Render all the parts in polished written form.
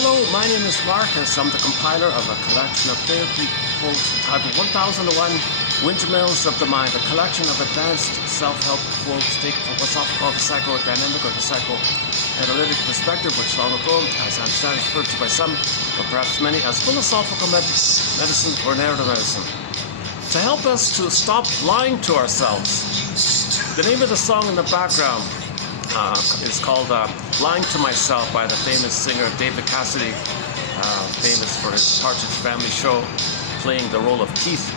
Hello, my name is Marcus. I'm the compiler of a collection of therapy quotes titled 1001 Windmills of the Mind, a collection of advanced self-help quotes taken from what's often called the psychodynamic or the psychoanalytic perspective, which long ago, as I understand, is referred to by some, but perhaps many, as philosophical medicine or narrative medicine. To help us to stop lying to ourselves. The name of the song in the background is called Lying to Myself by the famous singer David Cassidy, famous for his Partridge Family show, playing the role of Keith.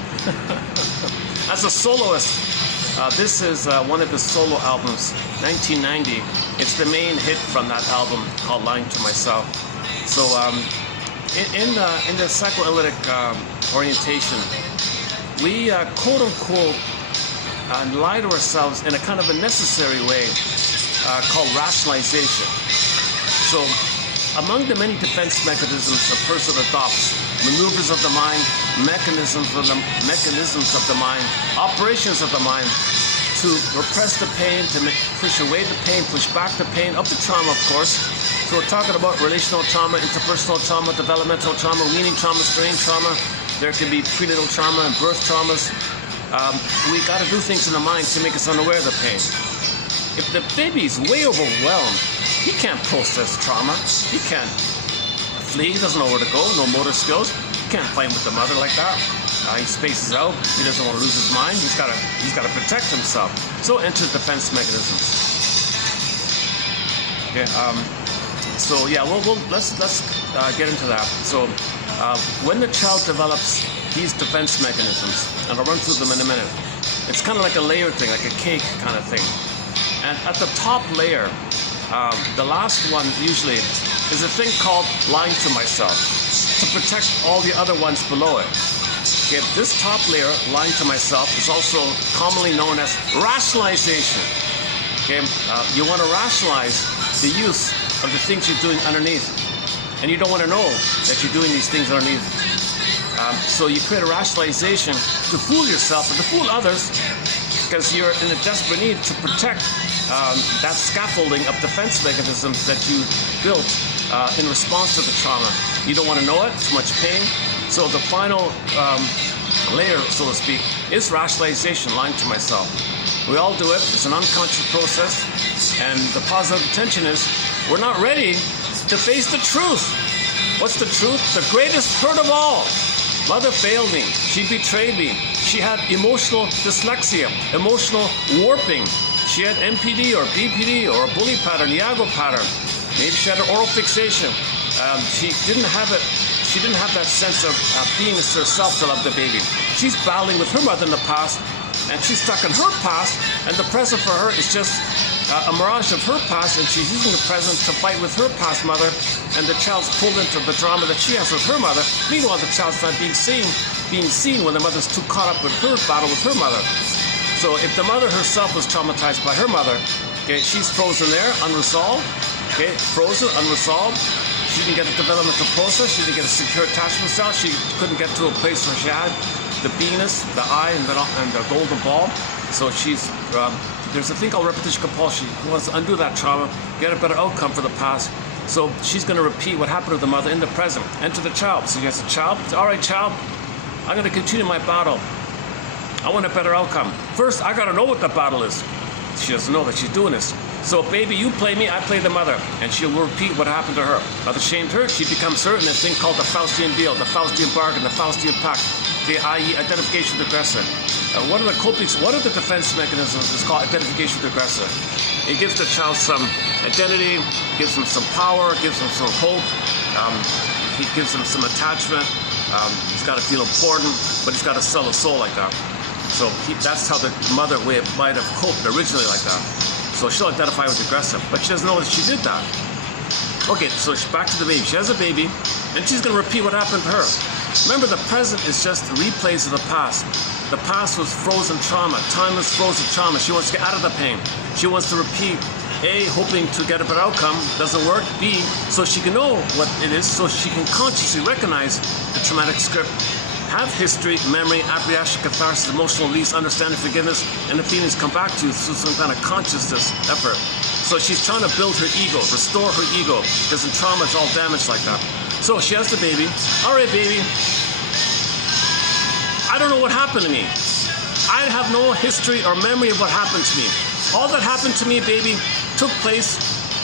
As a soloist, this is one of his solo albums, 1990. It's the main hit from that album called Lying to Myself. So in the psychoanalytic orientation, we quote-unquote lie to ourselves in a kind of a necessary way called rationalization. So among the many defense mechanisms a person adopts, maneuvers of the mind, mechanisms of the mind, operations of the mind to repress the pain, to push away the pain, push back the pain of the trauma, of course. So we're talking about relational trauma, interpersonal trauma, developmental trauma, weaning trauma, strain trauma. There can be prenatal trauma and birth traumas. We got to do things in the mind to make us unaware of the pain. If the baby's way overwhelmed, he can't process trauma. He can't flee. He doesn't know where to go. No motor skills. He can't fight with the mother like that. He spaces out. He doesn't want to lose his mind. He's got to protect himself. So enter defense mechanisms. Okay. So yeah, let's get into that. So when the child develops these defense mechanisms, and I'll run through them in a minute. It's kind of like a layered thing, like a cake kind of thing. And at the top layer, the last one usually is a thing called lying to myself to protect all the other ones below it. Okay, this top layer, lying to myself, is also commonly known as rationalization. Okay, you want to rationalize the use of the things you're doing underneath, and you don't want to know that you're doing these things underneath. So you create a rationalization to fool yourself and to fool others, because you're in a desperate need to protect that scaffolding of defense mechanisms that you built in response to the trauma. You don't want to know it, too much pain. So the final layer, so to speak, is rationalization, lying to myself. We all do it. It's an unconscious process. And the positive intention is we're not ready to face the truth. What's the truth? The greatest hurt of all. Mother failed me. She betrayed me. She had emotional dyslexia, emotional warping. She had MPD or BPD or a bully pattern, Iago pattern. Maybe she had an oral fixation. She didn't have it. She didn't have that sense of being herself to love the baby. She's battling with her mother in the past, and she's stuck in her past, and the present for her is just a mirage of her past, and she's using the present to fight with her past mother, and the child's pulled into the drama that she has with her mother. Meanwhile, the child's not being seen when the mother's too caught up with her battle with her mother. So if the mother herself was traumatized by her mother, okay, she's frozen there, unresolved, okay, frozen, unresolved. She didn't get a developmental process. She didn't get a secure attachment style. She couldn't get to a place where she had the beingness, the I, and the golden ball. So she's there's a thing called repetition compulsion. She wants to undo that trauma, get a better outcome for the past. So she's going to repeat what happened to the mother in the present. Enter the child. So he has a child. All right, child, I'm going to continue my battle. I want a better outcome. First, I got to know what the battle is. She doesn't know that she's doing this. So, baby, you play me, I play the mother. And she'll repeat what happened to her. Mother shamed her. She becomes her in a thing called the Faustian deal, the Faustian bargain, the Faustian pact, i.e. identification with the aggressor. One of the defense mechanisms is called identification with the aggressor. It gives the child some identity, gives them some power, gives them some hope. He gives them some attachment. He's got to feel important, but he's got to sell his soul like that. So that's how the mother might have coped originally like that. So she'll identify with the aggressor, but she doesn't know that she did that. Okay, so she's back to the baby. She has a baby, and she's going to repeat what happened to her. Remember, the present is just replays of the past. The past was frozen trauma, timeless frozen trauma. She wants to get out of the pain. She wants to repeat, A, hoping to get a better outcome, doesn't work. B, so she can know what it is, so she can consciously recognize the traumatic script. Have history, memory, apprehension, catharsis, emotional release, understanding, forgiveness, and the feelings come back to you through some kind of consciousness effort. So So she's trying to build her ego, restore her ego, because in trauma it's all damaged like that. So she has the baby. All right, baby. I don't know what happened to me. I have no history or memory of what happened to me. All that happened to me, baby, took place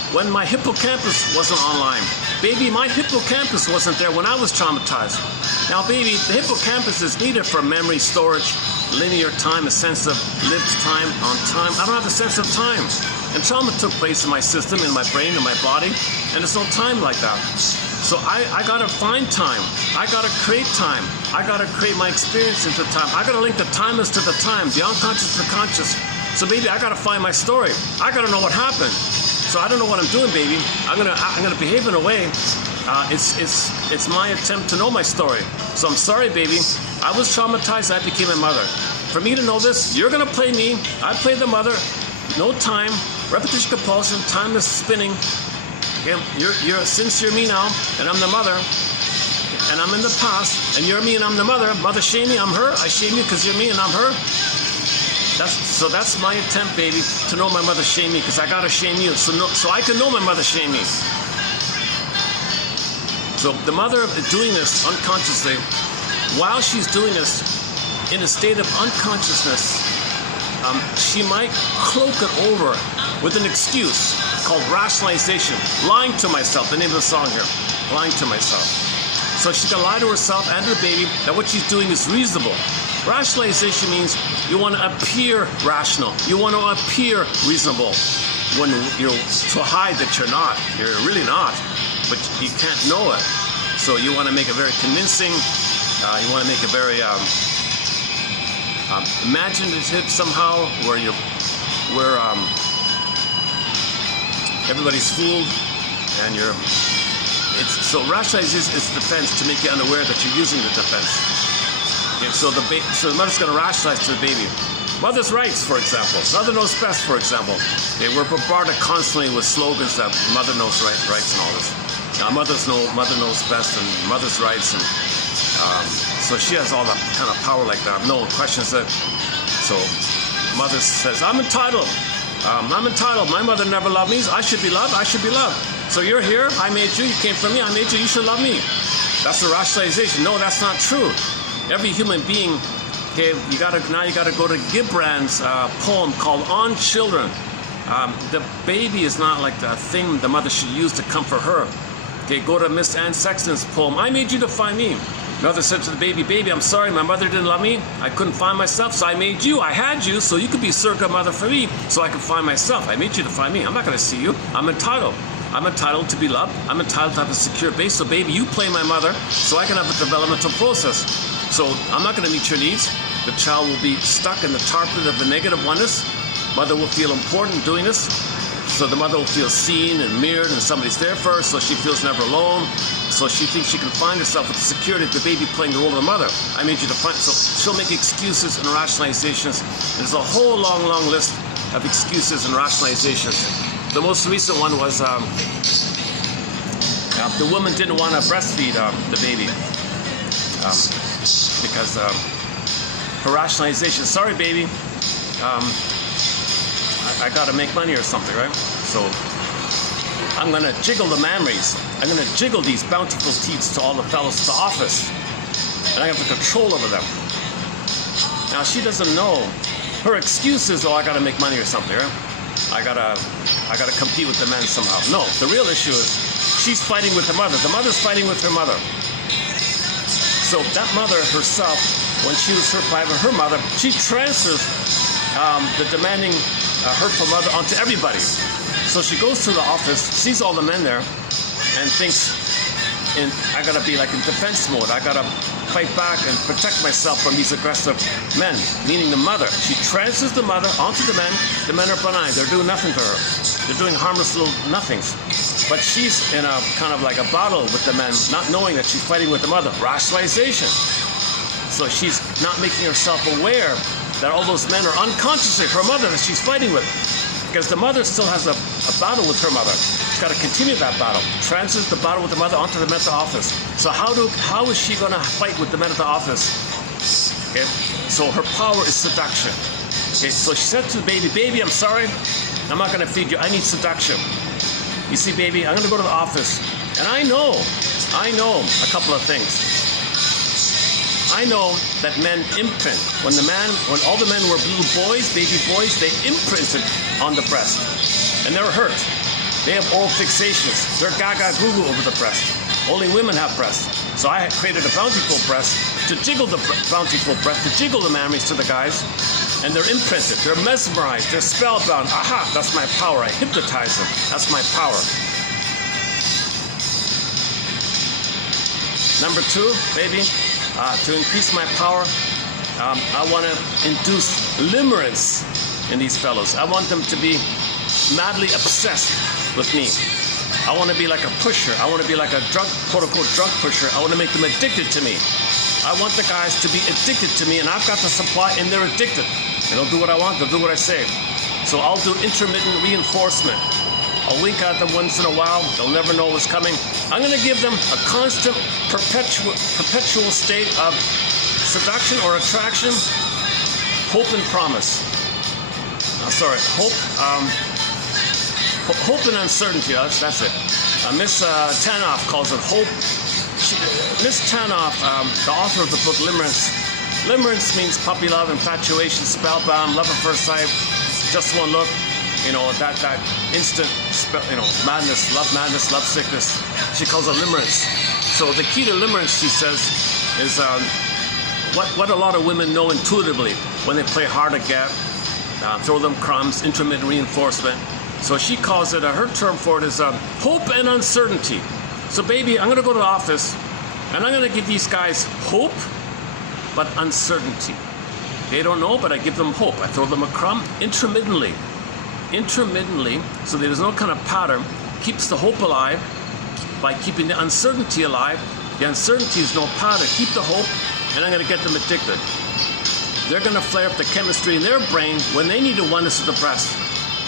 when my hippocampus wasn't online. Baby, my hippocampus wasn't there when I was traumatized. Now, baby, the hippocampus is needed for memory storage, linear time, a sense of lived time on time. I don't have a sense of time. And trauma took place in my system, in my brain, in my body, and there's no time like that. So I gotta find time. I gotta create time. I gotta create my experience into time. I gotta link the timeless to the time, the unconscious to the conscious. So baby, I gotta find my story. I gotta know what happened. So I don't know what I'm doing, baby. I'm gonna behave in a way. It's my attempt to know my story. So I'm sorry, baby. I was traumatized. I became a mother. For me to know this, you're gonna play me. I play the mother. No time. Repetition, compulsion. Time is spinning. Okay, since you're me now, and I'm the mother, and I'm in the past, and you're me and I'm the mother. Mother shame me, I'm her. I shame you because you're me and I'm her. That's my attempt, baby, to know my mother shame me, because I gotta shame you, so I can know my mother shame me. So the mother is doing this unconsciously. While she's doing this in a state of unconsciousness, she might cloak it over with an excuse called rationalization, lying to myself, the name of the song here, lying to myself. So she can lie to herself and her baby that what she's doing is reasonable. Rationalization means you want to appear rational. You want to appear reasonable when you're to hide that you're not. You're really not, but you can't know it. So you want to make it very convincing. You want to make it very imaginative somehow, where everybody's fooled, and so rationalization is defense to make you unaware that you're using the defense. Okay, so the mother's going to rationalize to the baby. Mother's rights, for example. Mother knows best, for example. We're bombarded constantly with slogans that mother knows rights and all this. Now, mother knows best and mother's rights, and so she has all that kind of power like that. No questions that. So mother says, I'm entitled. I'm entitled. My mother never loved me. I should be loved. I should be loved. So you're here. I made you. You came from me. I made you. You should love me. That's the rationalization. No, that's not true. Every human being. Okay, you gotta go to Gibran's poem called "On Children." The baby is not like the thing the mother should use to comfort her. Okay, go to Miss Anne Sexton's poem. I made you to find me. Mother said to the baby, baby, I'm sorry, my mother didn't love me. I couldn't find myself, so I made you. I had you, so you could be surrogate mother for me, so I could find myself. I made you to find me. I'm not going to see you. I'm entitled. I'm entitled to be loved. I'm entitled to have a secure base. So baby, you play my mother, so I can have a developmental process. So I'm not going to meet your needs. The child will be stuck in the target of the negative oneness. Mother will feel important doing this. So the mother will feel seen and mirrored, and somebody's there for her, so she feels never alone. So she thinks she can find herself with the security of the baby playing the role of the mother. I made you to find. So she'll make excuses and rationalizations. There's a whole long list of excuses and rationalizations. The most recent one was the woman didn't want to breastfeed the baby because her rationalization. Sorry, baby. I gotta make money or something, right? So I'm gonna jiggle the memories. I'm gonna jiggle these bountiful teats to all the fellows at the office, and I have the control over them. Now she doesn't know. Her excuse is, oh, I gotta make money or something, right? I gotta compete with the men somehow. No, the real issue is she's fighting with the mother. The mother's fighting with her mother. So that mother herself, when she was hurt by her mother, she transfers the demanding hurtful mother onto everybody. So she goes to the office, sees all the men there, and thinks, I gotta be like in defense mode. I gotta fight back and protect myself from these aggressive men, meaning the mother. She transfers the mother onto the men. The men are benign. They're doing nothing to her. They're doing harmless little nothings. But she's in a kind of like a battle with the men, not knowing that she's fighting with the mother. Rationalization. So she's not making herself aware that all those men are unconsciously her mother that she's fighting with. Because the mother still has a battle with her mother. She's got to continue that battle. Transfers the battle with the mother onto the men at the office. So how is she going to fight with the men at the office? Okay, so her power is seduction. Okay, so she said to the baby, baby, I'm sorry. I'm not going to feed you. I need seduction. You see, baby, I'm going to go to the office. And I know a couple of things. I know that men imprint. When all the men were little boys, baby boys, they imprinted on the breast. And they're hurt. They have oral fixations. They're gaga goo over the breast. Only women have breasts. So I created a bountiful breast to jiggle the bountiful breast, to jiggle the mammies to the guys. And they're imprinted. They're mesmerized. They're spellbound. Aha, that's my power. I hypnotize them. That's my power. Number 2, baby, to increase my power, I want to induce limerence in these fellows. I want them to be madly obsessed with me. I want to be like a pusher. I want to be like a drug, quote-unquote drug pusher. I want to make them addicted to me. I want the guys to be addicted to me, and I've got the supply, and they're addicted. They don't do what I want, they'll do what I say. So I'll do intermittent reinforcement. I'll wink at them once in a while. They'll never know what's coming. I'm going to give them a constant, perpetual state of seduction or attraction, hope and promise. Hope and uncertainty. That's it. Miss Tanoff calls it hope. Miss Tanoff, the author of the book Limerence. Limerence means puppy love, infatuation, spellbound, love at first sight, just one look. You know, that instant, madness, love sickness. She calls it limerence. So the key to limerence, she says, is what a lot of women know intuitively when they play hard to get, throw them crumbs, intermittent reinforcement. So she calls it, her term for it is hope and uncertainty. So baby, I'm going to go to the office, and I'm going to give these guys hope, but uncertainty. They don't know, but I give them hope. I throw them a crumb intermittently, so there's no kind of pattern. Keeps the hope alive by keeping the uncertainty alive. The uncertainty is no pattern. Keep the hope, and I'm going to get them addicted. They're going to flare up the chemistry in their brain when they need a oneness of the breast.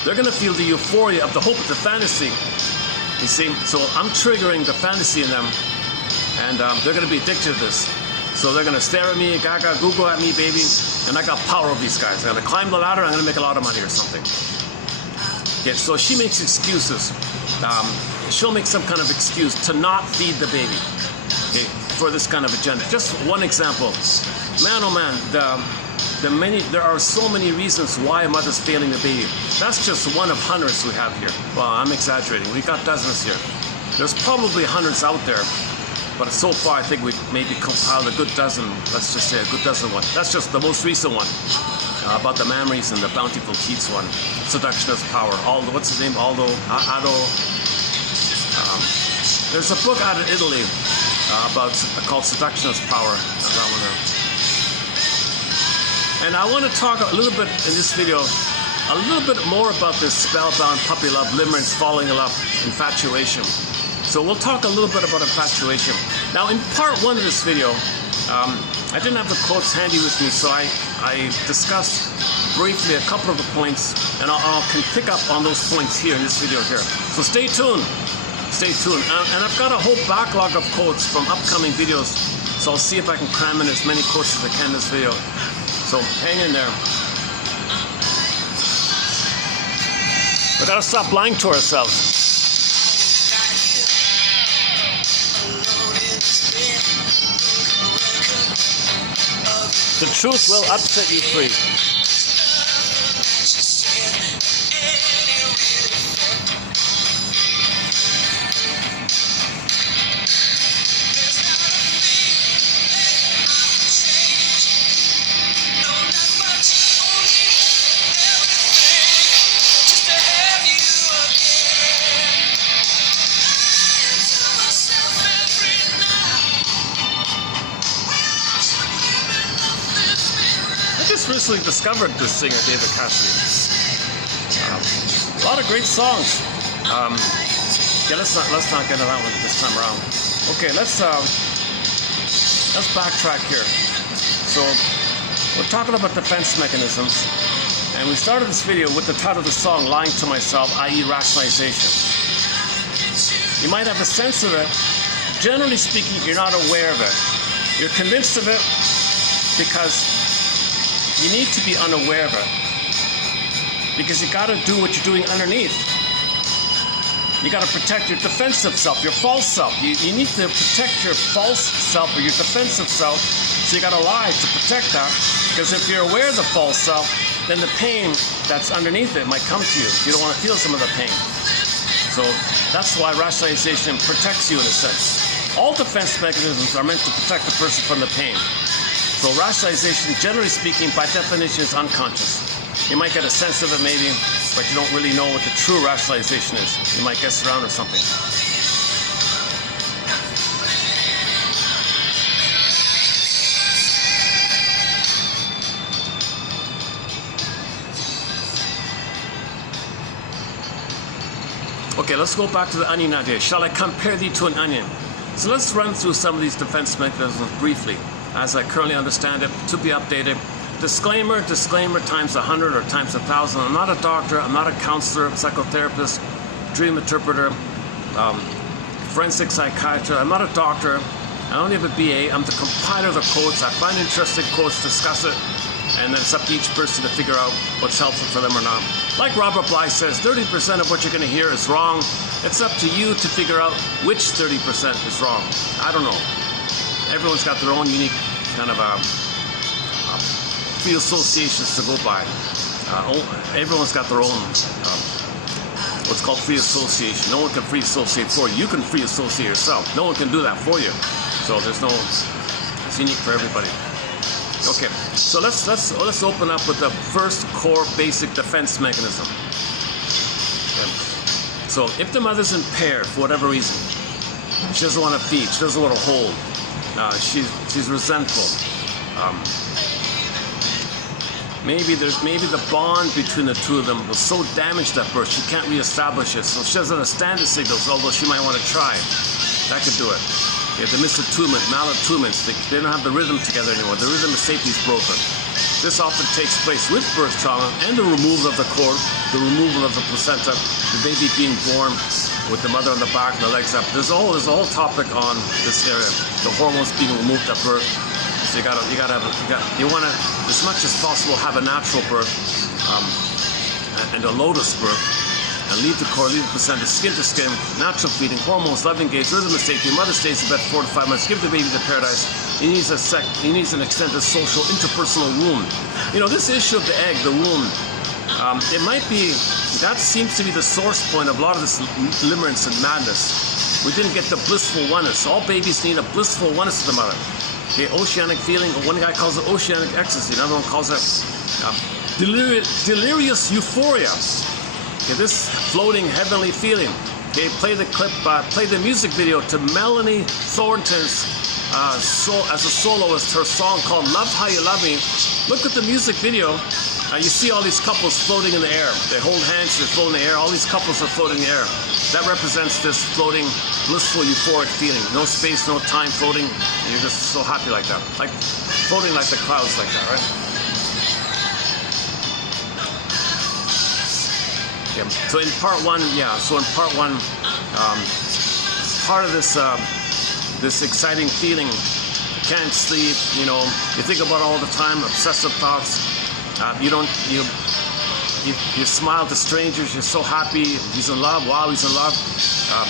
They're going to feel the euphoria of the hope, of the fantasy. You see, so I'm triggering the fantasy in them, and they're going to be addicted to this. So they're going to stare at me, gaga, Google at me, baby, and I got power over these guys. I'm going to climb the ladder, I'm going to make a lot of money or something. Okay, so she makes excuses. She'll make some kind of excuse to not feed the baby, okay, for this kind of agenda. Just one example. Man, oh man, there are so many reasons why a mother's failing the baby. That's just one of hundreds we have here. Well, I'm exaggerating. We've got dozens here. There's probably hundreds out there, but so far I think we've maybe compiled a good dozen. Let's just say a good dozen one. That's just the most recent one. About the mammaries and the bountiful teats one. Seduction as power. What's his name? Aldo. There's a book out of Italy called Seduction as Power. That one there. And I want to talk a little bit in this video, a little bit more about this spellbound puppy love, limerence, falling in love, infatuation. So we'll talk a little bit about infatuation. Now in part 1 of this video, I didn't have the quotes handy with me, so I discussed briefly a couple of the points, and I can pick up on those points here in this video here. So stay tuned. Stay tuned. And I've got a whole backlog of quotes from upcoming videos, so I'll see if I can cram in as many quotes as I can in this video. So hang in there. We gotta stop lying to ourselves. The truth will upset you free. Recently discovered this singer, David Cassidy. A lot of great songs. Yeah, let's not get into that one this time around. Okay, let's backtrack here. So we're talking about defense mechanisms, and we started this video with the title of the song, "Lying to Myself," i.e., rationalization. You might have a sense of it. Generally speaking, you're not aware of it. You're convinced of it because you need to be unaware of it. because you got to do what you're doing underneath. You got to protect your defensive self, your false self. You need to protect your false self or your defensive self, so you got to lie to protect that, because if you're aware of the false self, then the pain that's underneath it might come to you. You don't want to feel some of the pain. So that's why rationalization protects you in a sense. All defense mechanisms are meant to protect the person from the pain. So rationalization, generally speaking, by definition, is unconscious. You might get a sense of it maybe, but you don't really know what the true rationalization is. You might guess around or something. Okay, let's go back to the onion idea. Shall I compare thee to an onion? So let's run through some of these defense mechanisms briefly, as I currently understand it, to be updated. Disclaimer times 100 or times 1,000. I'm not a doctor, I'm not a counselor, psychotherapist, dream interpreter, forensic psychiatrist. I'm not a doctor. I only have a BA. I'm the compiler of the quotes. I find interesting quotes, discuss it, and then it's up to each person to figure out what's helpful for them or not. Like Robert Bly says, 30% of what you're going to hear is wrong. It's up to you to figure out which 30% is wrong. I don't know. Everyone's got their own unique kind of free associations to go by. Everyone's got their own what's called free association. No one can free associate for you. You can free associate yourself. No one can do that for you. So it's unique for everybody. Okay, so let's open up with the first core basic defense mechanism. Okay. So if the mother's impaired for whatever reason, she doesn't want to feed, she doesn't want to hold, she's resentful. Maybe the bond between the two of them was so damaged at birth she can't reestablish it. So she doesn't understand the signals, although she might want to try. That could do it. Yeah, the misattunement, malattunements, they don't have the rhythm together anymore. The rhythm of safety is broken. This often takes place with birth trauma and the removal of the cord, the removal of the placenta, the baby being born with the mother on the back and the legs up. There's a whole topic on this area. The hormones being removed at birth. So you want to, as much as possible, have a natural birth and a lotus birth, and leave the cord, leave the placenta, skin to skin, natural feeding, hormones, love engaged, rhythm of safety. Mother stays in bed 4 to 5 months. Give the baby the paradise. He needs an extended social, interpersonal womb. You know, this issue of the egg, the womb, that seems to be the source point of a lot of this limerence and madness. We didn't get the blissful oneness. All babies need a blissful oneness to the mother. Okay, oceanic feeling. One guy calls it oceanic ecstasy. Another one calls it delirious euphoria. Okay, this floating heavenly feeling. Okay, play the clip. Play the music video to Melanie Thornton's as a soloist. Her song called "Love How You Love Me." Look at the music video. You see all these couples floating in the air. They hold hands. They float in the air. All these couples are floating in the air. That represents this floating, blissful, euphoric feeling. No space, no time, floating. You're just so happy like that. Like floating like the clouds like that, right? Yeah. So in part one, part of this exciting feeling, you can't sleep, you know, you think about it all the time, obsessive thoughts. You smile to strangers, you're so happy, he's in love, wow, he's in love.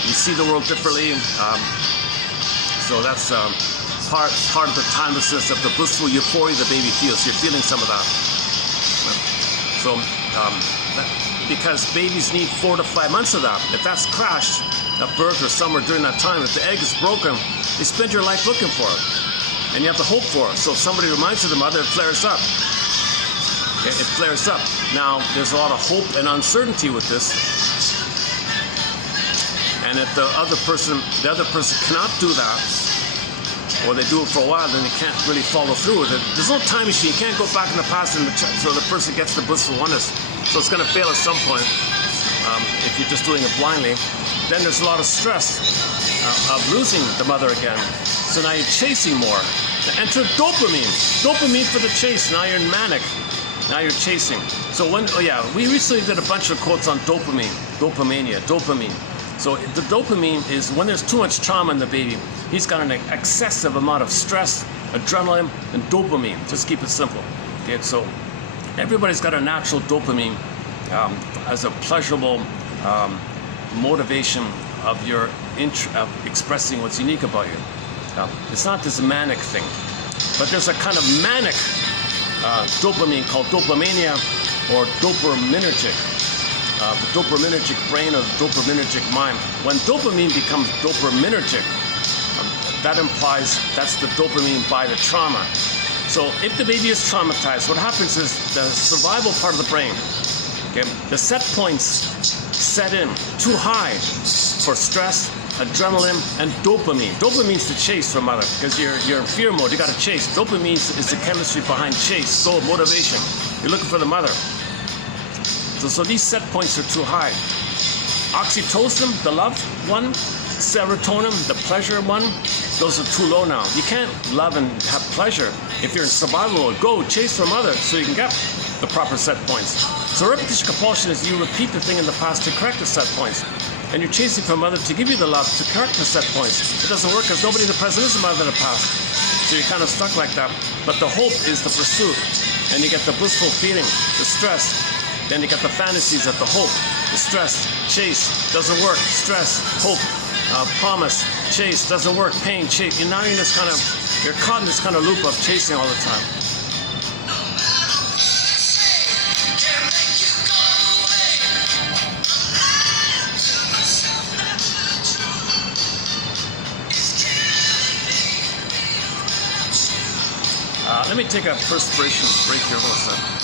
You see the world differently. So that's part of the timelessness of the blissful euphoria the baby feels. You're feeling some of that. So, because babies need 4 to 5 months of that. If that's crashed at birth or somewhere during that time, if the egg is broken, you spend your life looking for it. And you have to hope for it. So if somebody reminds you of the mother, it flares up. Okay, it flares up. Now, there's a lot of hope and uncertainty with this. And if the other person cannot do that, or they do it for a while, then they can't really follow through with it. There's no time machine. You can't go back in the past so the person gets the blissful oneness. So it's going to fail at some point if you're just doing it blindly. Then there's a lot of stress of losing the mother again. So now you're chasing more. Now enter dopamine. Dopamine for the chase. Now you're in manic. Now you're chasing. So we recently did a bunch of quotes on dopamine. Dopamine. So the dopamine is when there's too much trauma in the baby. He's got an excessive amount of stress, adrenaline, and dopamine. Just keep it simple. Okay, so everybody's got a natural dopamine as a pleasurable motivation of your of expressing what's unique about you. It's not this manic thing, but there's a kind of manic dopamine called dopamania or dopaminergic. The dopaminergic brain or the dopaminergic mind. When dopamine becomes dopaminergic, that implies that's the dopamine by the trauma. So if the baby is traumatized, what happens is the survival part of the brain, okay, the set points set in too high for stress, adrenaline, and dopamine. Dopamine's the chase for mother, because you're in fear mode, you gotta chase. Dopamine is the chemistry behind chase, goal, motivation. You're looking for the mother. So these set points are too high. Oxytocin, the love one, serotonin, the pleasure one, those are too low now. You can't love and have pleasure if you're in survival mode. Go chase for mother so you can get the proper set points. So repetition compulsion is you repeat the thing in the past to correct the set points. And you're chasing for mother to give you the love to correct the set points. It doesn't work because nobody in the present is the mother in the past. So you're kind of stuck like that. But the hope is the pursuit. And you get the blissful feeling, the stress. Then you get the fantasies of the hope, the stress, chase, doesn't work, stress, hope, promise, chase, doesn't work, pain, chase. And now you're in this kind of, you're caught in this kind of loop of chasing all the time. Let me take a perspiration break here. Hold on a second.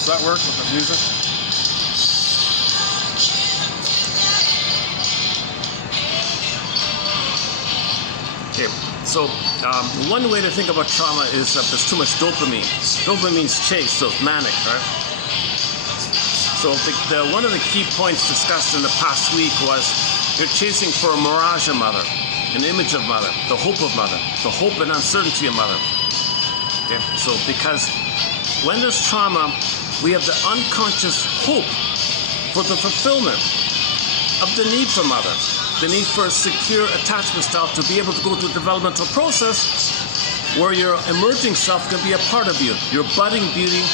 Does that work with the music? Okay, so one way to think about trauma is that there's too much dopamine. Dopamine's chase, so it's manic, right? So one of the key points discussed in the past week was you're chasing for a mirage of mother, an image of mother, the hope of mother, the hope and uncertainty of mother. Okay, so because when there's trauma, we have the unconscious hope for the fulfillment of the need for mother, the need for a secure attachment style to be able to go through a developmental process where your emerging self can be a part of you. Your budding beauty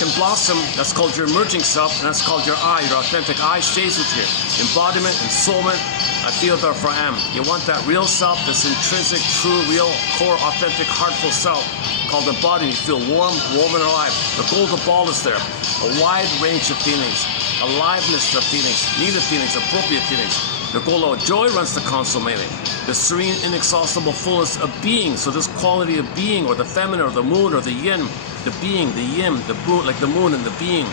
can blossom. That's called your emerging self, and that's called your I. Your authentic I stays with you. Embodiment, ensoulment, I feel therefore I am. You want that real self, this intrinsic, true, real, core, authentic, heartful self called embodied. You feel warm and alive. The golden ball is there. A wide range of feelings, aliveness of feelings, needed feelings, appropriate feelings. The goal of joy runs the consummating. The serene, inexhaustible fullness of being. So this quality of being, or the feminine, or the moon, or the yin, the being, the yin, the moon, like the moon and the being.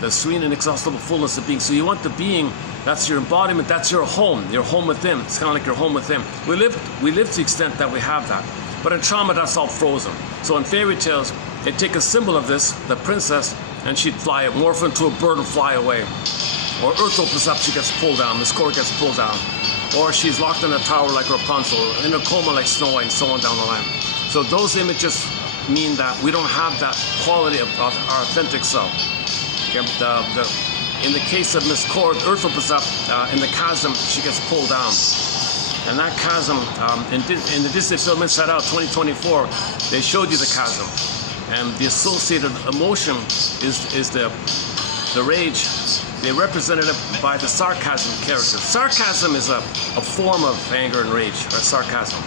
The serene, inexhaustible fullness of being. So you want the being. That's your embodiment. That's your home. Your home within. It's kind of like your home within. We live to the extent that we have that. But in trauma, that's all frozen. So in fairy tales, they take a symbol of this, the princess, and she'd fly it, morph into a bird and fly away. Or Earth opens up, she gets pulled down, Miss Core gets pulled down. Or she's locked in a tower like Rapunzel, in a coma like Snow White, and so on down the line. So those images mean that we don't have that quality of our authentic self. Okay, in the case of Miss Core, Earth opens up in the chasm, she gets pulled down. And that chasm, in the Disney film Inside Out 2024, they showed you the chasm. And the associated emotion is the rage. They represented it by the sarcasm character. Sarcasm is a form of anger and rage, right? Sarcasm.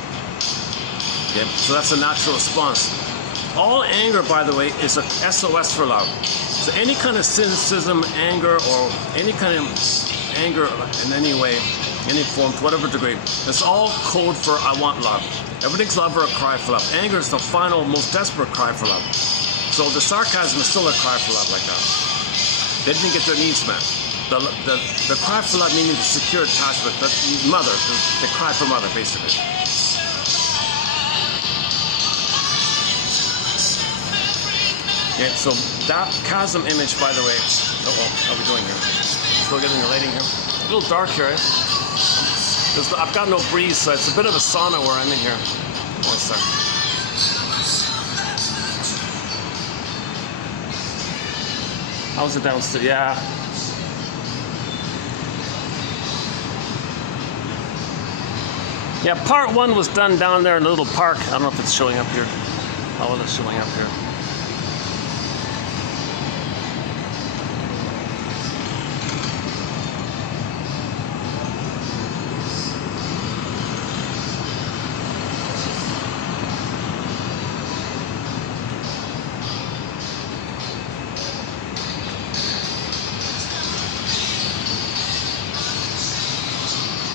Okay? So that's a natural response. All anger, by the way, is a SOS for love. So any kind of cynicism, anger, or any kind of anger in any way any form, to whatever degree. It's all code for I want love. Everything's love or a cry for love. Anger is the final, most desperate cry for love. So the sarcasm is still a cry for love like that. They didn't get their needs met. The cry for love meaning the secure attachment, the mother, the cry for mother, basically. Yeah, so that chasm image, by the way, how are we doing here? Still getting the lighting here. A little dark here, eh? I've got no breeze, so it's a bit of a sauna where I'm in here. One sec. How's it downstairs? Yeah. Yeah, part one was done down there in a little park. I don't know if it's showing up here. Oh, well, it's showing up here.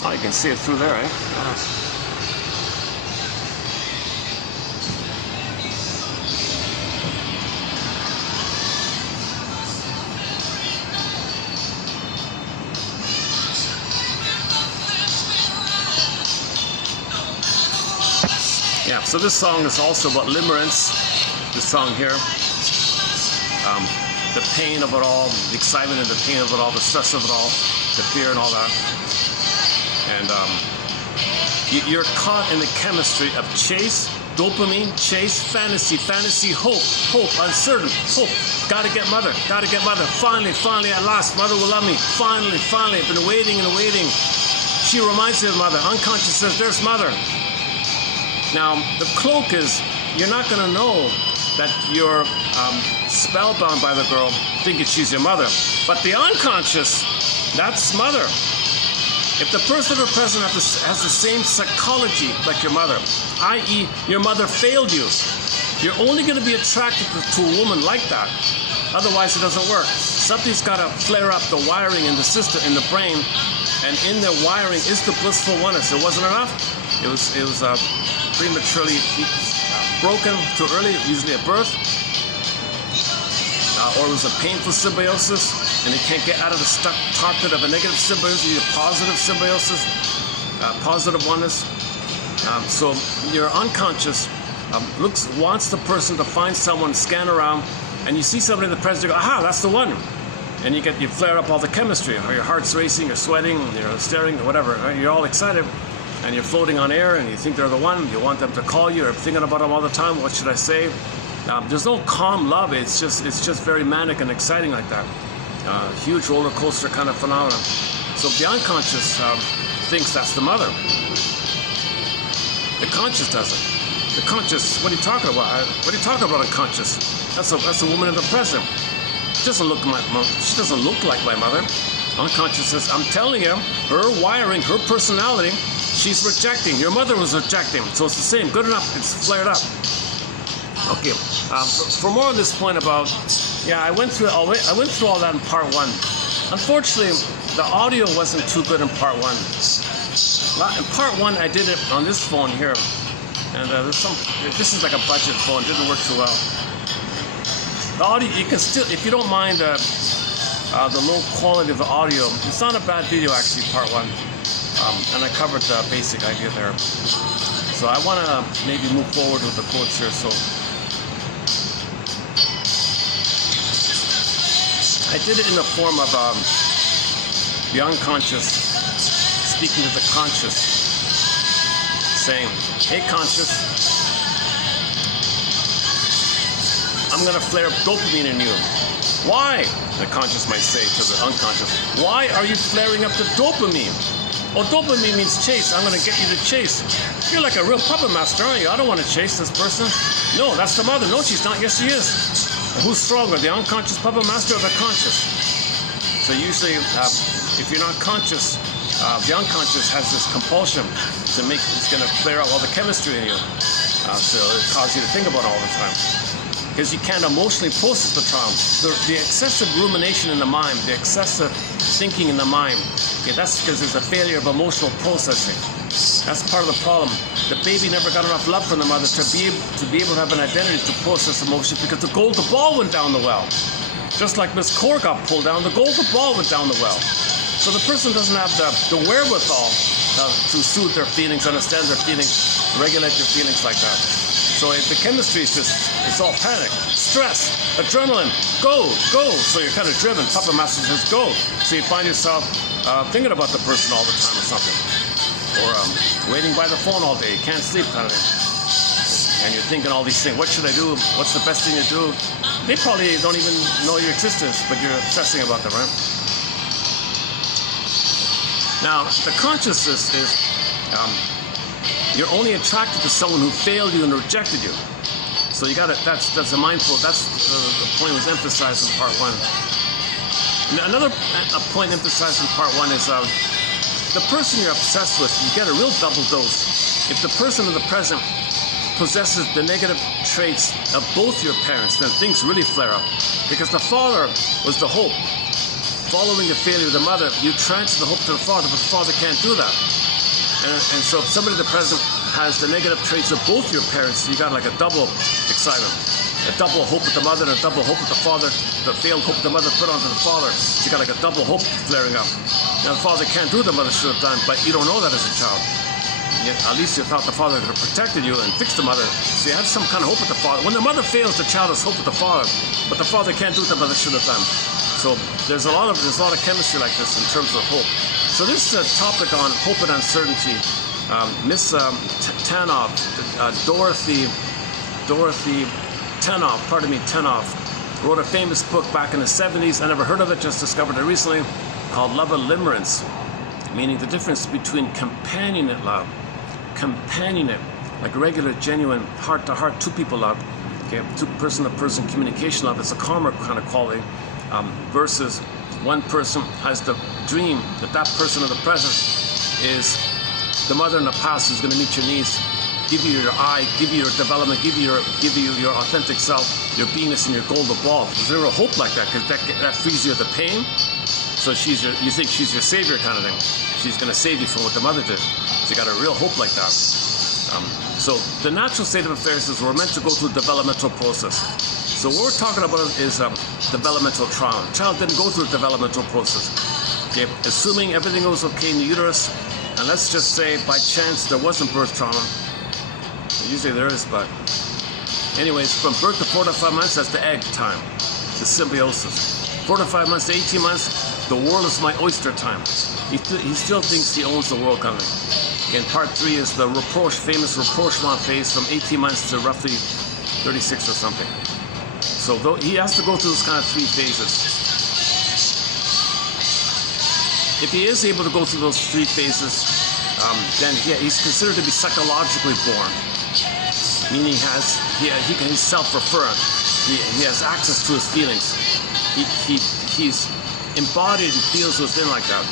Oh, you can see it through there, eh? Yeah, so this song is also about limerence. This song here. The pain of it all, the excitement and the pain of it all, the stress of it all, the fear and all that. And you're caught in the chemistry of chase, dopamine, chase, fantasy, hope, uncertain, hope. Gotta get mother, finally, at last, mother will love me. Finally, I've been waiting and waiting. She reminds me of mother. Unconscious says, there's mother. Now, the cloak is, you're not gonna know that you're spellbound by the girl, thinking she's your mother. But the unconscious, that's mother. If the person or present has the same psychology like your mother, i.e. your mother failed you, you're only going to be attracted to a woman like that. Otherwise, it doesn't work. Something's got to flare up the wiring in the system, in the brain, and in their wiring is the blissful oneness. It wasn't enough. It was prematurely broken too early, usually at birth, or it was a painful symbiosis. And they can't get out of the stuck cockpit of a negative symbiosis, you need a positive symbiosis, positive oneness. So your unconscious wants the person to find someone, scan around, and you see somebody in the present, you go, aha, that's the one. And you flare up all the chemistry, or your heart's racing, you're sweating, you're staring, or whatever. You're all excited, and you're floating on air, and you think they're the one. You want them to call you, or thinking about them all the time. What should I say? There's no calm love. It's just very manic and exciting like that. Huge roller coaster kind of phenomenon. So the unconscious thinks that's the mother. The conscious doesn't. The conscious, what are you talking about? What are you talking about, unconscious? That's a woman in the present. She doesn't look like my mother. Unconscious says, I'm telling you, her wiring, her personality, she's rejecting. Your mother was rejecting. So it's the same. Good enough. It's flared up. Okay. For more on this point about, yeah, I went through all that in part one. Unfortunately, the audio wasn't too good in part one. In part one, I did it on this phone here, and this is like a budget phone. It didn't work too well. The audio, you can still, if you don't mind the low quality of the audio, it's not a bad video actually. Part one, and I covered the basic idea there. So I want to maybe move forward with the quotes here. So. I did it in the form of the unconscious speaking to the conscious, saying, hey conscious, I'm going to flare up dopamine in you. Why? The conscious might say to the unconscious, why are you flaring up the dopamine? Oh, dopamine means chase. I'm going to get you to chase. You're like a real puppet master, aren't you? I don't want to chase this person. No, that's the mother. No, she's not. Yes, she is. Who's stronger, the unconscious puppet master or the conscious? So usually, if you're not conscious, the unconscious has this compulsion to it's going to flare out all the chemistry in you. So it causes you to think about it all the time. because you can't emotionally process the trauma. The excessive rumination in the mind, the excessive thinking in the mind, okay, that's because there's a failure of emotional processing. That's part of the problem. The baby never got enough love from the mother to be able to have an identity to process emotions, because the golden ball went down the well. Just like Miss Core got pulled down, the golden ball went down the well. So the person doesn't have the wherewithal to soothe their feelings, understand their feelings, regulate their feelings like that. So the chemistry is just, it's all panic, stress, adrenaline, go. So you're kind of driven. Papa Master says go. So you find yourself thinking about the person all the time or something. Or waiting by the phone all day, you can't sleep kind of thing. And you're thinking all these things, what should I do? What's the best thing to do? They probably don't even know your existence, but you're obsessing about them, right? Now, the consciousness is you're only attracted to someone who failed you and rejected you. So you gotta, that's a mindful, that's the point was emphasized in part one. And another point emphasized in part one is the person you're obsessed with, you get a real double dose. If the person in the present possesses the negative traits of both your parents, then things really flare up. Because the father was the hope. Following the failure of the mother, you transfer the hope to the father, but the father can't do that. And so if somebody in the present has the negative traits of both your parents, you got like a double excitement. A double hope with the mother and a double hope with the father. The failed hope the mother put onto the father. So you got like a double hope flaring up. Now the father can't do what the mother should have done, but you don't know that as a child. At least you thought the father could have protected you and fixed the mother. So you have some kind of hope with the father. When the mother fails, the child has hope with the father, but the father can't do what the mother should have done. So there's a lot of chemistry like this in terms of hope. So this is a topic on hope and uncertainty. Miss Tanoff, Dorothy Tanoff, wrote a famous book back in the 70s. I never heard of it, just discovered it recently, called Love and Limerence, meaning the difference between companionate love, like regular, genuine, heart-to-heart, two people love, okay, two person-to-person communication love, it's a calmer kind of quality, versus one person has the dream that that person in the present is the mother in the past who's going to meet your needs, give you your eye, give you your development, give you your authentic self, your beingness, and your golden ball. There's zero hope like that, because that frees you of the pain. So you think she's your savior kind of thing. She's going to save you from what the mother did. So you got a real hope like that. So the natural state of affairs is we're meant to go through a developmental process. So what we're talking about is developmental trauma. The child didn't go through a developmental process. Okay, assuming everything goes okay in the uterus, and let's just say by chance there wasn't birth trauma. Usually there is, but anyways, from birth to 4 to 5 months, that's the egg time, the symbiosis. 4 to 5 months to 18 months, the world is my oyster time. He still thinks he owns the world coming. And part 3 is the famous rapprochement phase from 18 months to roughly 36 or something. So he has to go through those kind of 3 phases. If he is able to go through those 3 phases, then he's considered to be psychologically born. Meaning he's self-referent. He has access to his feelings. He's embodied and feels within like that.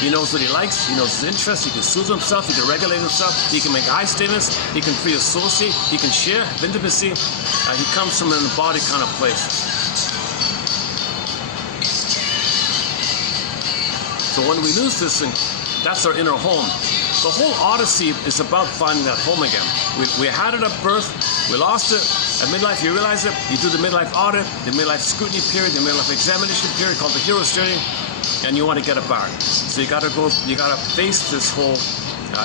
He knows what he likes, he knows his interests, he can soothe himself, he can regulate himself, he can make I statements, he can free associate, he can share intimacy. He comes from an embodied kind of place. So when we lose this thing, that's our inner home. The whole odyssey is about finding that home again. We had it at birth, we lost it. At midlife, you realize it, you do the midlife audit, the midlife scrutiny period, the midlife examination period called the hero's journey, and you want to get it back. So you gotta face this whole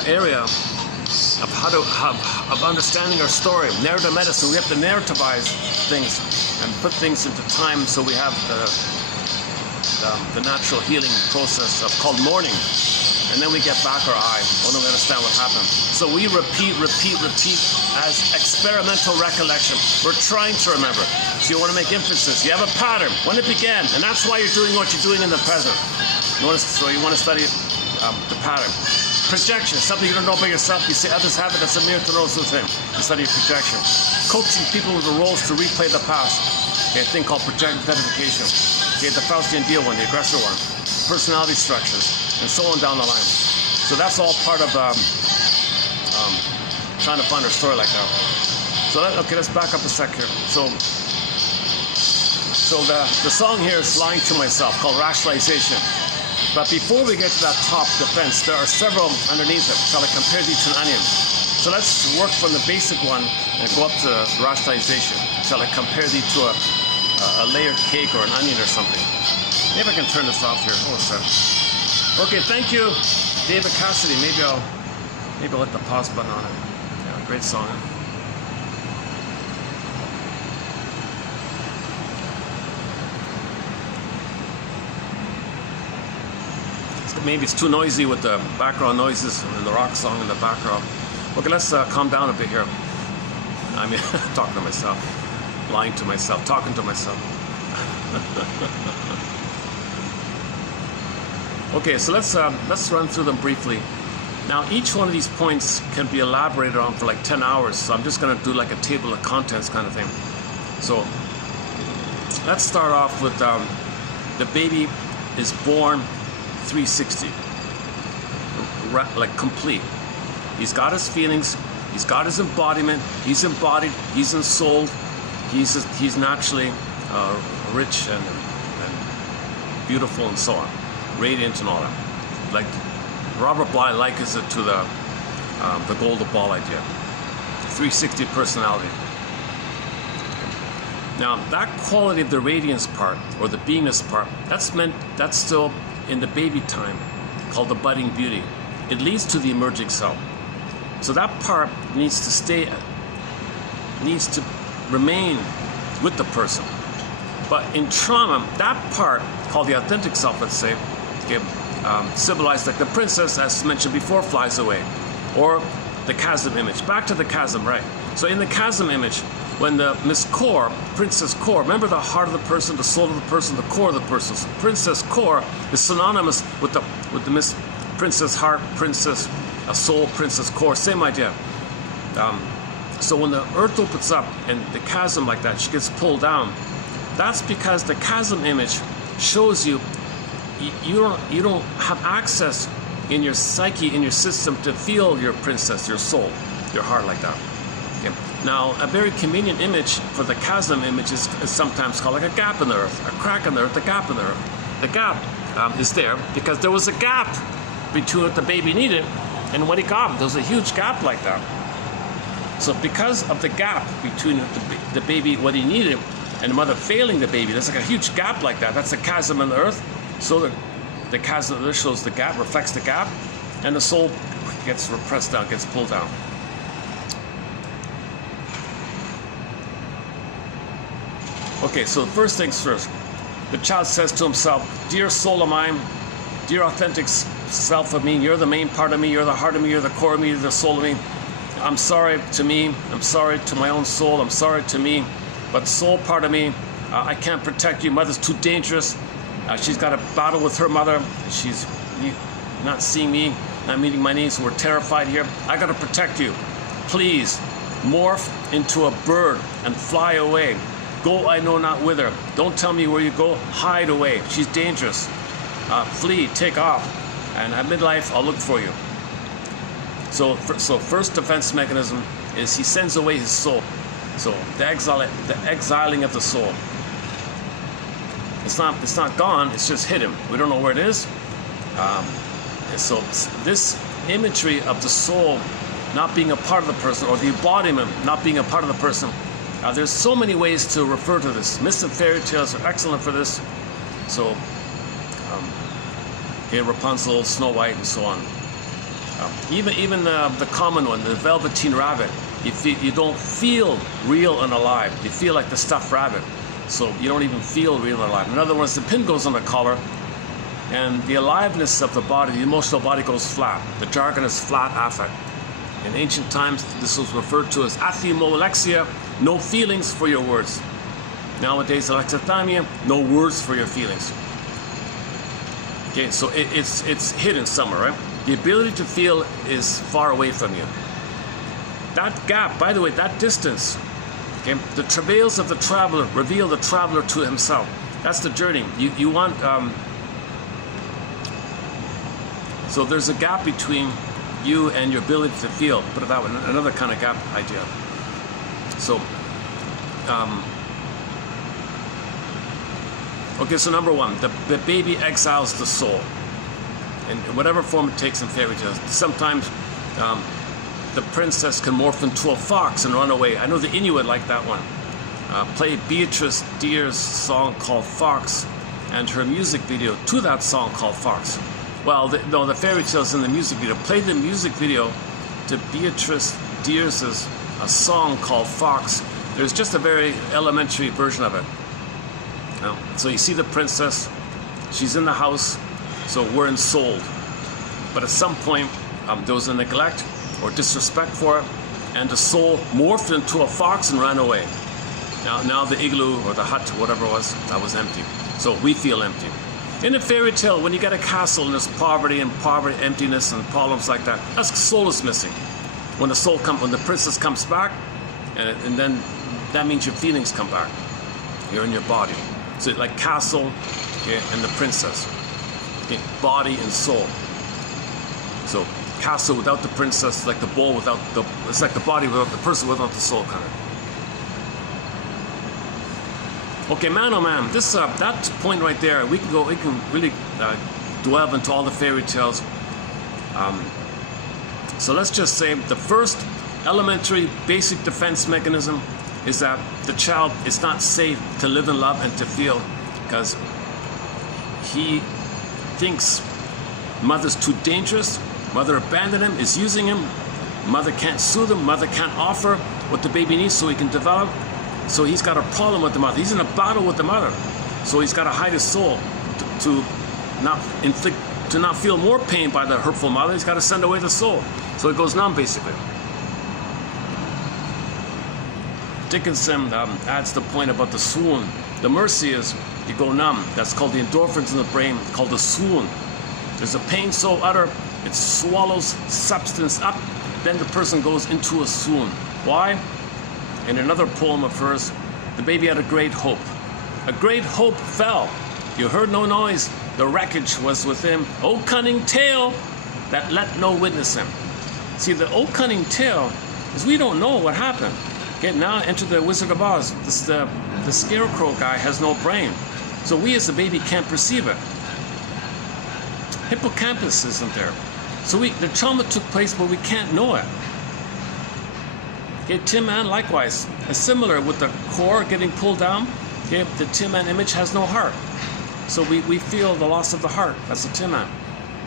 area of understanding our story. Narrative medicine, we have to narrativize things and put things into time, so we have the natural healing process called mourning. And then we get back our eye. Oh, no, we understand what happened. So we repeat as experimental recollection. We're trying to remember. So you want to make emphasis. You have a pattern, when it began, and that's why you're doing what you're doing in the present. So you want to study the pattern. Projection, something you don't know about yourself. You see others have it, that's a mirror to those within. You study projection. Coaching people with the roles to replay the past. Okay, a thing called project identification. Okay, the Faustian deal one, the aggressor one. Personality structures, and so on down the line. So that's all part of trying to find our story like that. So okay, let's back up a sec here. So So the song here is Lying to Myself, called Rationalization. But before we get to that top defense, there are several underneath it. Shall I compare these to an onion? So let's work from the basic one and go up to rationalization. Shall I compare these to a layered cake or an onion or something? Maybe I can turn this off here. Oh, sorry. Okay, thank you, David Cassidy. Maybe I'll hit the pause button on it. Yeah, great song. Maybe it's too noisy with the background noises and the rock song in the background. Okay, let's calm down a bit here. I mean, talking to myself, lying to myself, talking to myself. Okay, so let's run through them briefly. Now, each one of these points can be elaborated on for like 10 hours, so I'm just going to do like a table of contents kind of thing. So let's start off with the baby is born 360, like complete. He's got his feelings, he's got his embodiment, he's embodied, he's ensouled, he's naturally rich and beautiful and so on, radiant and all that. Like Robert Bly likens it to the golden ball idea, 360 personality. Now that quality of the radiance part or the beingness part, that's still in the baby time, called the budding beauty. It leads to the emerging self. So that part needs to remain with the person. But in trauma, that part, called the authentic self, let's say, okay, symbolized like the princess, as mentioned before, flies away. Or the chasm image. Back to the chasm, right? So in the chasm image, when the Miss Core, Princess Core, remember the heart of the person, the soul of the person, the core of the person. So Princess Core is synonymous with the Miss Princess Heart, Princess Soul, Princess Core, same idea. So when the earth opens up and the chasm like that, she gets pulled down. That's because the chasm image shows you you don't have access in your psyche, in your system, to feel your princess, your soul, your heart like that. Okay. Now, a very convenient image for the chasm image is sometimes called like a gap in the earth, a crack in the earth, a gap in the earth. The gap is there because there was a gap between what the baby needed and what he got. There was a huge gap like that. So because of the gap between the baby, what he needed, and the mother failing the baby, there's like a huge gap like that. That's a chasm in the earth. So the chasm in the earth shows the gap, reflects the gap, and the soul gets repressed down, gets pulled down. Okay, so first things first. The child says to himself, "Dear soul of mine, dear authentic self of me, you're the main part of me, you're the heart of me, you're the core of me, you're the soul of me. I'm sorry to me, I'm sorry to my own soul, I'm sorry to me, but soul part of me, I can't protect you. Mother's too dangerous. She's got a battle with her mother. She's not seeing me, not meeting my needs. We're terrified here. I got to protect you. Please morph into a bird and fly away. Go, I know not whither. Don't tell me where you go. Hide away. She's dangerous. Flee, take off, and at midlife, I'll look for you." So first defense mechanism is he sends away his soul. So the exiling of the soul. It's not gone. It's just hidden. We don't know where it is. And so this imagery of the soul not being a part of the person, or the embodiment not being a part of the person. There's so many ways to refer to this. Myths and fairy tales are excellent for this. So, Rapunzel, Snow White, and so on. Even the common one, the Velveteen Rabbit. You don't feel real and alive. You feel like the stuffed rabbit. So you don't even feel real and alive. In other words, the pin goes on the collar, and the aliveness of the body, the emotional body, goes flat. The jargon is flat affect. In ancient times, this was referred to as athemolexia, no feelings for your words. Nowadays, alexithymia, no words for your feelings. Okay, so it's hidden somewhere, right? The ability to feel is far away from you. That gap, by the way, that distance, okay, the travails of the traveler reveal the traveler to himself. That's the journey. You want, so there's a gap between you and your ability to feel. Put it that way, another kind of gap idea. So, Okay, so number one, the baby exiles the soul in whatever form it takes in fairy tales. Sometimes the princess can morph into a fox and run away. I know the Inuit like that one. Play Beatrice Deer's song called Fox and her music video to that song called Fox. Well, the fairy tales in the music video. Play the music video to Beatrice Deer's a song called Fox. There's just a very elementary version of it. So you see the princess, she's in the house, so we're ensouled. But at some point, there was a neglect or disrespect for it, and the soul morphed into a fox and ran away. Now the igloo or the hut, whatever it was, that was empty. So we feel empty. In a fairy tale, when you get a castle and there's poverty, emptiness, and problems like that, that's soul is missing. When the princess comes back, and then that means your feelings come back. You're in your body. So like castle, okay, and the princess, okay, body and soul. So castle without the princess, like the bowl without the, it's like the body without the person, without the soul, kind of. Okay, man, oh man, this that point right there, we can really delve into all the fairy tales. So let's just say the first elementary basic defense mechanism is that the child is not safe to live in love and to feel, because he thinks mother's too dangerous, mother abandoned him, is using him, mother can't soothe him, mother can't offer what the baby needs so he can develop. So he's got a problem with the mother. He's in a battle with the mother. So he's got to hide his soul to not feel more pain by the hurtful mother. He's got to send away the soul. So it goes numb, basically. Dickinson adds the point about the swoon. The mercy is you go numb. That's called the endorphins in the brain, called the swoon. There's a pain so utter, it swallows substance up, then the person goes into a swoon. Why? In another poem of hers, the baby had a great hope. A great hope fell. You heard no noise, the wreckage was with him. O cunning tale that let no witness him. See, the O cunning tale is we don't know what happened. Okay, now enter the Wizard of Oz. The scarecrow guy has no brain. So we as a baby can't perceive it. Hippocampus isn't there. So the trauma took place, but we can't know it. Okay, Tin Man likewise, similar with the core getting pulled down. Okay, the Tin Man image has no heart. So we feel the loss of the heart. That's the Tin Man.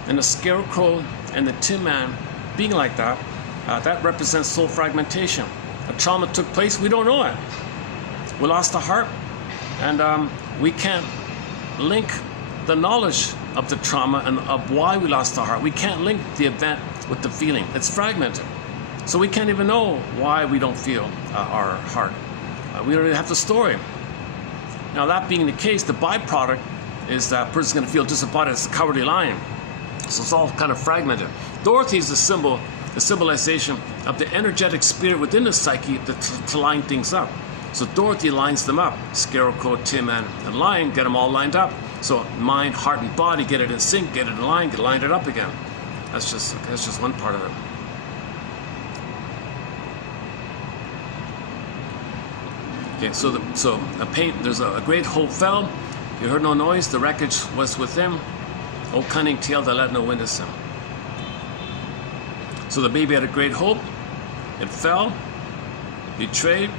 And the scarecrow and the Tin Man being like that, that represents soul fragmentation. A trauma took place, we don't know it. We lost the heart, and we can't link the knowledge of the trauma and of why we lost the heart. We can't link the event with the feeling. It's fragmented. So we can't even know why we don't feel our heart. We don't even have the story. Now, that being the case, the byproduct is that person's going to feel disappointed. It's the cowardly lion. So it's all kind of fragmented. Dorothy is the symbol, the symbolization of the energetic spirit within the psyche to line things up. So Dorothy lines them up. Scarecrow, Tin Man, and Lion, get them all lined up. So mind, heart, and body, get it in sync, get it in line, line it up again. That's just one part of it. Okay, so there's a great hope fell. You heard no noise, the wreckage was with him. O cunning tale that let no witness him. So the baby had a great hope. It fell, betrayed.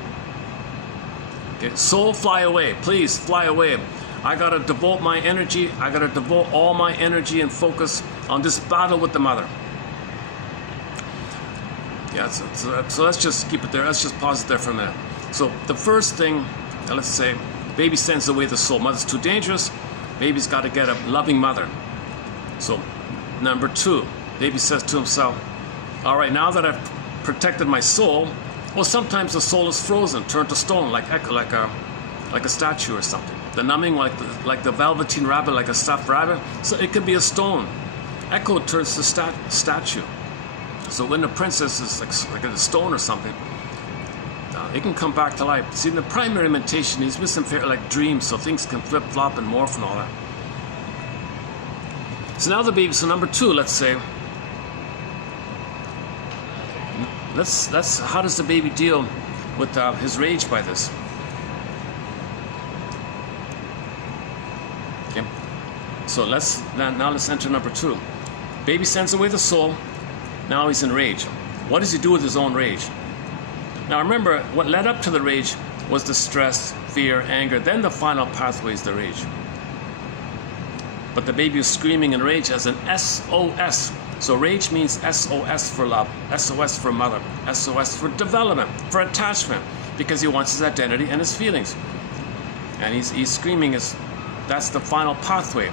Okay, soul, fly away. Please fly away. I gotta devote my energy. I gotta devote all my energy and focus on this battle with the mother. Yeah, so let's just keep it there. Let's just pause it there for a minute. So the first thing, let's say, baby sends away the soul. Mother's too dangerous. Baby's got to get a loving mother. So number two, baby says to himself, all right, now that I've protected my soul, well, sometimes the soul is frozen, turned to stone, like a statue or something. The numbing, like the velveteen rabbit, like a stuffed rabbit. So it could be a stone. Echo turns to statue. So when the princess is like a stone or something, it can come back to life. See, in the primary imitation, he's missing like dreams, so things can flip, flop, and morph and all that. So now the baby. So number two, let's say. How does the baby deal with his rage by this? Okay. So now let's enter number 2. Baby sends away the soul. Now he's in rage. What does he do with his own rage? Now remember, what led up to the rage was the stress, fear, anger. Then the final pathway is the rage. But the baby is screaming in rage as an SOS. So rage means SOS for love, SOS for mother, SOS for development, for attachment, because he wants his identity and his feelings. And he's screaming that's the final pathway.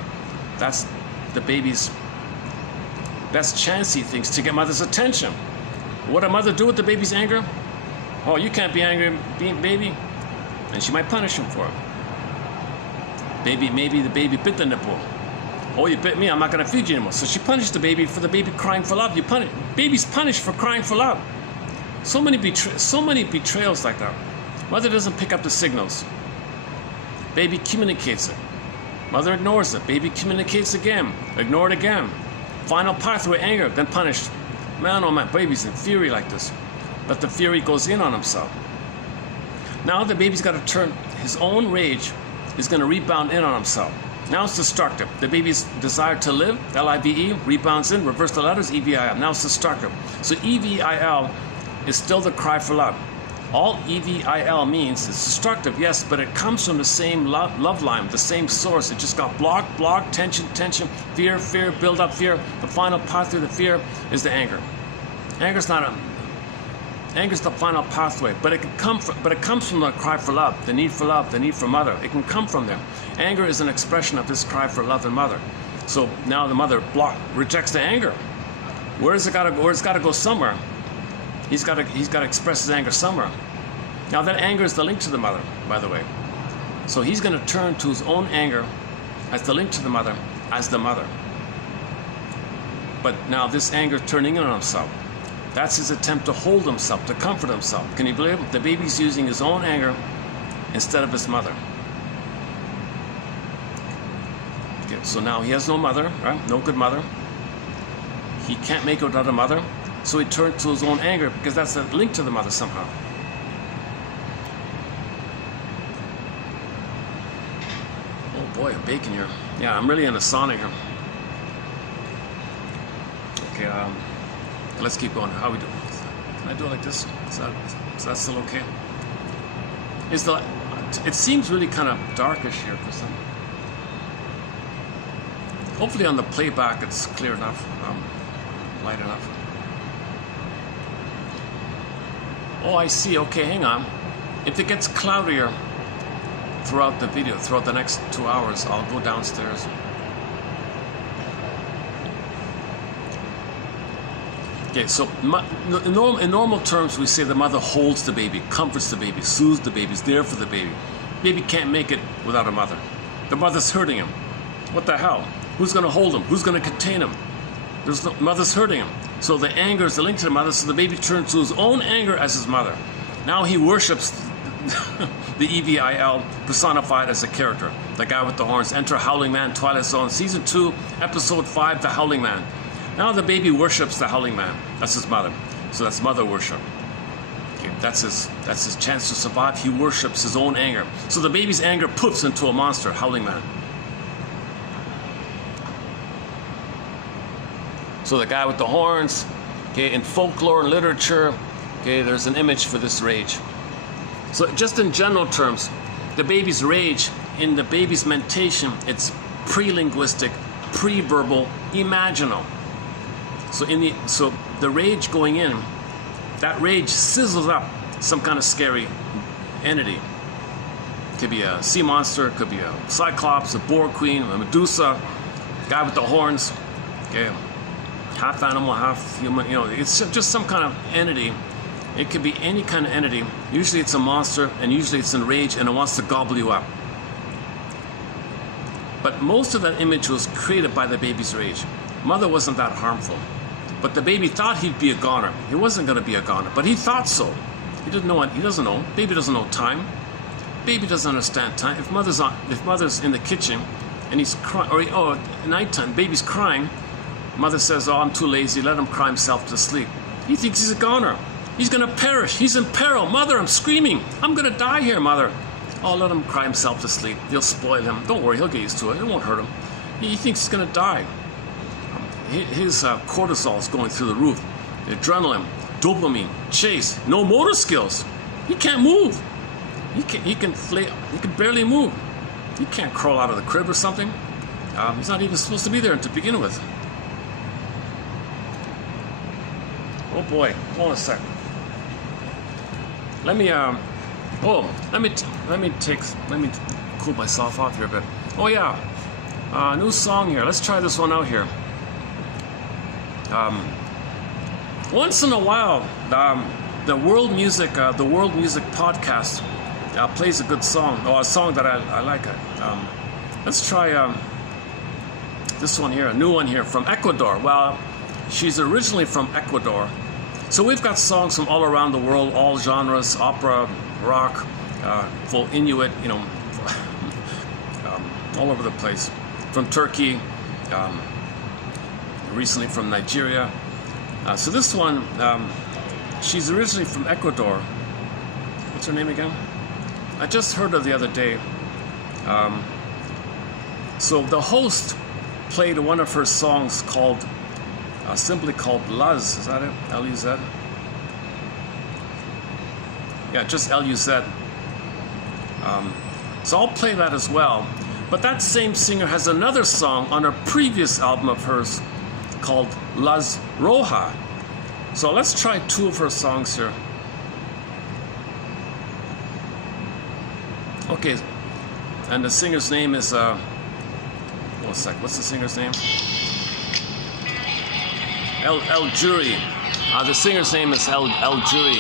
That's the baby's best chance, he thinks, to get mother's attention. What a mother do with the baby's anger? Oh, you can't be angry, baby. And she might punish him for it. Maybe the baby bit the nipple. Oh, you bit me, I'm not going to feed you anymore. So she punished the baby for the baby crying for love. Baby's punished for crying for love. So many betrayals like that. Mother doesn't pick up the signals. Baby communicates it. Mother ignores it. Baby communicates again. Ignored again. Final pathway, anger, then punished. Man, oh man, baby's in fury like this. But the fury goes in on himself. Now the baby's got to turn his own rage is going to rebound in on himself. Now it's destructive. The baby's desire to live, L-I-V-E, rebounds in, reverse the letters, E-V-I-L. Now it's destructive. So E-V-I-L is still the cry for love. All E-V-I-L means is destructive, yes, but it comes from the same love line, the same source. It just got blocked, tension, fear, build up fear. The final pathway to the fear is the anger. Anger's the final pathway, but it comes from the cry for love, the need for mother. It can come from there. Anger is an expression of this cry for love and mother. So now the mother rejects the anger. Where's it got to go? It's got to go somewhere. He's got to express his anger somewhere. Now that anger is the link to the mother, by the way. So he's going to turn to his own anger as the link to the mother, as the mother. But now this anger turning in on himself. That's his attempt to hold himself, to comfort himself. Can you believe it? The baby's using his own anger instead of his mother. Okay, so now he has no mother, right? No good mother. He can't make it without a mother. So he turned to his own anger because that's a link to the mother somehow. Oh boy, I'm baking here. Yeah, I'm really in a sauna here. Okay, let's keep going. How we do? Can I do it like this? Is that still okay? It seems really kind of darkish here for some. Hopefully on the playback it's clear enough, light enough. Oh, I see. Okay, hang on. If it gets cloudier throughout the video, throughout the next 2 hours, I'll go downstairs. Okay, so in normal terms, we say the mother holds the baby, comforts the baby, soothes the baby, is there for the baby. Baby can't make it without a mother. The mother's hurting him. What the hell? Who's going to hold him? Who's going to contain him? Mother's hurting him. So the anger is the link to the mother, so the baby turns to his own anger as his mother. Now he worships the EVIL personified as a character. The guy with the horns. Enter Howling Man, Twilight Zone, Season 2, Episode 5, The Howling Man. Now the baby worships the Howling Man. That's his mother. So that's mother worship. Okay, that's his chance to survive. He worships his own anger. So the baby's anger poofs into a monster, Howling Man. So the guy with the horns, okay, in folklore and literature, okay, there's an image for this rage. So just in general terms, the baby's rage, in the baby's mentation, it's pre-linguistic, pre-verbal, imaginal. So the rage going in, that rage sizzles up some kind of scary entity. It could be a sea monster, it could be a cyclops, a boar queen, a Medusa, guy with the horns, okay. Half animal, half human, it's just some kind of entity. It could be any kind of entity. Usually it's a monster, and usually it's in rage, and it wants to gobble you up. But most of that image was created by the baby's rage. Mother wasn't that harmful. But the baby thought he'd be a goner. He wasn't going to be a goner, but he thought so. He didn't know. He doesn't know. Baby doesn't know time. Baby doesn't understand time. If mother's in the kitchen, and he's crying, or at nighttime, baby's crying, mother says, "Oh, I'm too lazy. Let him cry himself to sleep." He thinks he's a goner. He's going to perish. He's in peril. Mother, I'm screaming. I'm going to die here, mother. Oh, let him cry himself to sleep. They'll spoil him. Don't worry, he'll get used to it. It won't hurt him. He thinks he's going to die. His cortisol is going through the roof. Adrenaline, dopamine, chase, no motor skills. He can't move. He can barely move. He can't crawl out of the crib or something. He's not even supposed to be there to begin with. Oh boy, hold on a sec. Let me cool myself off here a bit. Oh yeah, new song here. Let's try this one out here. Once in a while, the World Music podcast plays a good song, or a song that I like. Let's try this one here, a new one here from Ecuador. Well, she's originally from Ecuador. So we've got songs from all around the world, all genres, opera, rock, full Inuit, all over the place. From Turkey, recently from Nigeria. So this one, she's originally from Ecuador. What's her name again? I just heard her the other day. So the host played one of her songs called, simply called Luz. Is that it? L-U-Z? Yeah, just L-U-Z. So I'll play that as well. But that same singer has another song on a previous album of hers called Luz Roja. So let's try two of her songs here. Okay, and the singer's name is, one sec, what's the singer's name? El Jury. The singer's name is El Jury.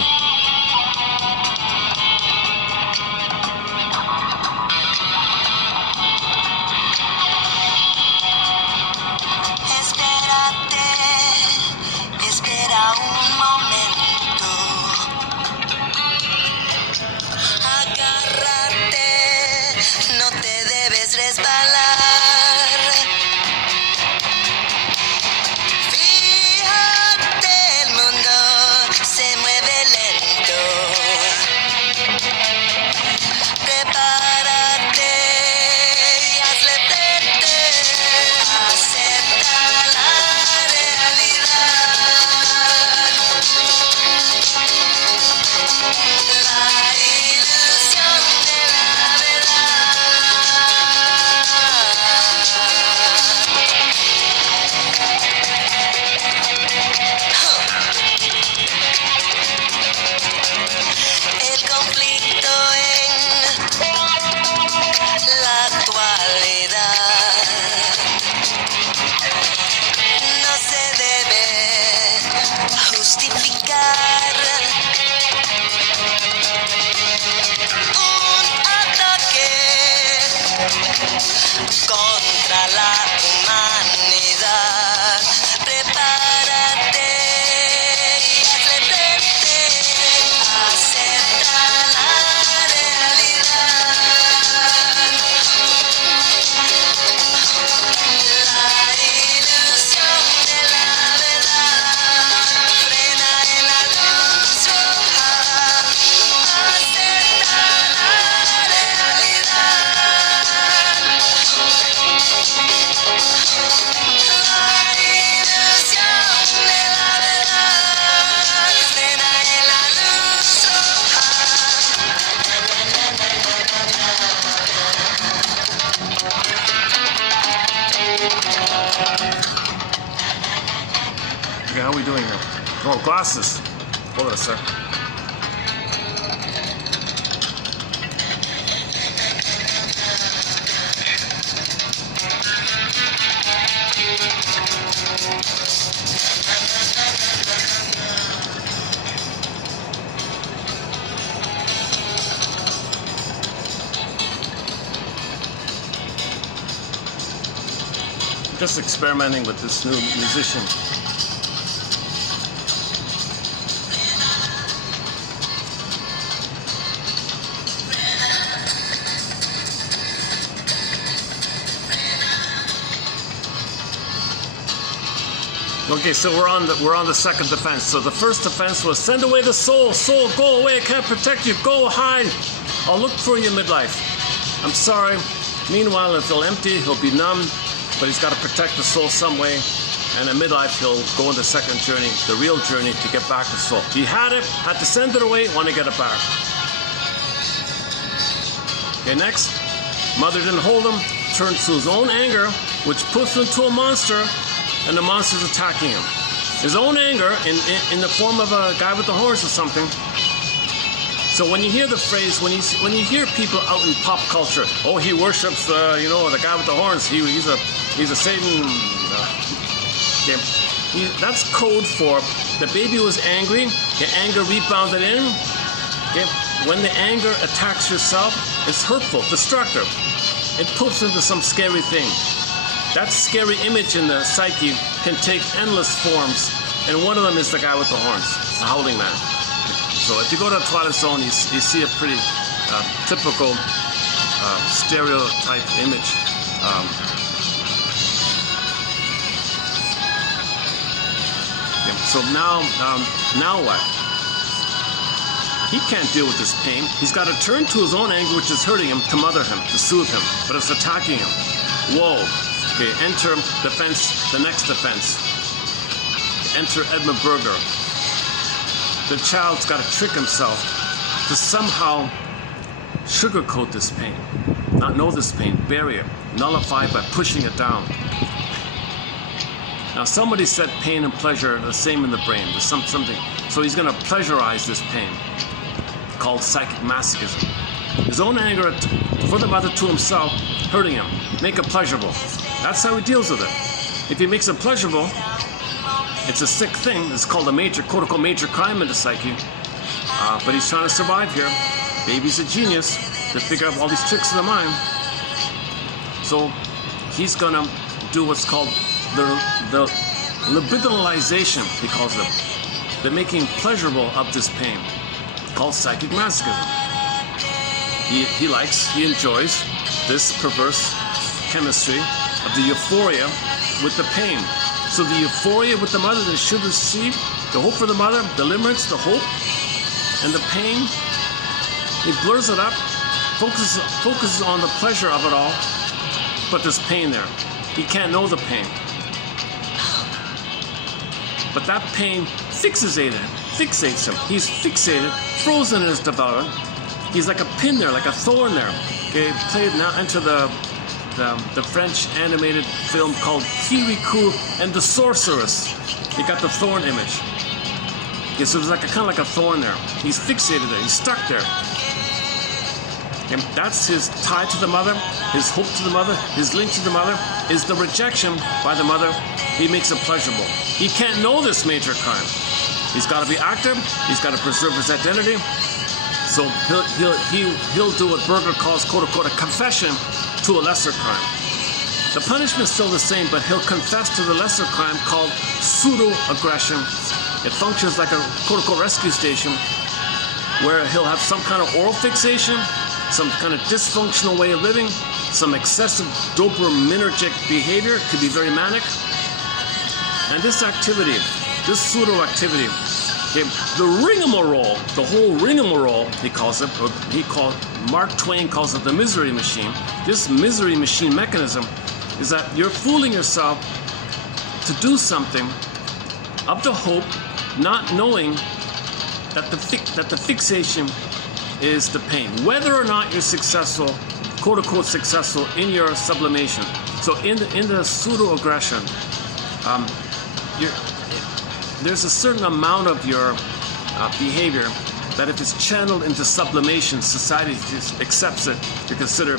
How are we doing here? Oh, glasses. Hold on a sec. Just experimenting with this new musician. Okay, so we're on the second defense. So the first defense was send away the soul, go away, I can't protect you, go hide, I'll look for you midlife. I'm sorry. Meanwhile, he'll empty, he'll be numb, but he's got to protect the soul some way. And in midlife, he'll go on the second journey, the real journey to get back the soul. He had it, had to send it away, want to get it back. Okay, next. Mother didn't hold him, turned to his own anger, which puts him into a monster, and the monster's attacking him. His own anger in the form of a guy with the horns or something. So when you hear the phrase, when you hear people out in pop culture, oh, he worships the guy with the horns. He's a Satan. Okay. That's code for the baby was angry. The anger rebounded in. Okay. When the anger attacks yourself, it's hurtful, destructive. It puts into some scary thing. That scary image in the psyche can take endless forms, and one of them is the guy with the horns, the howling man. So if you go to the Twilight Zone, you see a pretty typical stereotype image. So now what? He can't deal with this pain. He's got to turn to his own anger, which is hurting him, to mother him, to soothe him, but it's attacking him. Whoa. Okay, enter defense, the next defense. Enter Edmund Berger. The child's got to trick himself to somehow sugarcoat this pain, not know this pain, bury it, nullify it by pushing it down. Now somebody said pain and pleasure are the same in the brain. There's something. So he's going to pleasurize this pain, called psychic masochism. His own anger for the mother to himself, hurting him. Make it pleasurable. That's how he deals with it. If he makes it pleasurable, it's a sick thing. It's called a major, quote-unquote, major crime in the psyche. But he's trying to survive here. Baby's a genius to figure out all these tricks of the mind. So he's going to do what's called the libidinalization, he calls it. The making pleasurable of this pain, called psychic masochism. He enjoys this perverse chemistry of the euphoria with the pain. So the euphoria with the mother that should receive, the hope for the mother, deliverance, the hope, and the pain, he blurs it up, focuses on the pleasure of it all, but there's pain there. He can't know the pain. But that pain fixates him. He's fixated, frozen in his development. He's like a pin there, like a thorn there. Okay, played now into the French animated film called Kirikou and the Sorceress. You got the thorn image. Okay, so there's like kind of like a thorn there. He's fixated there. He's stuck there. And that's his tie to the mother, his hope to the mother, his link to the mother, is the rejection by the mother. He makes it pleasurable. He can't know this major crime. He's got to be active. He's got to preserve his identity. So he'll do what Berger calls, quote unquote, a confession to a lesser crime. The punishment's still the same, but he'll confess to the lesser crime called pseudo-aggression. It functions like a quote unquote rescue station where he'll have some kind of oral fixation, some kind of dysfunctional way of living, some excessive dopaminergic behavior, could be very manic. And this activity, this pseudo-activity, the rigmarole, the whole rigmarole, he calls it, Mark Twain calls it the misery machine. This misery machine mechanism is that you're fooling yourself to do something of the hope, not knowing that the fixation is the pain. Whether or not you're successful, quote unquote successful in your sublimation. So in the pseudo-aggression, there's a certain amount of your behavior that if it's channeled into sublimation, society just accepts it to consider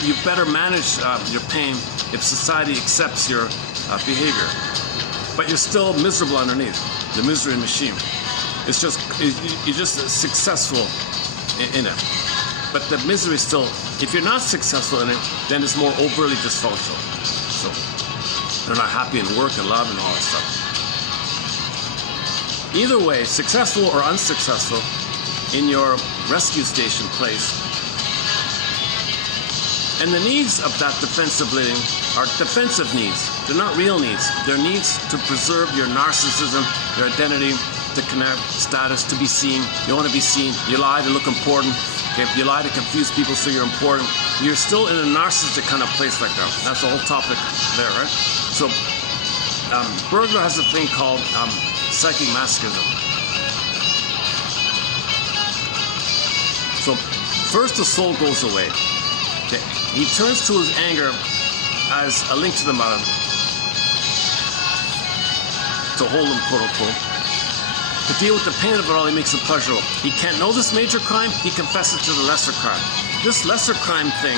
you better manage your pain if society accepts your behavior. But you're still miserable underneath, the misery machine. It's just, you're just successful in it. But the misery still, if you're not successful in it, then it's more overtly dysfunctional. So they're not happy in work and love and all that stuff. Either way, successful or unsuccessful in your rescue station place. And the needs of that defensive living are defensive needs. They're not real needs. They're needs to preserve your narcissism, your identity, status, to be seen. You want to be seen. You lie to look important. Okay? You lie to confuse people so you're important. You're still in a narcissistic kind of place like that. That's the whole topic there, right? So Berger has a thing called psychic masochism. So first the soul goes away. Okay? He turns to his anger as a link to the mother, to hold him, quote unquote. To deal with the pain of it all, he makes it pleasurable. He can't know this major crime, he confesses to the lesser crime. This lesser crime thing,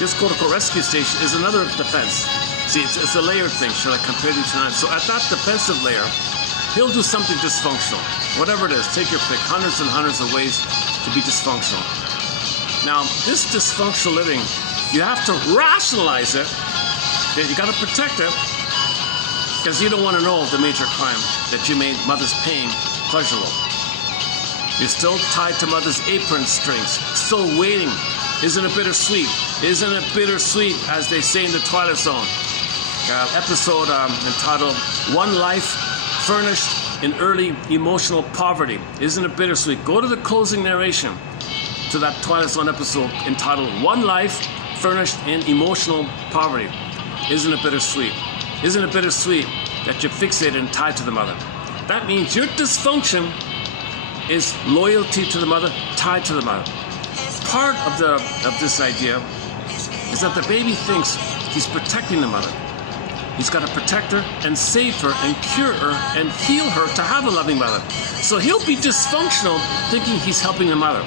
this quote unquote rescue station, is another defense. See, it's a layered thing, should I compare these tonight? So at that defensive layer, he'll do something dysfunctional. Whatever it is, take your pick. Hundreds and hundreds of ways to be dysfunctional. Now, this dysfunctional living, you have to rationalize it. You got to protect it, because you don't want to know the major crime that you made mother's pain pleasurable. You're still tied to mother's apron strings, still waiting. Isn't it bittersweet? Isn't it bittersweet, as they say in the Twilight Zone? Episode entitled One Life Furnished in Early Emotional Poverty. Isn't it bittersweet? Go to the closing narration to that Twilight Zone episode entitled One Life Furnished in Emotional Poverty. Isn't it bittersweet? Isn't it bittersweet that you're fixated and tied to the mother? That means your dysfunction is loyalty to the mother, tied to the mother. Part of this idea is that the baby thinks he's protecting the mother. He's got to protect her and save her and cure her and heal her to have a loving mother. So he'll be dysfunctional thinking he's helping the mother,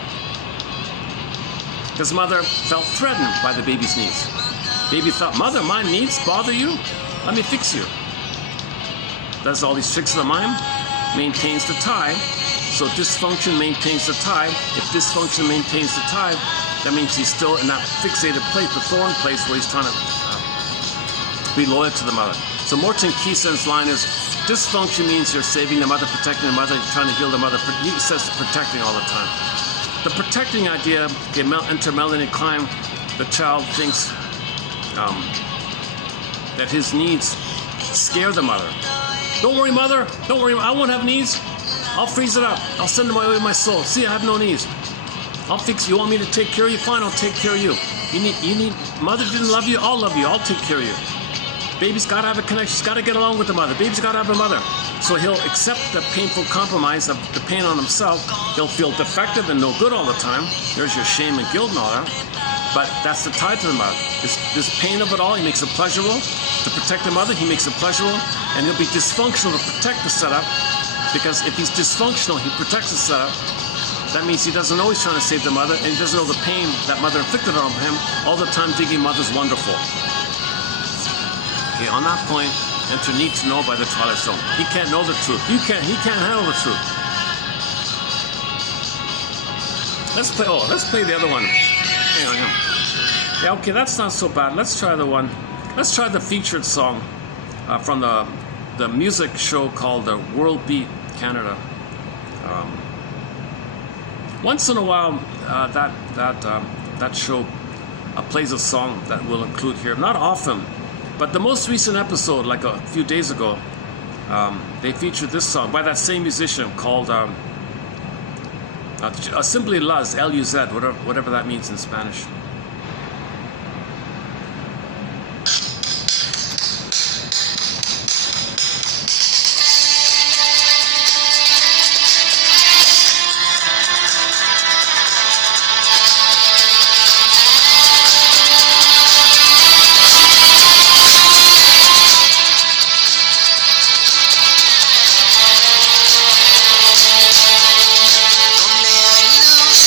because mother felt threatened by the baby's needs. Baby thought, mother, my needs bother you? Let me fix you. Does all these tricks of the mind, maintains the tie. So dysfunction maintains the tie. If dysfunction maintains the tie, that means he's still in that fixated place, the thorn place, where he's trying to be loyal to the mother. So Morton Keeson's line is, dysfunction means you're saving the mother, protecting the mother, trying to heal the mother. He says protecting all the time. The protecting idea, enter Melanie Klein, the child thinks that his needs scare the mother. Don't worry, mother. Don't worry. I won't have needs. I'll freeze it up. I'll send them away with my soul. See, I have no needs. I'll fix you. You want me to take care of you? Fine, I'll take care of you. You need. Mother didn't love you. I'll love you. I'll take care of you. Baby's got to have a connection. She's got to get along with the mother. Baby's got to have a mother. So he'll accept the painful compromise of the pain on himself. He'll feel defective and no good all the time. There's your shame and guilt and all that. But that's the tie to the mother. This pain of it all, he makes it pleasurable. To protect the mother, he makes it pleasurable. And he'll be dysfunctional to protect the setup. Because if he's dysfunctional, he protects the setup. That means he doesn't know he's trying to save the mother, and he doesn't know the pain that mother inflicted on him, all the time thinking mother's wonderful. Okay, on that point, enter Need to Know by the Twilight Zone. He can't know the truth. He can't handle the truth. Let's play the other one. Hang on. Yeah, okay, that's not so bad. Let's try the one. Let's try the featured song from the music show called World Beat Canada. Once in a while, that show plays a song that we'll include here. Not often, but the most recent episode, like a few days ago, they featured this song by that same musician called Simply Luz, L-U-Z, whatever that means in Spanish. Donde hay luz,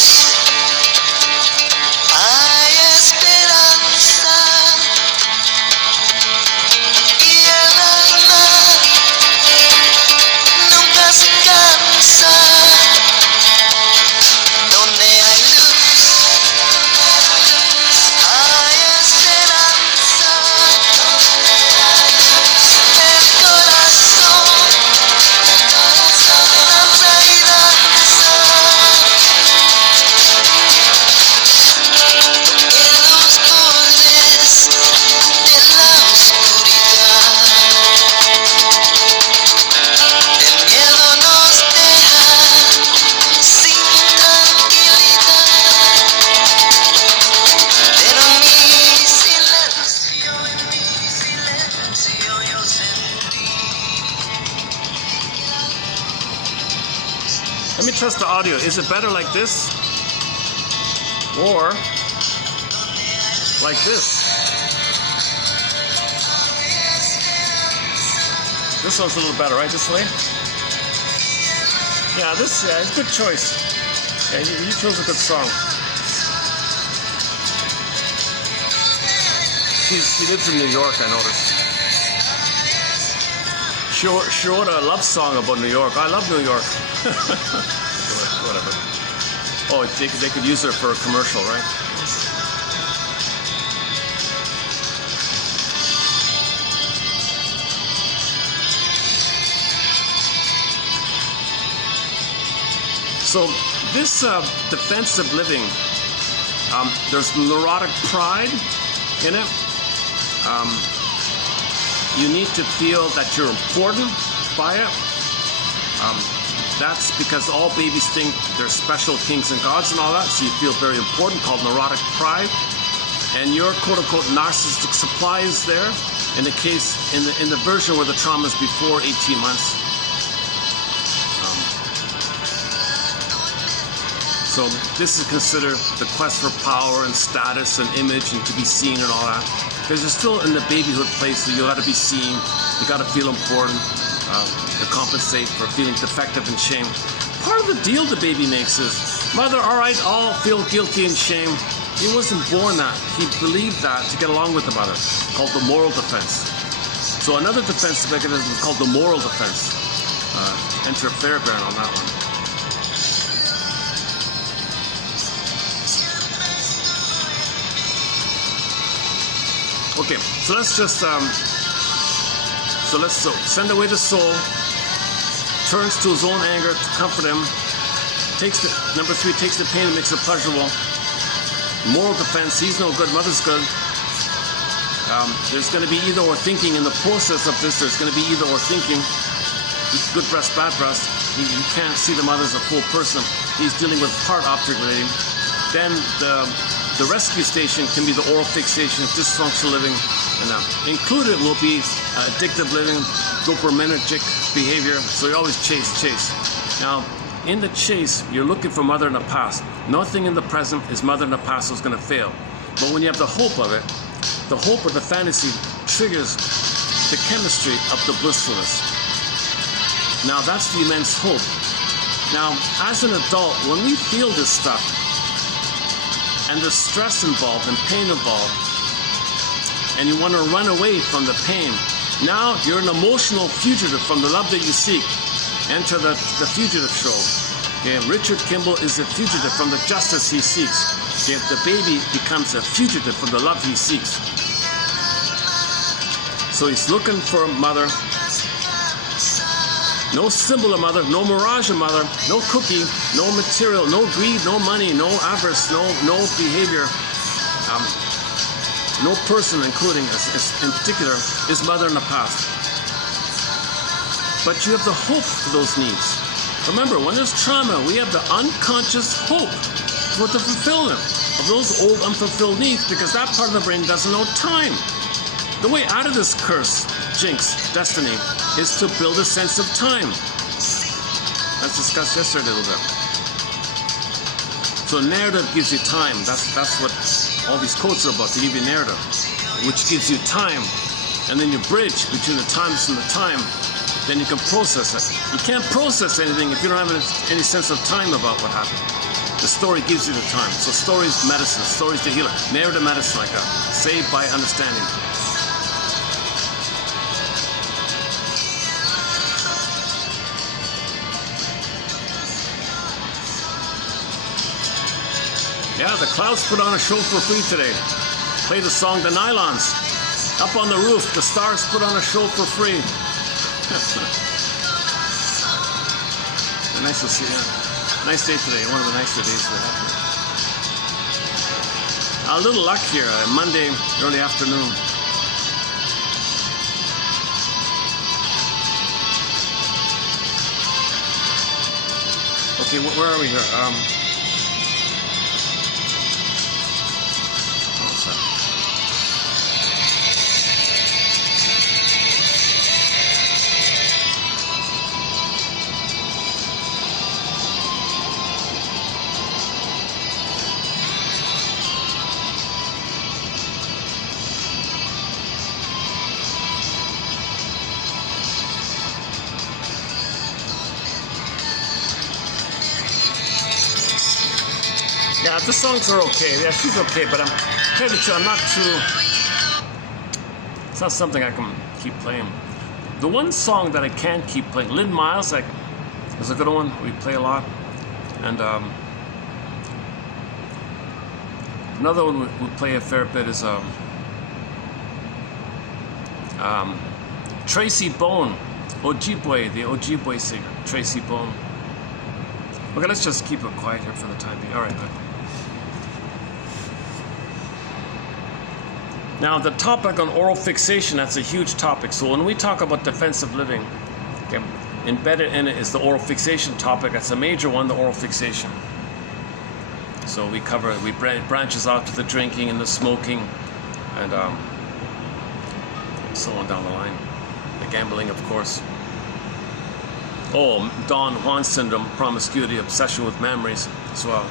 Let me test the audio. Is it better like this? Or like this? This one's a little better, right? This way? Yeah, it's a good choice. Yeah, you chose a good song. He lives in New York, I noticed. She wrote a love song about New York. I love New York. Whatever. Oh, they could use her for a commercial, right? So this defensive living, there's neurotic pride in it. You need to feel that you're important by it. That's because all babies think they're special kings and gods and all that, so you feel very important, called neurotic pride. And your quote-unquote narcissistic supply is there in the case, in the version where the trauma is before 18 months. So this is considered the quest for power and status and image and to be seen and all that. Because you're still in the babyhood place where you got to be seen, you got to feel important, to compensate for feeling defective and shame. Part of the deal the baby makes is, mother, all right, I'll feel guilty and shame. He wasn't born that. He believed that to get along with the mother, called the moral defense. So another defense mechanism is called the moral defense. Enter Fairbairn on that one. Okay, so let's just, send away the soul, turns to his own anger to comfort him, number 3, takes the pain and makes it pleasurable. Moral defense, he's no good, mother's good. There's going to be either or thinking in the process of this, there's going to be either or thinking. Good breast, bad breast. You can't see the mother as a full person. He's dealing with part object relating. Then the rescue station can be the oral fixation, dysfunctional living, and included will be addictive living, dopaminergic behavior. So you always chase. Now, in the chase, you're looking for mother in the past. Nothing in the present is mother in the past is going to fail. But when you have the hope of it, the hope of the fantasy triggers the chemistry of the blissfulness. Now, that's the immense hope. Now, as an adult, when we feel this stuff, and there's stress involved and pain involved, and you want to run away from the pain. Now you're an emotional fugitive from the love that you seek. Enter the fugitive show. Okay, Richard Kimball is a fugitive from the justice he seeks. Okay, the baby becomes a fugitive from the love he seeks. So he's looking for a mother. No symbol of mother, no mirage of mother, no cookie, no material, no greed, no money, no avarice, no behavior, no person, including in particular, is mother in the past. But you have the hope for those needs. Remember, when there's trauma, we have the unconscious hope for the fulfillment of those old unfulfilled needs, because that part of the brain doesn't know time. The way out of this curse, jinx, destiny, is to build a sense of time. As discussed yesterday a little bit. So narrative gives you time. That's what all these quotes are about. They give you narrative, which gives you time. And then you bridge between the times and the time. Then you can process it. You can't process anything if you don't have any sense of time about what happened. The story gives you the time. So stories, medicine. Stories to heal. Narrative medicine, like saved by understanding. Yeah, the Clouds put on a show for free today. Play the song The Nylons. Up on the roof, the Stars put on a show for free. Nice to see you. Nice day today, one of the nicer days we have. A little luck here, Monday, early afternoon. Okay, where are we here? Yeah, the songs are okay. Yeah, she's okay, but I'm not too. It's not something I can keep playing. The one song that I can't keep playing, Lynn Miles, like, is a good one. We play a lot, and another one we play a fair bit is Tracy Bone, Ojibwe, the Ojibwe singer, Tracy Bone. Okay, let's just keep it quiet here for the time being. All right, good. Now, the topic on oral fixation, that's a huge topic. So when we talk about defensive living, okay, embedded in it is the oral fixation topic. That's a major one, the oral fixation. So we branches out to the drinking and the smoking and so on down the line. The gambling, of course. Oh, Don Juan syndrome, promiscuity, obsession with memories as well.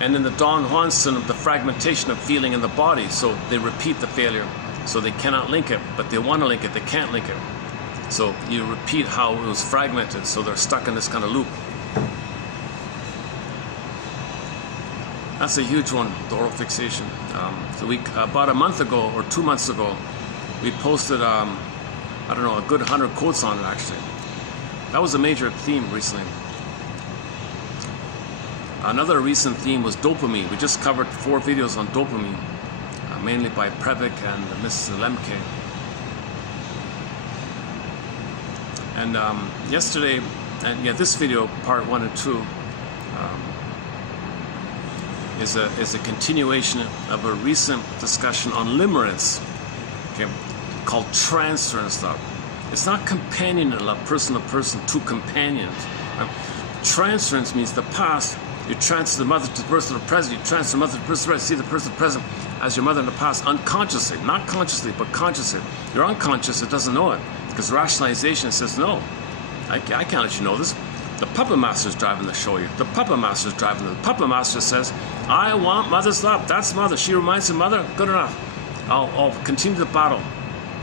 And in the Don Juan syndrome, the fragmentation of feeling in the body. So they repeat the failure. So they cannot link it, but they want to link it, they can't link it. So you repeat how it was fragmented, so they're stuck in this kind of loop. That's a huge one, the oral fixation. So about a month ago or 2 months ago, we posted, I don't know, a good 100 quotes on it actually. That was a major theme recently. Another recent theme was dopamine. We just covered 4 videos on dopamine, mainly by Previc and Mrs. Lemke. And yesterday, and yeah, this video, part 1 and 2, is a continuation of a recent discussion on limerence, okay, called transference love. It's not companionate love, person to person, two companions. Transference means the past. You transfer the mother to the person of the present. You transfer the mother to the person of the present. See the person of the present as your mother in the past, unconsciously, not consciously, but consciously. You're unconscious, it doesn't know it, because rationalization says, no, I can't let you know this. The puppet master's driving the show here. The puppet master's driving the puppet master says, I want mother's love. That's mother. She reminds of mother. Good enough. I'll continue the battle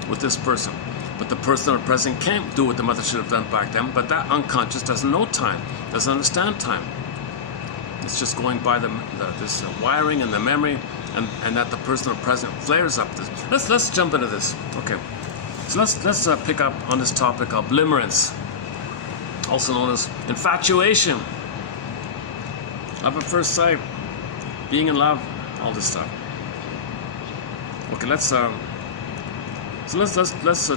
with this person. But the person in the present can't do what the mother should have done back then. But that unconscious doesn't know time, doesn't understand time. It's just going by this wiring and the memory, and that the person in the present flares up this. Let's jump into this. Okay. So let's pick up on this topic of limerence, also known as infatuation, love at first sight, being in love, all this stuff. Okay, let's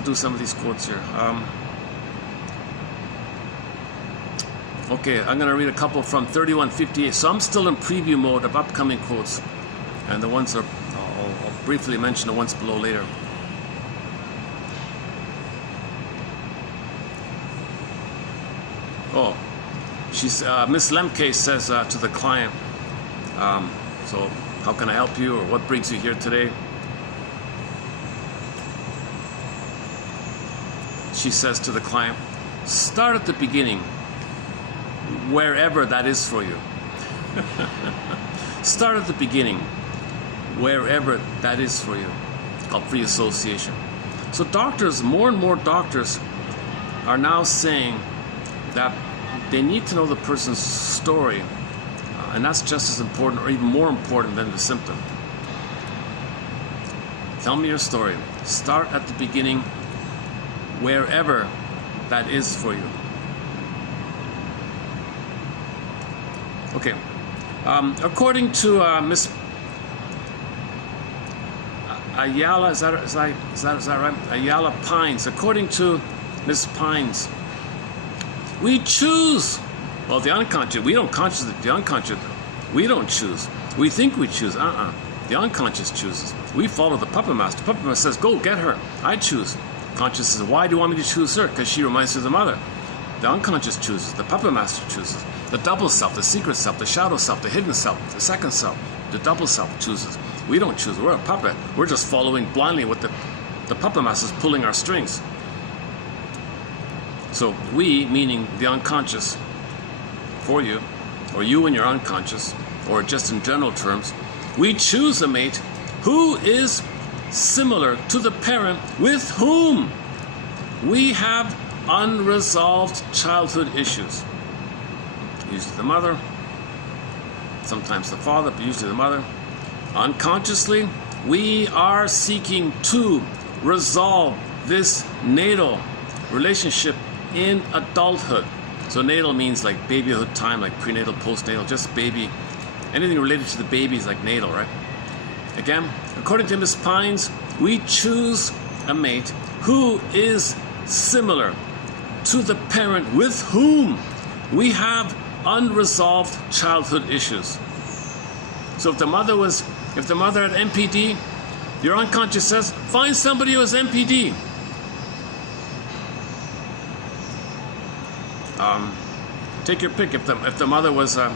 do some of these quotes here. Okay, I'm going to read a couple from 3158. So I'm still in preview mode of upcoming quotes, and the ones I'll briefly mention the ones below later. Oh, Miss Lemke says to the client, so how can I help you, or what brings you here today? She says to the client, start at the beginning, wherever that is for you. Start at the beginning, wherever that is for you. It's called free association. So doctors, more and more doctors are now saying that they need to know the person's story, and that's just as important or even more important than the symptom. Tell me your story. Start at the beginning, wherever that is for you. Okay. According to Miss Ayala, is that right? Ayala Pines. According to Miss Pines, we choose. Well, the unconscious. We don't consciously. The unconscious. We don't choose. We think we choose. The unconscious chooses. We follow the puppet master. Puppet master says, "Go get her." I choose. Conscious says, "Why do you want me to choose her?" Because she reminds me of the mother. The unconscious chooses. The puppet master chooses. The double self, the secret self, the shadow self, the hidden self, the second self, the double self chooses. We don't choose. We're a puppet. We're just following blindly what the puppet master is pulling our strings. So we, meaning the unconscious, for you, or you and your unconscious, or just in general terms, we choose a mate who is similar to the parent with whom we have unresolved childhood issues. Usually the mother, sometimes the father, but usually the mother. Unconsciously, we are seeking to resolve this natal relationship in adulthood. So natal means like babyhood time, like prenatal, postnatal, just baby. Anything related to the baby is like natal, right? Again, according to Miss Pines, we choose a mate who is similar to the parent with whom we have unresolved childhood issues. So if the mother had MPD, your unconscious says, find somebody who has MPD. Take your pick. If the mother was a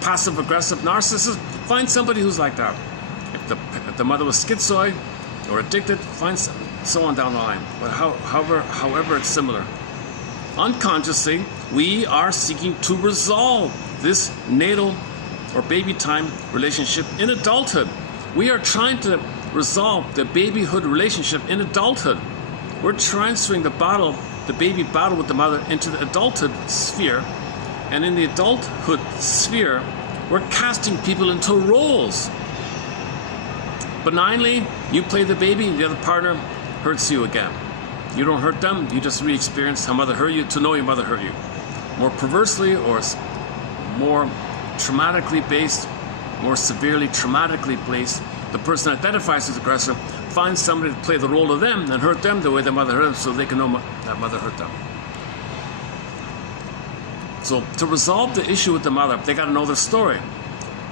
passive-aggressive narcissist, find somebody who's like that. If the mother was schizoid or addicted, find so on down the line. But however it's similar. Unconsciously, we are seeking to resolve this natal or baby time relationship in adulthood. We are trying to resolve the babyhood relationship in adulthood. We're transferring the baby battle with the mother into the adulthood sphere. And in the adulthood sphere, we're casting people into roles. Benignly, you play the baby, the other partner hurts you again. You don't hurt them, you just re-experience how mother hurt you to know your mother hurt you. More perversely or more traumatically based, more severely traumatically based, the person identifies as aggressor, finds somebody to play the role of them and hurt them the way their mother hurt them so they can know that mother hurt them. So to resolve the issue with the mother, they got to know their story.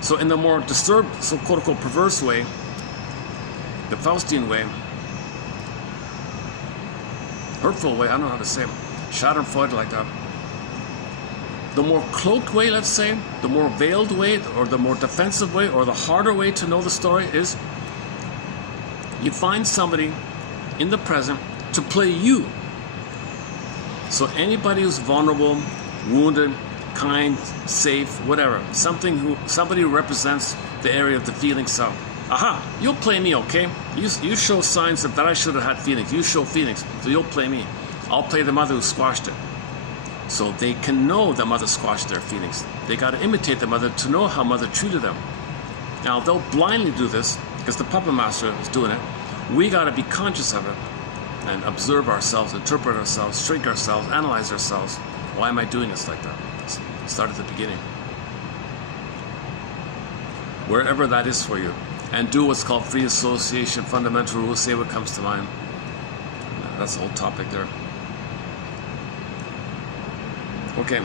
So in the more disturbed, so quote-unquote perverse way, the Faustian way, hurtful way, I don't know how to say it, Schadenfreude like that. The more cloaked way, let's say, the more veiled way, or the more defensive way, or the harder way to know the story is you find somebody in the present to play you. So anybody who's vulnerable, wounded, kind, safe, whatever, somebody who represents the area of the feeling self. Aha, you'll play me, okay? You show signs that I should have had feelings. You show feelings, so you'll play me. I'll play the mother who squashed it. So they can know the mother squashed their feelings. They got to imitate the mother to know how mother treated them. Now, they'll blindly do this because the puppet master is doing it. We got to be conscious of it and observe ourselves, interpret ourselves, shrink ourselves, analyze ourselves. Why am I doing this like that? Start at the beginning. Wherever that is for you. And do what's called free association, fundamental rules, say what comes to mind. That's the whole topic there. Okay.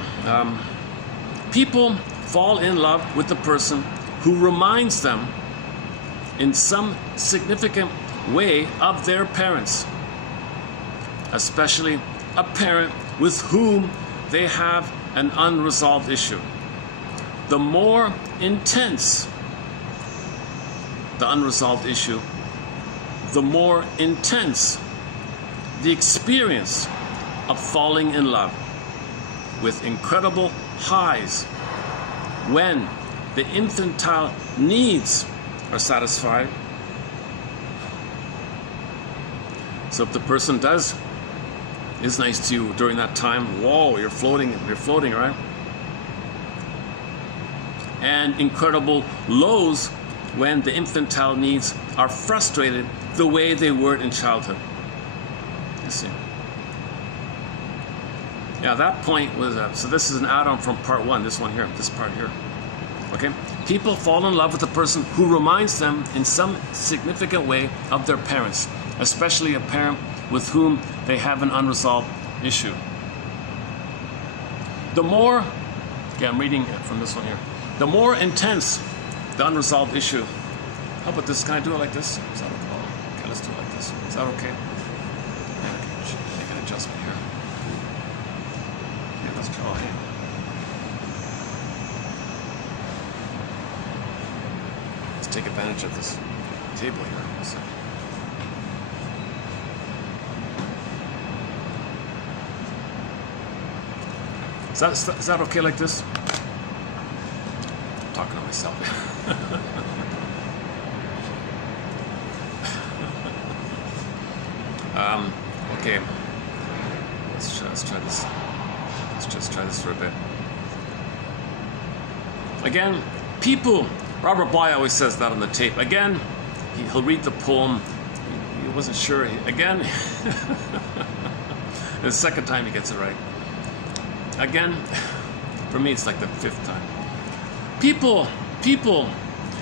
People fall in love with the person who reminds them in some significant way of their parents, especially a parent with whom they have an unresolved issue. The more intense the unresolved issue, the more intense the experience of falling in love, with incredible highs when the infantile needs are satisfied. So if the person is nice to you during that time, whoa, you're floating, right? And incredible lows when the infantile needs are frustrated the way they were in childhood. You see. Yeah, that point was, so this is an add-on from part one, this one here, this part here. Okay? People fall in love with a person who reminds them in some significant way of their parents, especially a parent with whom they have an unresolved issue. The more, okay, I'm reading from this one here. The more intense the unresolved issue. How about this? Can I do it like this? Is that okay? Okay, let's do it like this. Is that okay? Make an adjustment here. Yeah, let's draw it. Let's take advantage of this table here. So. Is that okay like this? I'm talking to myself. Okay. Let's try this. Let's just try this for a bit. Again, People, Robert Bly always says that on the tape. Again, he'll read the poem. He wasn't sure. Again, the second time he gets it right. Again, for me, it's like the fifth time. People,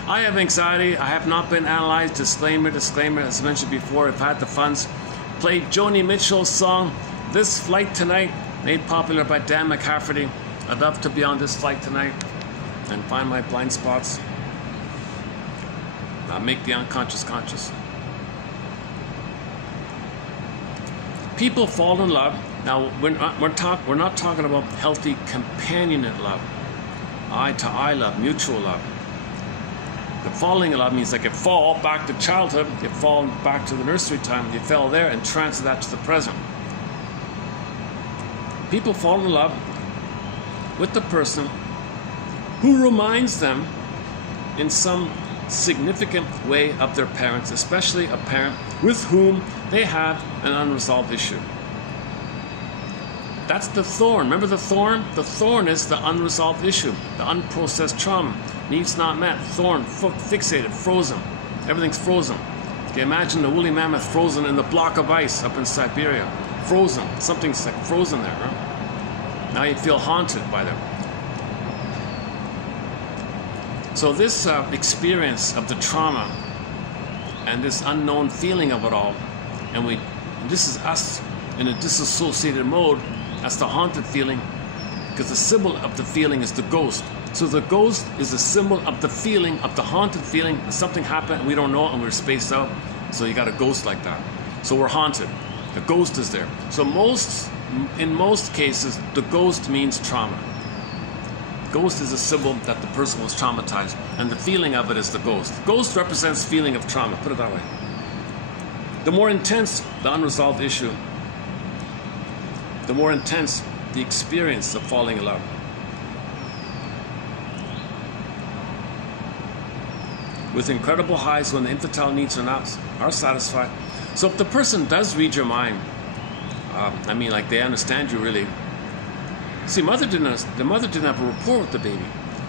I have anxiety. I have not been analyzed. Disclaimer, as mentioned before, I've had the funds. Played Joni Mitchell's song, This Flight Tonight, made popular by Dan McCafferty. I'd love to be on this flight tonight and find my blind spots. Make the unconscious conscious. People fall in love. Now, we're not talking about healthy companionate love, eye-to-eye love, mutual love. The falling in love means like you fall back to childhood, you fall back to the nursery time, you fell there and transfer that to the present. People fall in love with the person who reminds them in some significant way of their parents, especially a parent with whom they have an unresolved issue. That's the thorn. Remember the thorn? The thorn is the unresolved issue, the unprocessed trauma, needs not met, thorn, fixated, frozen. Everything's frozen. Can you imagine the woolly mammoth frozen in the block of ice up in Siberia? Frozen. Something's like frozen there, right? Now you feel haunted by them. So this experience of the trauma and this unknown feeling of it all, and this is us in a disassociated mode. That's the haunted feeling, because the symbol of the feeling is the ghost. So the ghost is a symbol of the feeling, of the haunted feeling. Something happened and we don't know and we're spaced out. So you got a ghost like that. So we're haunted. The ghost is there. So in most cases, the ghost means trauma. Ghost is a symbol that the person was traumatized, and the feeling of it is the ghost. Ghost represents feeling of trauma, put it that way. The more intense the unresolved issue, the more intense the experience of falling in love. With incredible highs when the infantile needs are satisfied. So if the person does read your mind, like they understand you really. See, the mother didn't have a rapport with the baby.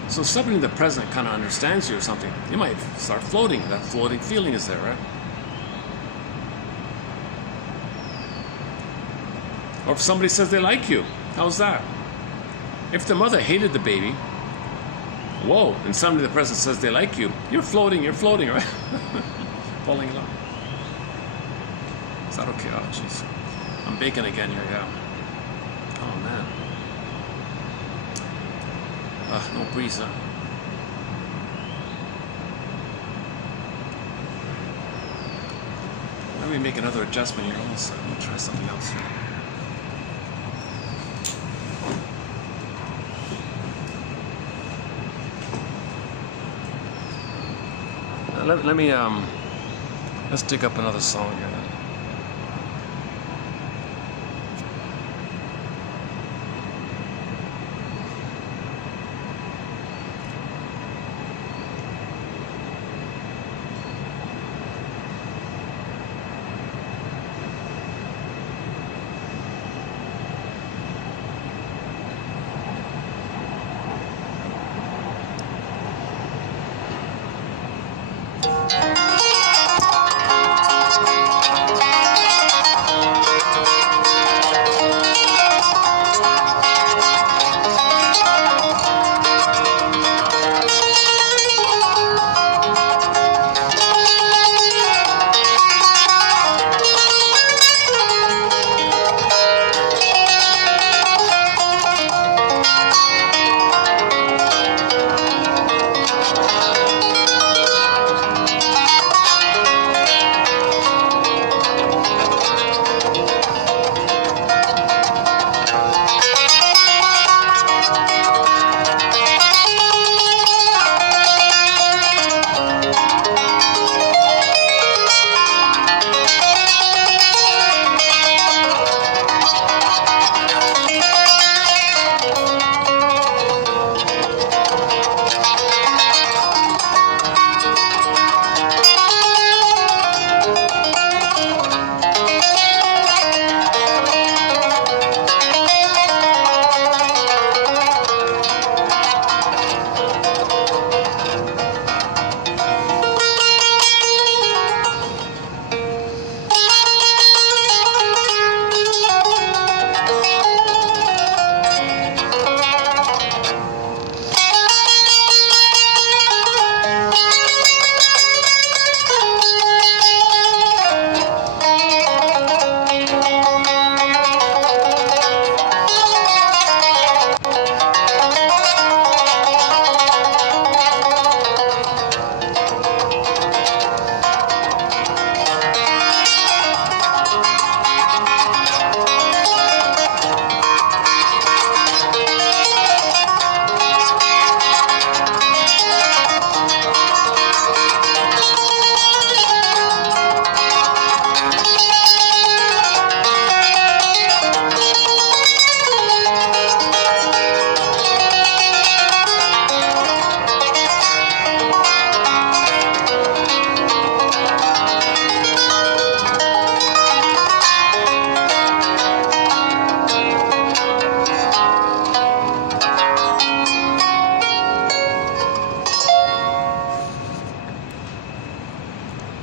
So somebody in the present kind of understands you or something. You might start floating. That floating feeling is there, right? Or if somebody says they like you, how's that? If the mother hated the baby, whoa, and somebody in the present says they like you, you're floating, right? Falling in love. Is that okay? Oh, jeez. I'm baking again here, yeah. Oh, man. No breeze, huh? Let me make another adjustment here. Let me try something else here. Let me let's dig up another song here then.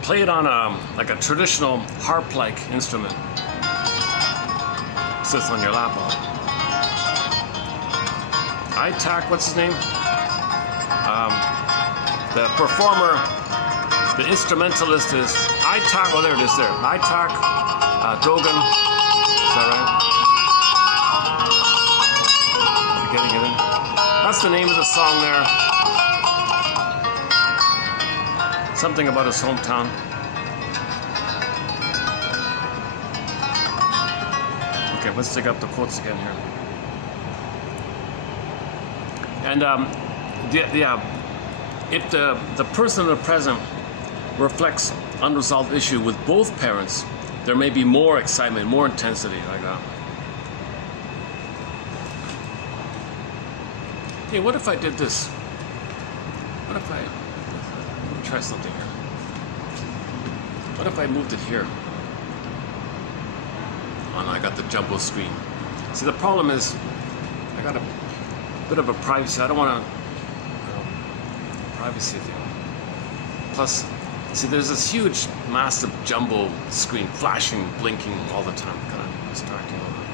Play it on like a traditional harp-like instrument. Sits on your lap. Itak, what's his name? The performer, the instrumentalist is Itak. Oh, there it is. There, Itak Dogan. Is that right? Getting it in. That's the name of the song there. Something about his hometown. Okay, let's dig up the quotes again here. And if the person in the present reflects unresolved issue with both parents, there may be more excitement, more intensity like that. Hey, what if I did this? What if I... Let me try something here. What if I moved it here? Oh no, I got the jumbo screen. See, the problem is, I got a bit of a privacy. I don't want to... privacy thing. Plus, see, there's this huge, massive jumbo screen flashing, blinking all the time. Kind of distracting a little bit.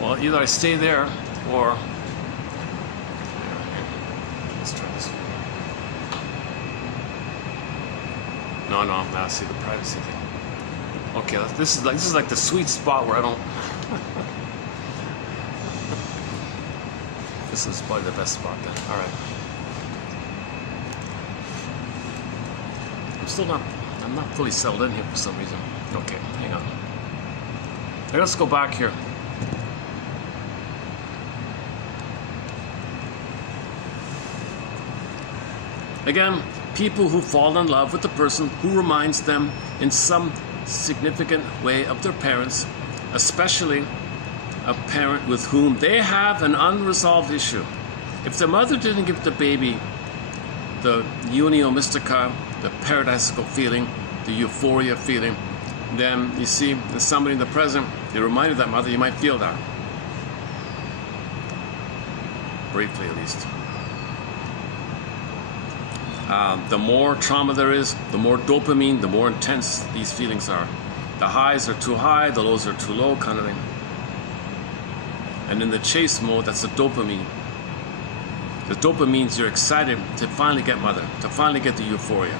Well, either I stay there or... Let's try this. No, now see the privacy thing. Okay, this is like the sweet spot where I don't... This is probably the best spot then. All right. I'm not fully settled in here for some reason. Okay, hang on. Okay, let's go back here. Again, people who fall in love with the person who reminds them in some significant way of their parents, especially a parent with whom they have an unresolved issue. If the mother didn't give the baby the unio mystica, the paradisical feeling, the euphoria feeling, then you see there's somebody in the present, they reminded that mother, you might feel that. Briefly at least. The more trauma there is, the more dopamine, the more intense these feelings are. The highs are too high, the lows are too low, kind of thing. And in the chase mode, that's the dopamine. The dopamine means you're excited to finally get mother, to finally get the euphoria.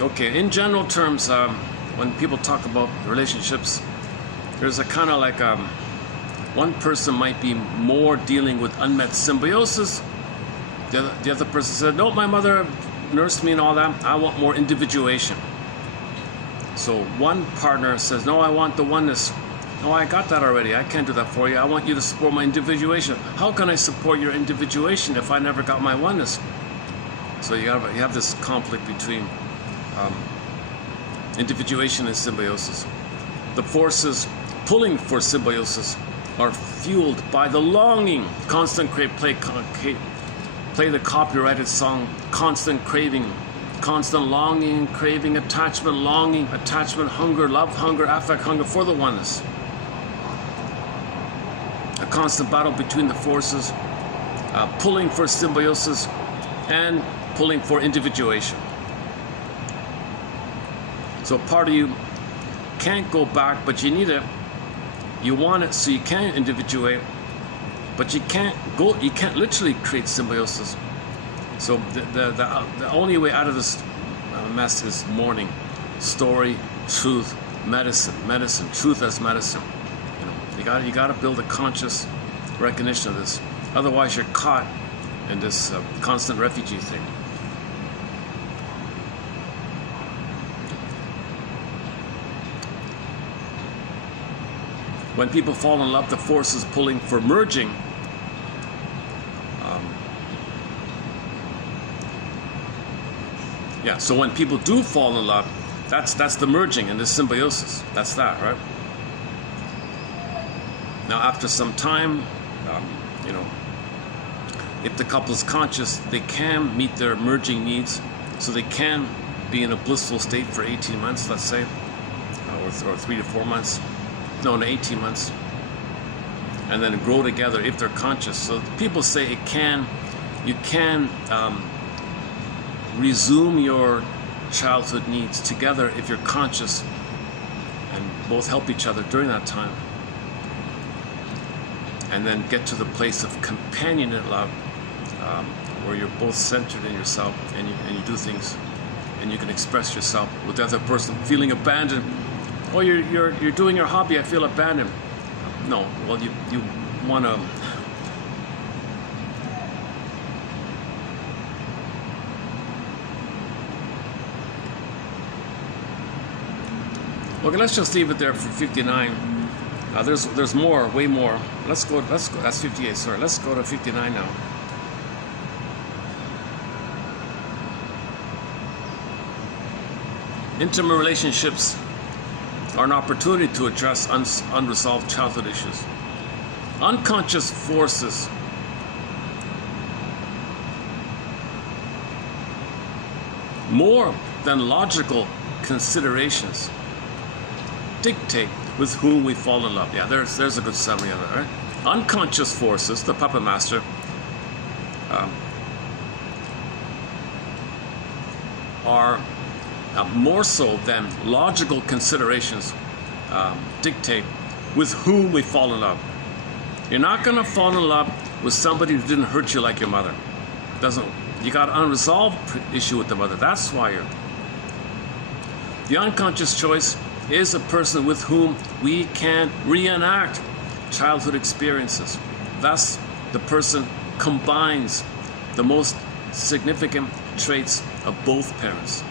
Okay, in general terms, when people talk about relationships, there's a kind of like one person might be more dealing with unmet symbiosis. The other person said, no, my mother nursed me and all that. I want more individuation. So one partner says, no, I want the oneness. No, I got that already. I can't do that for you. I want you to support my individuation. How can I support your individuation if I never got my oneness? So you have this conflict between individuation and symbiosis. The forces pulling for symbiosis are fueled by the longing, constant play the copyrighted song, constant craving, constant longing, craving, attachment, longing, attachment, hunger, love, hunger, affect, hunger for the oneness. A constant battle between the forces, pulling for symbiosis and pulling for individuation. So part of you can't go back, but you need it. You want it so you can individuate, but you can't literally create symbiosis. So the only way out of this mess is mourning, story, truth, medicine, truth as medicine. You know, you got to build a conscious recognition of this. Otherwise, you're caught in this constant refugee thing. When people fall in love, the force is pulling for merging. So when people do fall in love, that's the merging and the symbiosis. That's that, right? Now, after some time, you know, if the couple's conscious, they can meet their merging needs, so they can be in a blissful state for 18 months, let's say, or 3 to 4 months. no, in 18 months, and then grow together if they're conscious. So people say you can resume your childhood needs together if you're conscious and both help each other during that time, and then get to the place of companionate love, where you're both centered in yourself, and you do things, and you can express yourself with the other person. Feeling abandoned, oh, you're doing your hobby, I feel abandoned. No, well, you want to. Okay, let's just leave it there for 59. There's more, way more. Let's go. That's 58. Sorry, let's go to 59 now. Intimate relationships are an opportunity to address unresolved childhood issues. Unconscious forces more than logical considerations dictate with whom we fall in love. Yeah, there's a good summary of it, right? Unconscious forces, the puppet master, are more so than logical considerations dictate with whom we fall in love. You're not going to fall in love with somebody who didn't hurt you like your mother. You got an unresolved issue with the mother. That's why you're. The unconscious choice is a person with whom we can reenact childhood experiences. Thus, the person combines the most significant traits of both parents.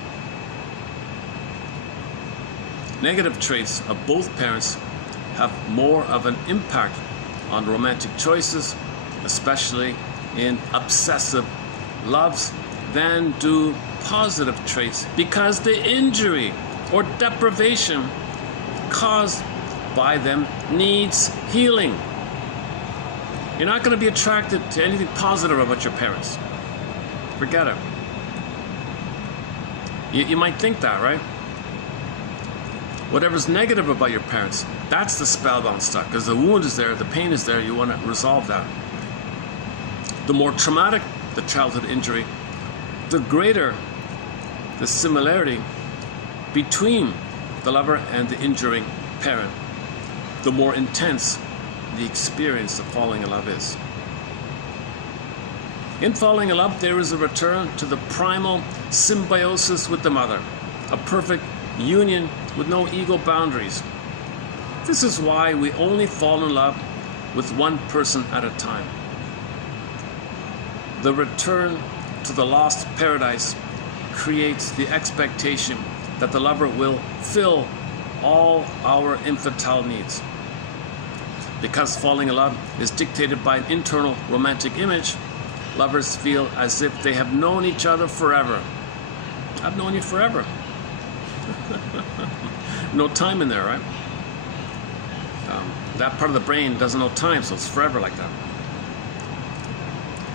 Negative traits of both parents have more of an impact on romantic choices, especially in obsessive loves, than do positive traits, because the injury or deprivation caused by them needs healing. You're not going to be attracted to anything positive about your parents. Forget it. You might think that, right? Whatever's negative about your parents, that's the spellbound stuff, because the wound is there, the pain is there, you want to resolve that. The more traumatic the childhood injury, the greater the similarity between the lover and the injuring parent, the more intense the experience of falling in love is. In falling in love, there is a return to the primal symbiosis with the mother, a perfect union with no ego boundaries. This is why we only fall in love with one person at a time. The return to the lost paradise creates the expectation that the lover will fill all our infantile needs. Because falling in love is dictated by an internal romantic image, lovers feel as if they have known each other forever. I've known you forever. No time in there, right? That part of the brain doesn't know time, so it's forever like that.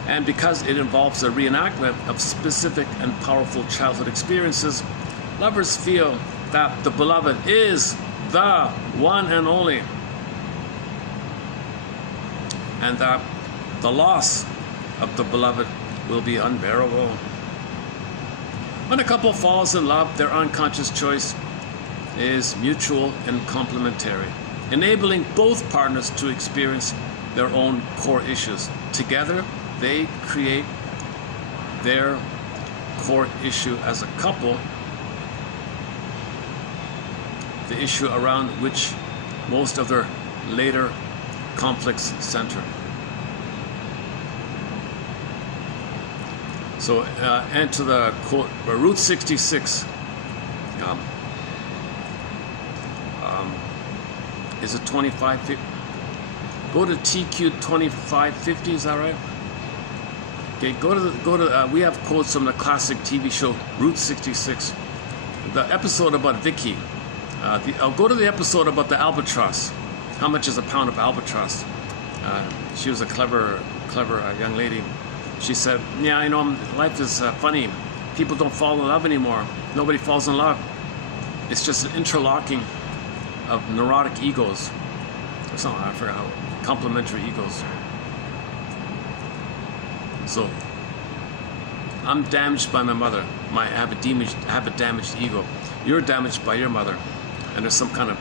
And because it involves a reenactment of specific and powerful childhood experiences, lovers feel that the beloved is the one and only, and that the loss of the beloved will be unbearable. When a couple falls in love, their unconscious choice is mutual and complementary, enabling both partners to experience their own core issues. Together, they create their core issue as a couple, the issue around which most of their later conflicts center. So, and to the quote, Route 66, is it 2550? Go to TQ 2550, is that right? Okay, we have quotes from the classic TV show Route 66. The episode about Vicky. Go to the episode about the albatross. How much is a pound of albatross? She was a clever young lady. She said, yeah, you know, life is funny. People don't fall in love anymore. Nobody falls in love. It's just an interlocking of neurotic egos. or something. I forgot how. Complementary egos. So I'm damaged by my mother. I have a damaged ego. You're damaged by your mother, and there's some kind of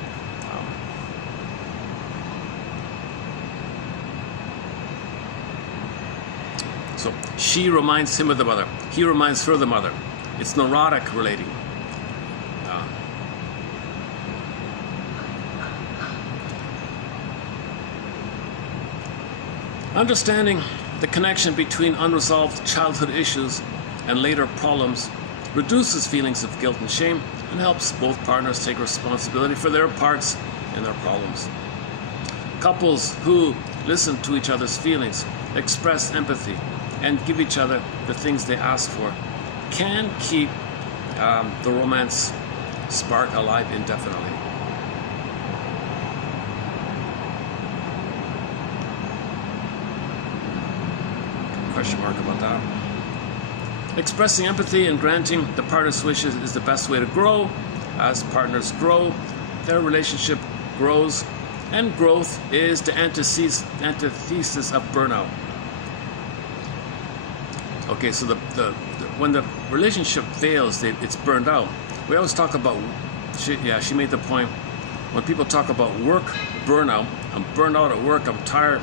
so she reminds him of the mother. He reminds her of the mother. It's neurotic relating. Understanding the connection between unresolved childhood issues and later problems reduces feelings of guilt and shame and helps both partners take responsibility for their parts in their problems. Couples who listen to each other's feelings, express empathy, and give each other the things they ask for can keep the romance spark alive indefinitely. Question mark about that. Expressing empathy and granting the partner's wishes is the best way to grow. As partners grow, their relationship grows, and growth is the antithesis of burnout. Okay, so when the relationship fails, it's burned out. We always talk about, she made the point, when people talk about work burnout, I'm burned out at work, I'm tired.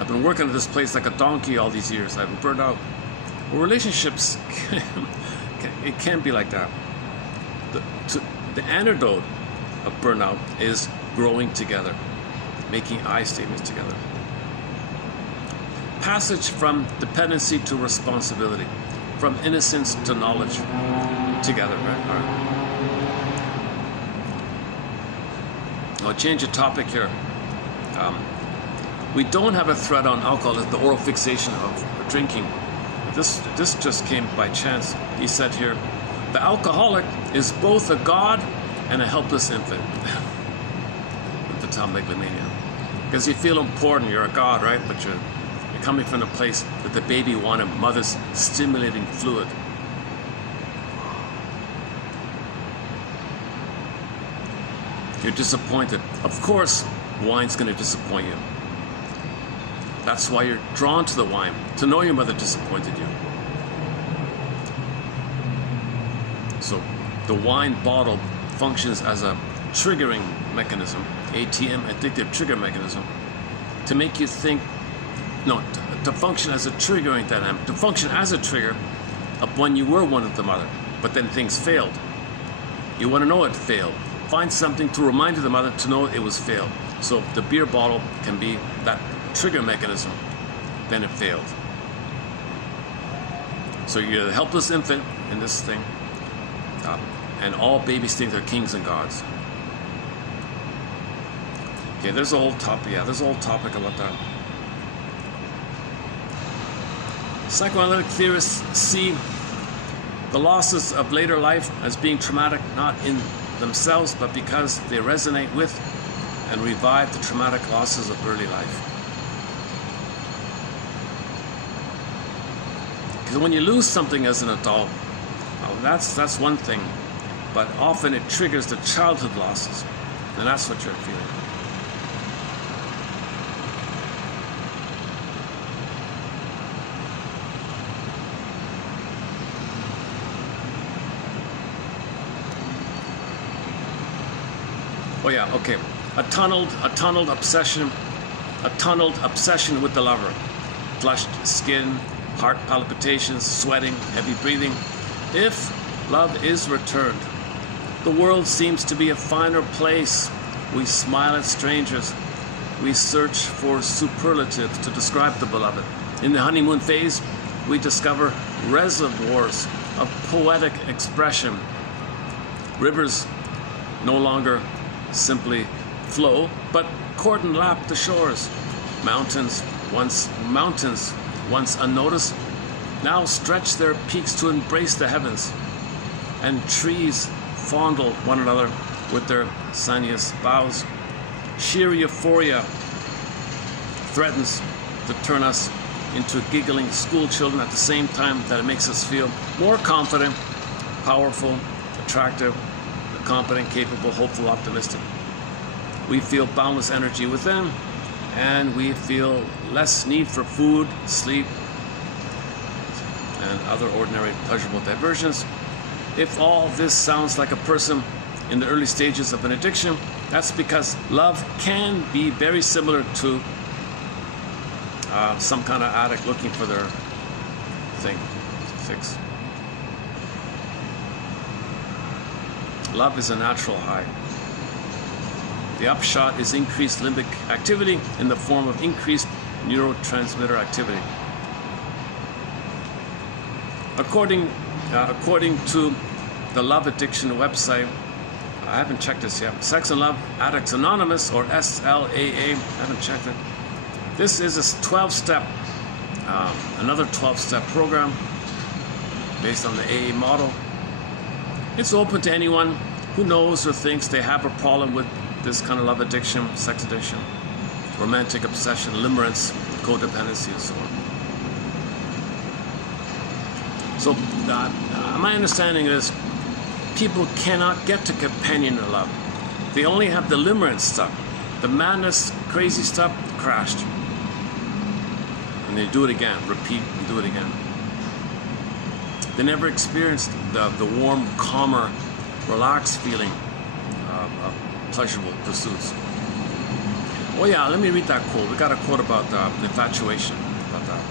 I've been working at this place like a donkey all these years. I've been burned out. Well, relationships, it can be like that. The antidote of burnout is growing together, making I statements together. Passage from dependency to responsibility, from innocence to knowledge, together, right? All right. I'll change the topic here. We don't have a thread on alcohol, the oral fixation of drinking. This just came by chance. He said here, the alcoholic is both a god and a helpless infant. The Tom megalomania. Because you feel important, you're a god, right? But you're coming from the place that the baby wanted mother's stimulating fluid. You're disappointed. Of course, wine's going to disappoint you. That's why you're drawn to the wine, to know your mother disappointed you. So the wine bottle functions as a triggering mechanism, ATM, addictive trigger mechanism, to make you think, to function as a triggering dynamic, to function as a trigger of when you were one of the mother, but then things failed. You want to know it failed. Find something to remind the mother to know it was failed. So the beer bottle can be that trigger mechanism, then it failed. So you're the helpless infant in this thing, and all babies think they're kings and gods. Okay, there's a whole topic. Yeah, there's a whole topic about that. Psychoanalytic theorists see the losses of later life as being traumatic, not in themselves, but because they resonate with and revive the traumatic losses of early life. Because when you lose something as an adult, that's one thing, but often it triggers the childhood losses, and that's what you're feeling. Oh yeah, okay. A tunneled obsession with the lover. Flushed skin, heart palpitations, sweating, heavy breathing. If love is returned, the world seems to be a finer place. We smile at strangers. We search for superlatives to describe the beloved. In the honeymoon phase, we discover reservoirs of poetic expression. Rivers no longer simply flow, but cordon lap the shores. Mountains once unnoticed, now stretch their peaks to embrace the heavens, and trees fondle one another with their sinuous boughs. Sheer euphoria threatens to turn us into giggling school children at the same time that it makes us feel more confident, powerful, attractive, competent, capable, hopeful, optimistic. We feel boundless energy within, and we feel less need for food, sleep, and other ordinary pleasurable diversions. If all this sounds like a person in the early stages of an addiction, that's because love can be very similar to some kind of addict looking for their thing to fix. Love is a natural high. The upshot is increased limbic activity in the form of increased neurotransmitter activity. According to the Love Addiction website, I haven't checked this yet, Sex and Love Addicts Anonymous, or SLAA, I haven't checked it. This is a 12-step, another 12-step program based on the AA model. It's open to anyone who knows or thinks they have a problem with this kind of love addiction, sex addiction, romantic obsession, limerence, codependency, and so on. So my understanding is people cannot get to companionate love. They only have the limerence stuff. The madness, crazy stuff, crashed. And they do it again, repeat and do it again. They never experienced the warm, calmer, relaxed feeling of pleasurable pursuits. Oh yeah, let me read that quote. We got a quote about infatuation. About that.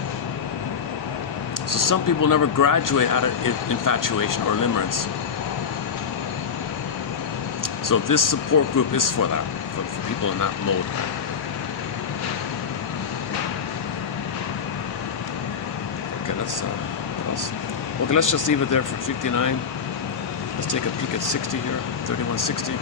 So some people never graduate out of infatuation or limerence. So this support group is for that, for people in that mode. Okay, that's what else? Okay, let's just leave it there for 59. Let's take a peek at 60 here, 3160.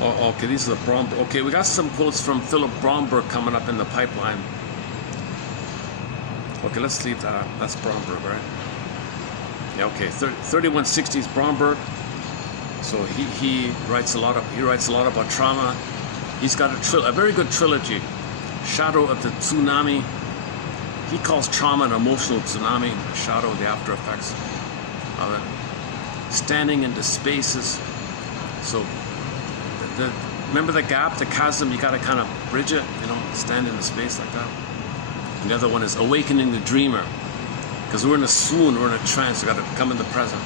Oh, okay, these are the Bromberg. Okay, we got some quotes from Philip Bromberg coming up in the pipeline. Okay, let's leave that. That's Bromberg, right? Yeah, okay. 3160 is Bromberg. So he writes a lot about trauma. He's got a very good trilogy. Shadow of the Tsunami. He calls trauma an emotional tsunami. Shadow of the after effects of it. Standing into spaces. So remember the gap, the chasm, you got to kind of bridge it, stand in the space like that. And the other one is awakening the dreamer, because we're in a swoon, we're in a trance, we got to come in the present.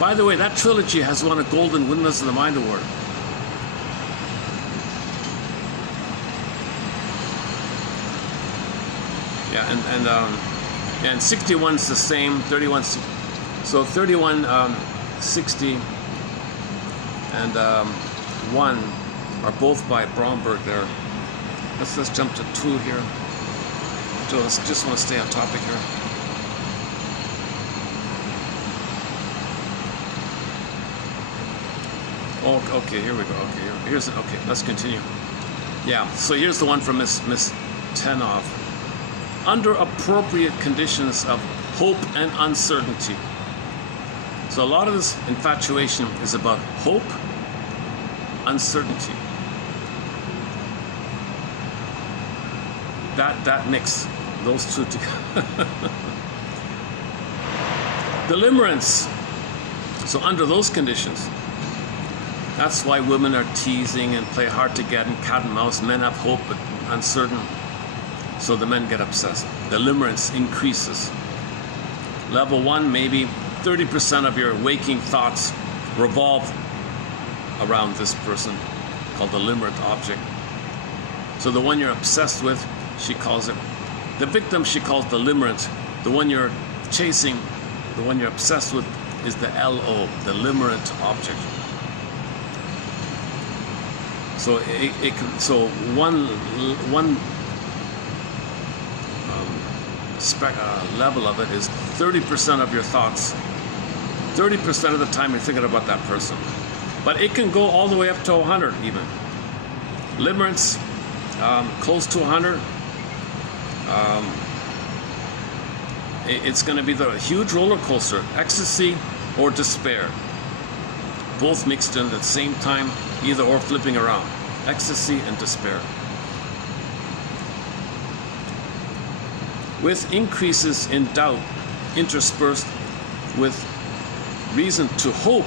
By the way, that trilogy has won a Golden Windmills of the Mind Award. Yeah, and 61's the same, 31, so 3160 and 1 are both by Bromberg there. Let's jump to 2 here. Just want to stay on topic here. Oh, okay, here we go. Okay, okay, let's continue. Yeah, so here's the one from Miss Tenov. Under appropriate conditions of hope and uncertainty. So a lot of this infatuation is about hope, uncertainty. That mix, those two together. Deliverance. So under those conditions, that's why women are teasing and play hard to get and cat and mouse. Men have hope but uncertain. So the men get obsessed. The limerence increases. Level 1, maybe 30% of your waking thoughts revolve around this person, called the limerent object. So the one you're obsessed with, she calls it. The victim, she calls the limerent. The one you're chasing, the one you're obsessed with, is the LO, the limerent object. So one level of it is 30% of your thoughts. 30% of the time you're thinking about that person. But it can go all the way up to 100 even. Limerence, close to 100. It's going to be the huge roller coaster, ecstasy or despair. Both mixed in at the same time, either or flipping around. Ecstasy and despair. with increases in doubt interspersed with reason to hope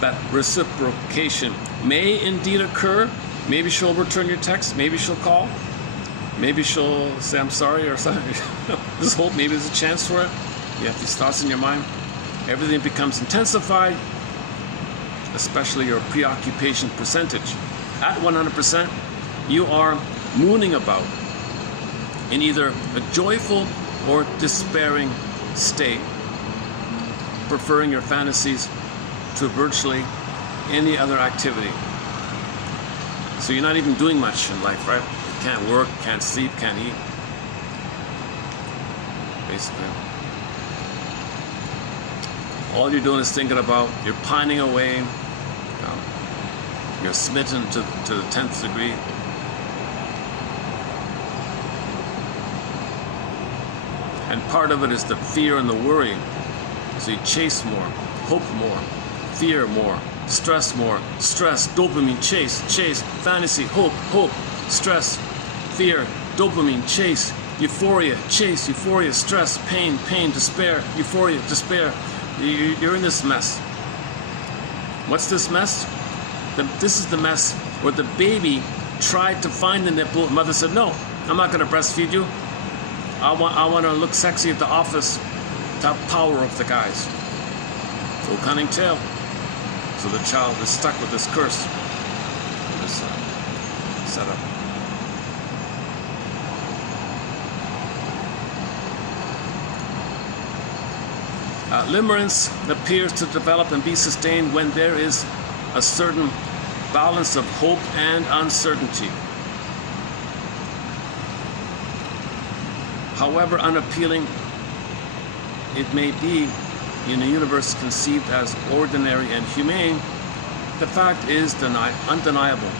that reciprocation may indeed occur. Maybe she'll return your text, maybe she'll call, maybe she'll say I'm sorry or something. This hope, maybe there's a chance for it. You have these thoughts in your mind. Everything becomes intensified, especially your preoccupation percentage. At 100%, you are mooning about in either a joyful or despairing state, preferring your fantasies to virtually any other activity. So you're not even doing much in life, right? You can't work, can't sleep, can't eat. Basically. All you're doing is thinking about, you're pining away, you're smitten to the 10th degree. And part of it is the fear and the worry. So you chase more, hope more, fear more, stress more, stress, dopamine, chase, fantasy, hope, stress, fear, dopamine, chase, euphoria, stress, pain, despair, euphoria, despair. You're in this mess. What's this mess? This is the mess where the baby tried to find the nipple. Mother said, no, I'm not going to breastfeed you. I want to look sexy at the office to have power over the guys. Full cunning tale. So the child is stuck with this curse, this setup. Limerence appears to develop and be sustained when there is a certain balance of hope and uncertainty. However unappealing it may be in a universe conceived as ordinary and humane, the fact is undeniable.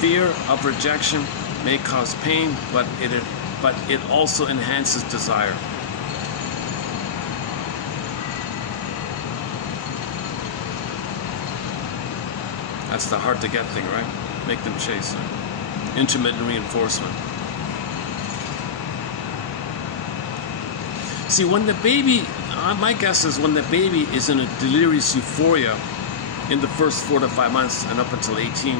Fear of rejection may cause pain, but it also enhances desire. That's the hard to get thing, right? Make them chase. Intermittent reinforcement. See, when the baby, my guess is when the baby is in a delirious euphoria in the first 4 to 5 months and up until 18,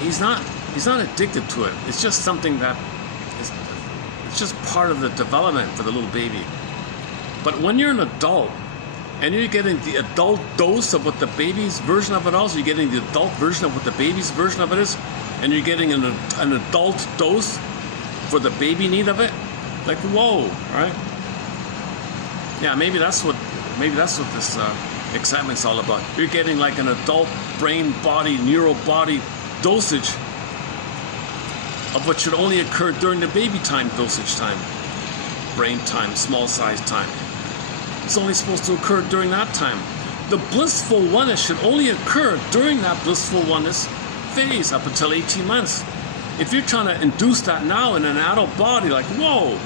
he's not addicted to it. It's just something that it's just part of the development for the little baby. But when you're an adult and you're getting the adult dose of what the baby's version of it is, you're getting the adult version of what the baby's version of it is, and you're getting an adult dose for the baby need of it, like whoa, right? Yeah, maybe that's what this excitement's all about. You're getting like an adult brain body, neural body dosage of what should only occur during the baby time dosage time, brain time, small size time. It's only supposed to occur during that time. The blissful oneness should only occur during that blissful oneness phase up until 18 months. If you're trying to induce that now in an adult body, like whoa,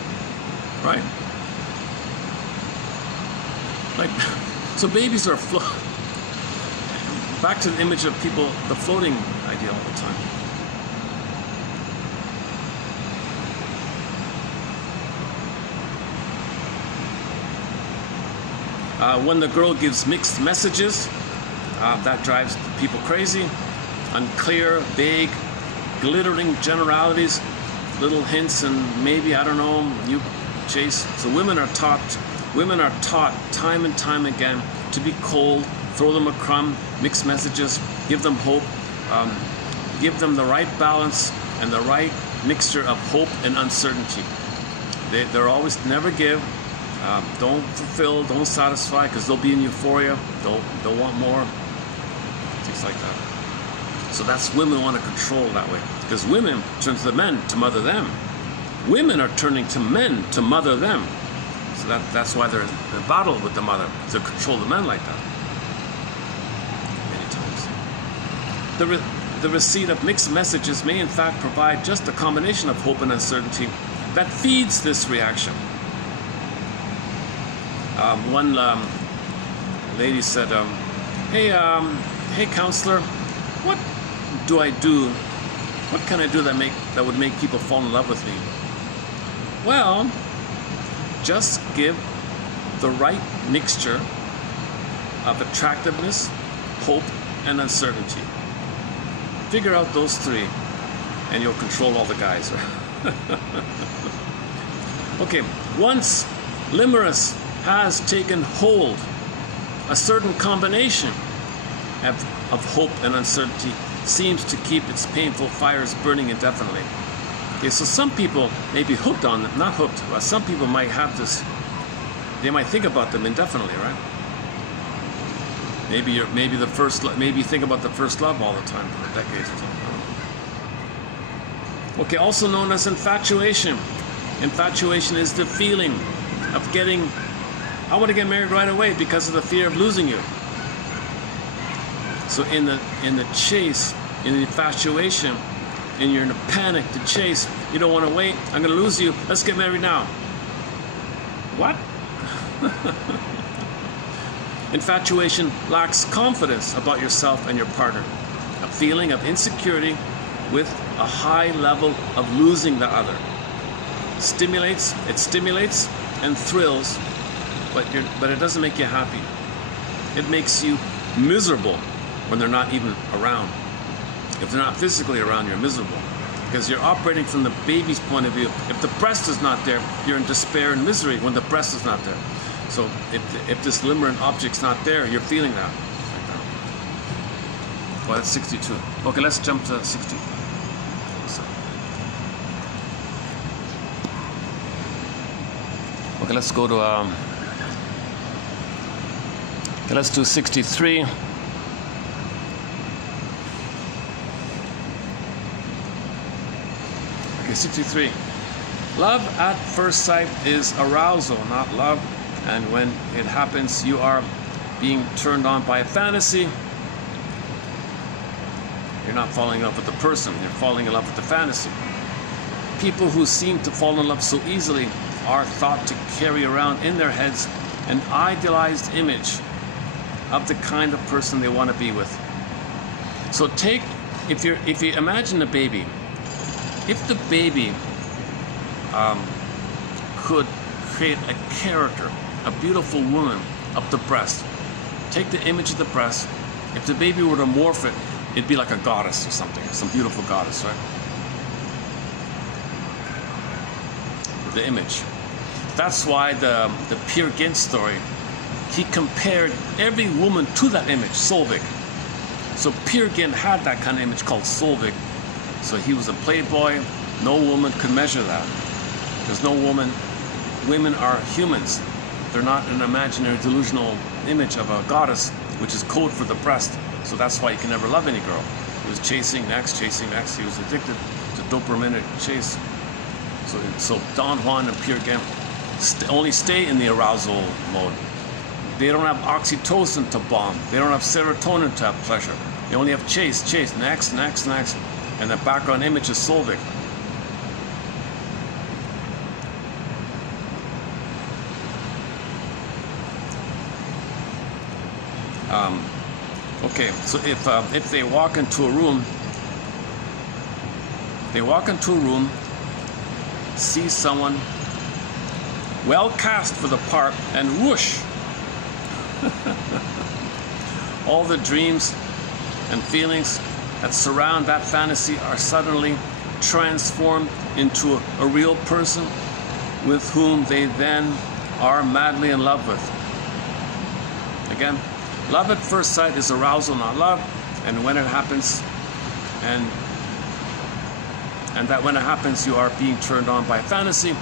right? Like, so babies are back to the image of people, the floating idea all the time. When the girl gives mixed messages, that drives people crazy. Unclear, vague, glittering generalities, little hints, and maybe, I don't know, you chase. So women are taught time and time again to be cold, throw them a crumb, mixed messages, give them hope, give them the right balance and the right mixture of hope and uncertainty. They're always never give. Don't fulfill, don't satisfy, because they'll be in euphoria, they'll want more, things like that. So that's women want to control that way, because women turn to the men to mother them. Women are turning to men to mother them. So that's why they're in battle with the mother, to control the men like that. Many times. The receipt of mixed messages may in fact provide just a combination of hope and uncertainty that feeds this reaction. One lady said, hey counselor, what do I do? What can I do that would make people fall in love with me? Well, just give the right mixture of attractiveness, hope, and uncertainty. Figure out those three, and you'll control all the guys. Okay, once limerence has taken hold, a certain combination of hope and uncertainty seems to keep its painful fires burning indefinitely. Okay, so some people may be hooked on them, not hooked, but some people might have this, they might think about them indefinitely, right? Maybe you think about the first love all the time for decades or something. Okay, also known as infatuation. Infatuation is the feeling of getting, I want to get married right away because of the fear of losing you. So in the chase, in the infatuation, and you're in a panic to chase, you don't want to wait, I'm going to lose you, let's get married now. What? Infatuation lacks confidence about yourself and your partner, a feeling of insecurity with a high level of losing the other. It stimulates and thrills, but it doesn't make you happy. It makes you miserable when they're not even around. If they're not physically around, you're miserable because you're operating from the baby's point of view. If the breast is not there, you're in despair and misery when the breast is not there. So if this limerent object's not there, you're feeling that. Well, that's 62. Okay, let's jump to 60. Okay, let's go to okay, let's do 63. Okay, 63. Love at first sight is arousal, not love. And when it happens, you are being turned on by a fantasy. You're not falling in love with the person, you're falling in love with the fantasy. People who seem to fall in love so easily are thought to carry around in their heads an idealized image of the kind of person they want to be with. So if you imagine a baby, if the baby could create a character, a beautiful woman up the breast, take the image of the breast, if the baby were to morph it, it'd be like a goddess or something, some beautiful goddess, right? The image. That's why the Peer Gynt story, he compared every woman to that image, Solvik. So Peer Gynt had that kind of image called Solvik. So he was a playboy. No woman could measure that. There's no woman. Women are humans. They're not an imaginary delusional image of a goddess, which is code for the breast. So that's why he can never love any girl. He was chasing next. He was addicted to dopamine chase. So Don Juan and Peer Gynt only stay in the arousal mode. They don't have oxytocin to bomb. They don't have serotonin to have pleasure. They only have chase, next. And the background image is Solvik. Okay, so if they walk into a room, see someone well cast for the part, and whoosh, all the dreams and feelings that surround that fantasy are suddenly transformed into a real person with whom they then are madly in love with. Again, love at first sight is arousal, not love. And when it happens, and that when it happens, you are being turned on by fantasy.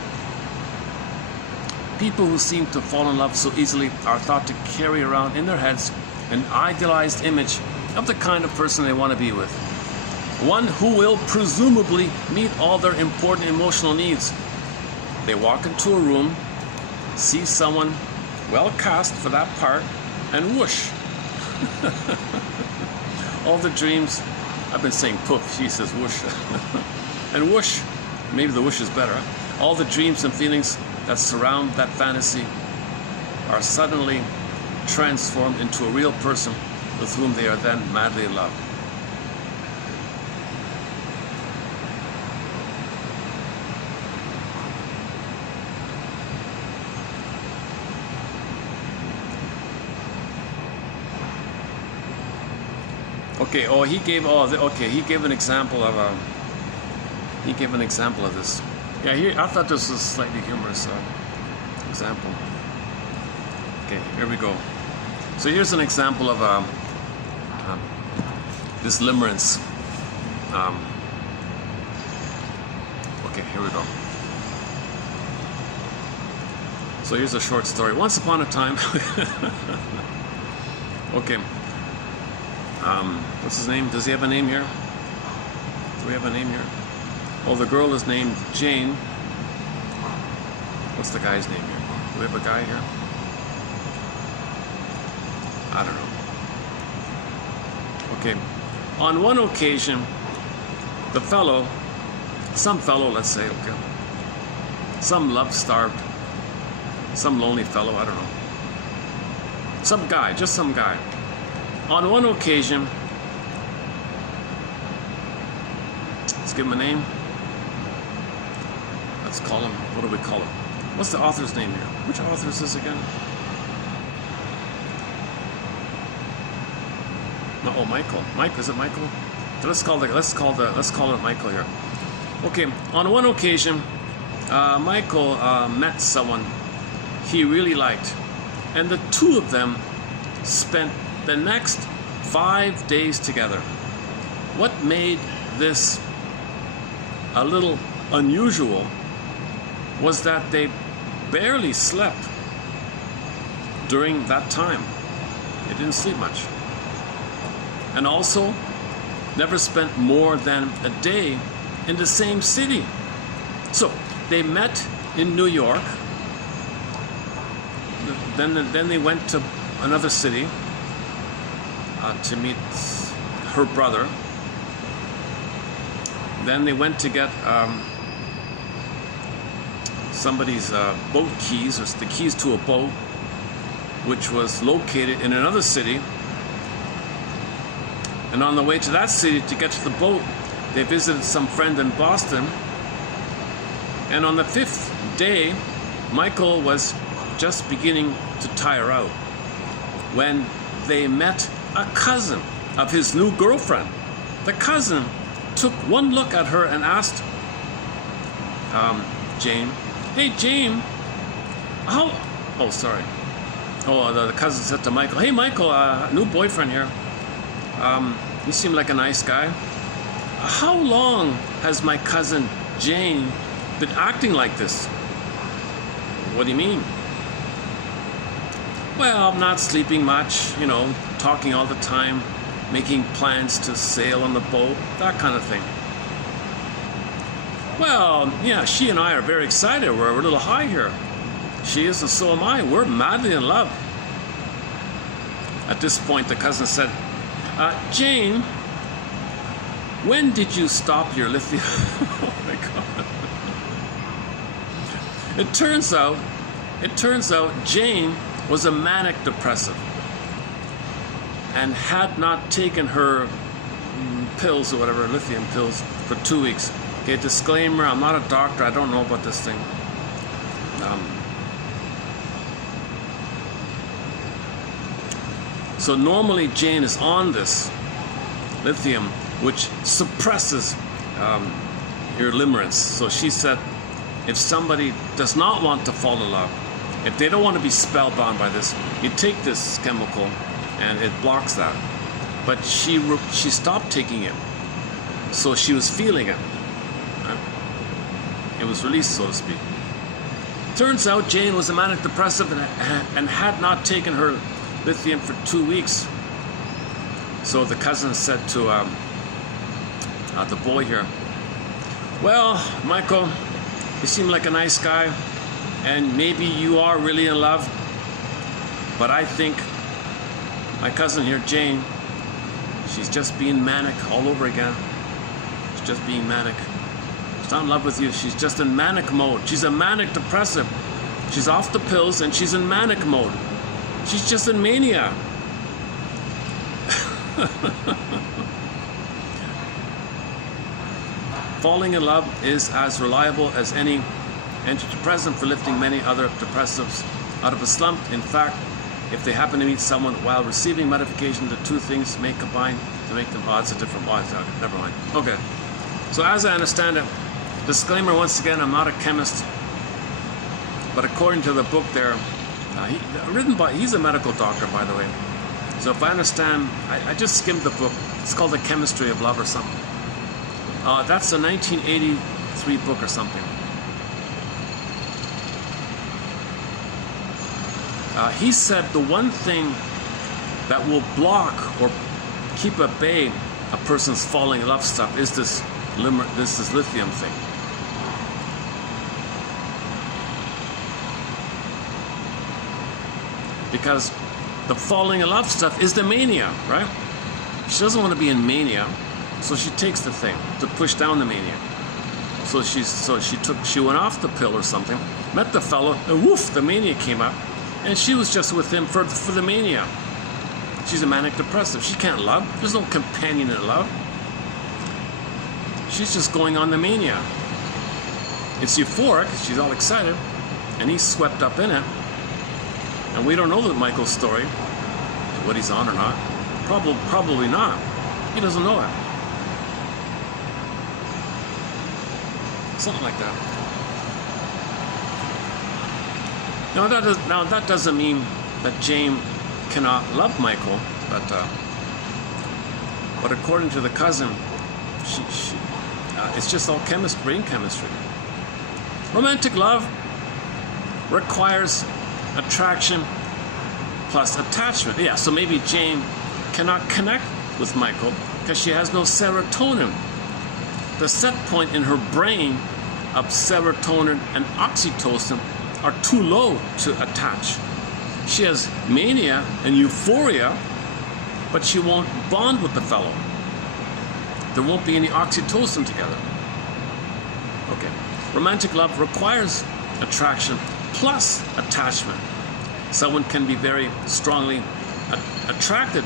People who seem to fall in love so easily are thought to carry around in their heads an idealized image of the kind of person they want to be with. One who will presumably meet all their important emotional needs. They walk into a room, see someone well cast for that part, and whoosh. All the dreams, I've been saying poof, she says whoosh. And whoosh, maybe the whoosh is better. All the dreams and feelings that surround that fantasy are suddenly transformed into a real person with whom they are then madly in love. Okay. Oh, he gave. Oh, okay. He gave an example of a. He gave an example of this. Yeah. I thought this was a slightly humorous example. Okay. Here we go. So here's an example of this limerence. Okay. Here we go. So here's a short story. Once upon a time. Okay. What's his name? Does he have a name here? Do we have a name here? Oh, the girl is named Jane. What's the guy's name here? Do we have a guy here? I don't know. Okay. On one occasion, some fellow, let's say, okay, some love-starved, some lonely fellow, I don't know. Some guy, just some guy. On one occasion, let's give him a name. Let's call him, what do we call him? What's the author's name here? Which author is this again? Oh, Michael. Mike, is it Michael? Let's call it Michael here. Okay, on one occasion, Michael met someone he really liked, and the two of them spent the next 5 days together. What made this a little unusual was that they barely slept during that time. They didn't sleep much. And also, never spent more than a day in the same city. So, they met in New York. Then they went to another city to meet her brother. Then they went to get somebody's boat keys, or the keys to a boat, which was located in another city. And on the way to that city to get to the boat, they visited some friend in Boston. And on the 5th day, Michael was just beginning to tire out when they met a cousin of his new girlfriend. The cousin took one look at her and asked Jane, "Hey, Jane, the cousin said to Michael, "Hey, Michael, new boyfriend here. You seem like a nice guy. How long has my cousin Jane been acting like this?" "What do you mean?" "Well, not sleeping much, talking all the time, making plans to sail on the boat, that kind of thing." "Well, yeah, she and I are very excited. We're a little high here. She is, and so am I. We're madly in love." At this point, the cousin said, "Jane, when did you stop your lithium?" Oh my God. It turns out Jane was a manic depressive and had not taken her pills or whatever, lithium pills, for 2 weeks. Okay, disclaimer, I'm not a doctor, I don't know about this thing. So normally Jane is on this lithium, which suppresses your limerence. So she said, if somebody does not want to fall in love, if they don't want to be spellbound by this, you take this chemical and it blocks that. But she stopped taking it, so she was feeling it. Right? It was released, so to speak. Turns out Jane was a manic depressive and had not taken her lithium for 2 weeks. So the cousin said to the boy here, "Well, Michael, you seem like a nice guy, and maybe you are really in love, but I think my cousin here, Jane, she's just being manic all over again. She's just being manic. She's not in love with you. She's just in manic mode. She's a manic depressive. She's off the pills and she's in manic mode. She's just in mania." Falling in love is as reliable as any antidepressant for lifting many other depressives out of a slump. In fact, if they happen to meet someone while receiving medication, the two things may combine to make them odds of different odds. Okay, never mind. Okay. So as I understand it, disclaimer once again, I'm not a chemist, but according to the book there, he's a medical doctor, by the way. So if I understand, I just skimmed the book. It's called The Chemistry of Love or something. That's a 1983 book or something. He said the one thing that will block or keep at bay a person's falling in love stuff is this lithium thing. Because the falling in love stuff is the mania, right? She doesn't want to be in mania, so she takes the thing to push down the mania. So she went off the pill or something, met the fellow, and woof, the mania came up, and she was just with him for the mania. She's a manic depressive. She can't love. There's no companion in love. She's just going on the mania. It's euphoric. She's all excited, and he's swept up in it. And we don't know that Michael's story, what he's on or not. Probably not. He doesn't know it. Something like that. Now that doesn't mean that Jane cannot love Michael, but according to the cousin, it's just all brain chemistry. Romantic love requires attraction plus attachment. Yeah, so maybe Jane cannot connect with Michael because she has no serotonin. The set point in her brain of serotonin and oxytocin are too low to attach. She has mania and euphoria, but she won't bond with the fellow. There won't be any oxytocin together. Okay. Romantic love requires attraction plus attachment. Someone can be very strongly attracted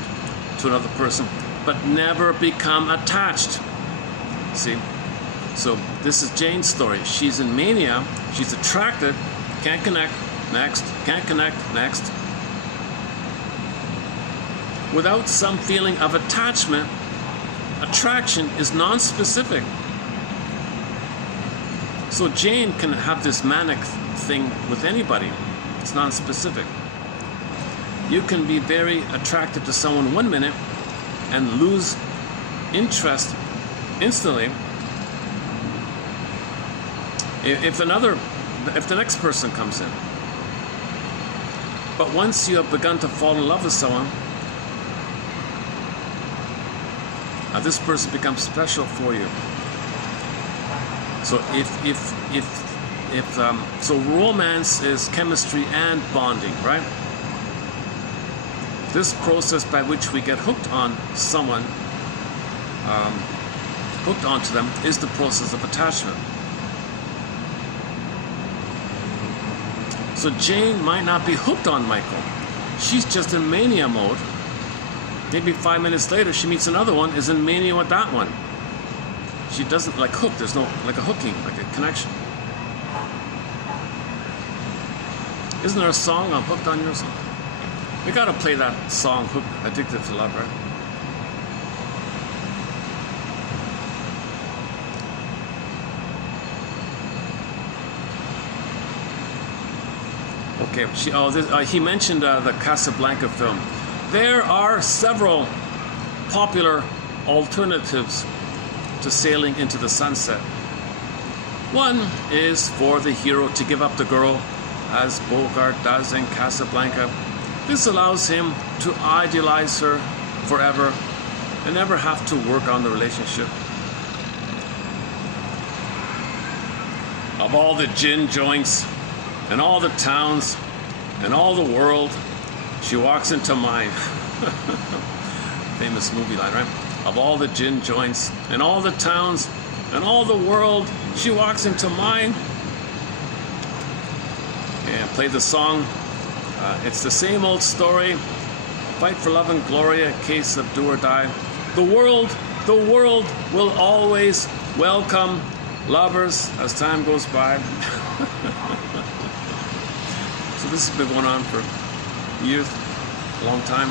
to another person, but never become attached. See? So this is Jane's story. She's in mania, she's attracted, can't connect, next, can't connect, next. Without some feeling of attachment, attraction is non-specific. So Jane can have this manic thing with anybody. It's non-specific. You can be very attracted to someone 1 minute and lose interest instantly if the next person comes in. But once you have begun to fall in love with someone, this person becomes special for you. So so romance is chemistry and bonding, right? This process by which we get hooked on someone, hooked onto them, is the process of attachment. So Jane might not be hooked on Michael. She's just in mania mode. Maybe 5 minutes later she meets another one, is in mania with that one. She doesn't like hook. There's no like a hooking, like a connection. Isn't there a song, I'm Hooked on You or something? We gotta play that song, Addicted to Love, right? Okay, he mentioned the Casablanca film. There are several popular alternatives to sailing into the sunset. One is for the hero to give up the girl, as Bogart does in Casablanca. This allows him to idealize her forever and never have to work on the relationship. Of all the gin joints and all the towns and all the world, she walks into mine. Famous movie line, right? Of all the gin joints and all the towns and all the world, she walks into mine. And play the song. It's the same old story. Fight for love and glory, a case of do or die. The world will always welcome lovers as time goes by. So this has been going on for years, a long time.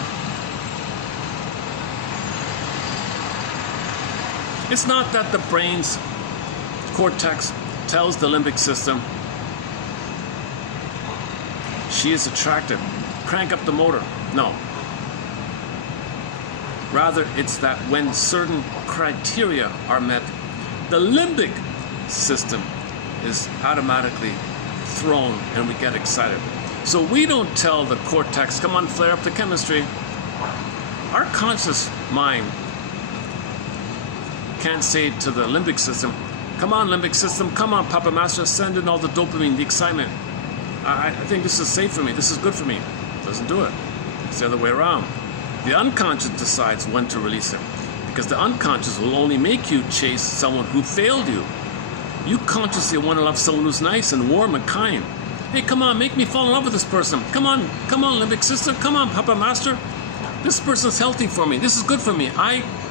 It's not that the brain's cortex tells the limbic system she is attractive, crank up the motor. No. Rather, it's that when certain criteria are met, the limbic system is automatically thrown and we get excited. So we don't tell the cortex, come on, flare up the chemistry. Our conscious mind can't say to the limbic system, come on, limbic system, come on, Papa Master, send in all the dopamine, the excitement. I think this is safe for me, this is good for me. Doesn't do it. It's the other way around. The unconscious decides when to release it, because the unconscious will only make you chase someone who failed you. You consciously want to love someone who's nice and warm and kind. Hey, come on, make me fall in love with this person. Come on, limbic system, come on, Papa Master. This person's healthy for me, this is good for me.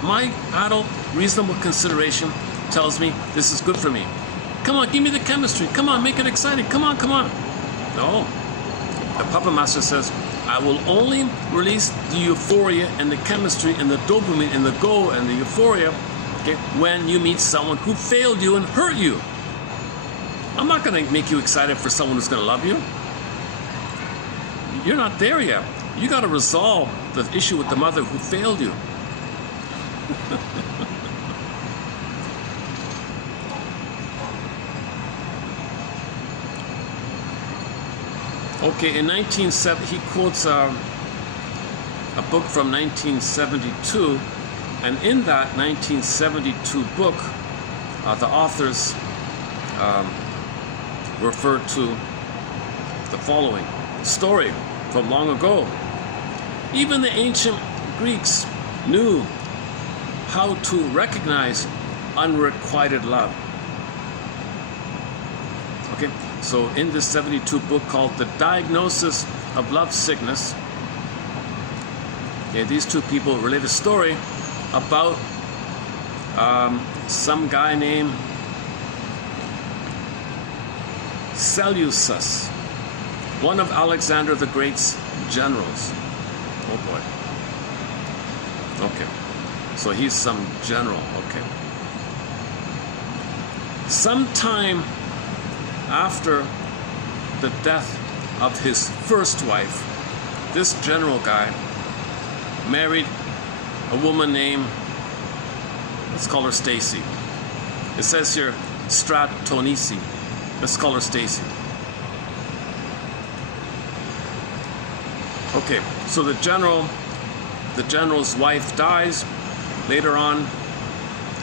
My adult, reasonable consideration tells me this is good for me. Come on, give me the chemistry. Come on, make it exciting. Come on, come on. No. The Papa Master says, I will only release the euphoria and the chemistry and the dopamine and the go and the euphoria, okay, when you meet someone who failed you and hurt you. I'm not going to make you excited for someone who's going to love you. You're not there yet. You got to resolve the issue with the mother who failed you. Okay, in 1970, he quotes a book from 1972, and in that 1972 book, the authors referred to the following story from long ago. Even the ancient Greeks knew how to recognize unrequited love. Okay, so in this 72 book called The Diagnosis of Love Sickness, okay, these two people relate a story about some guy named Seleucus, one of Alexander the Great's generals. Oh boy. Okay. So he's some general. Okay. Sometime after the death of his first wife, this general guy married a woman named, let's call her Stacy. It says here Stratonice. Let's call her Stacy. Okay, so the general's wife dies. Later on,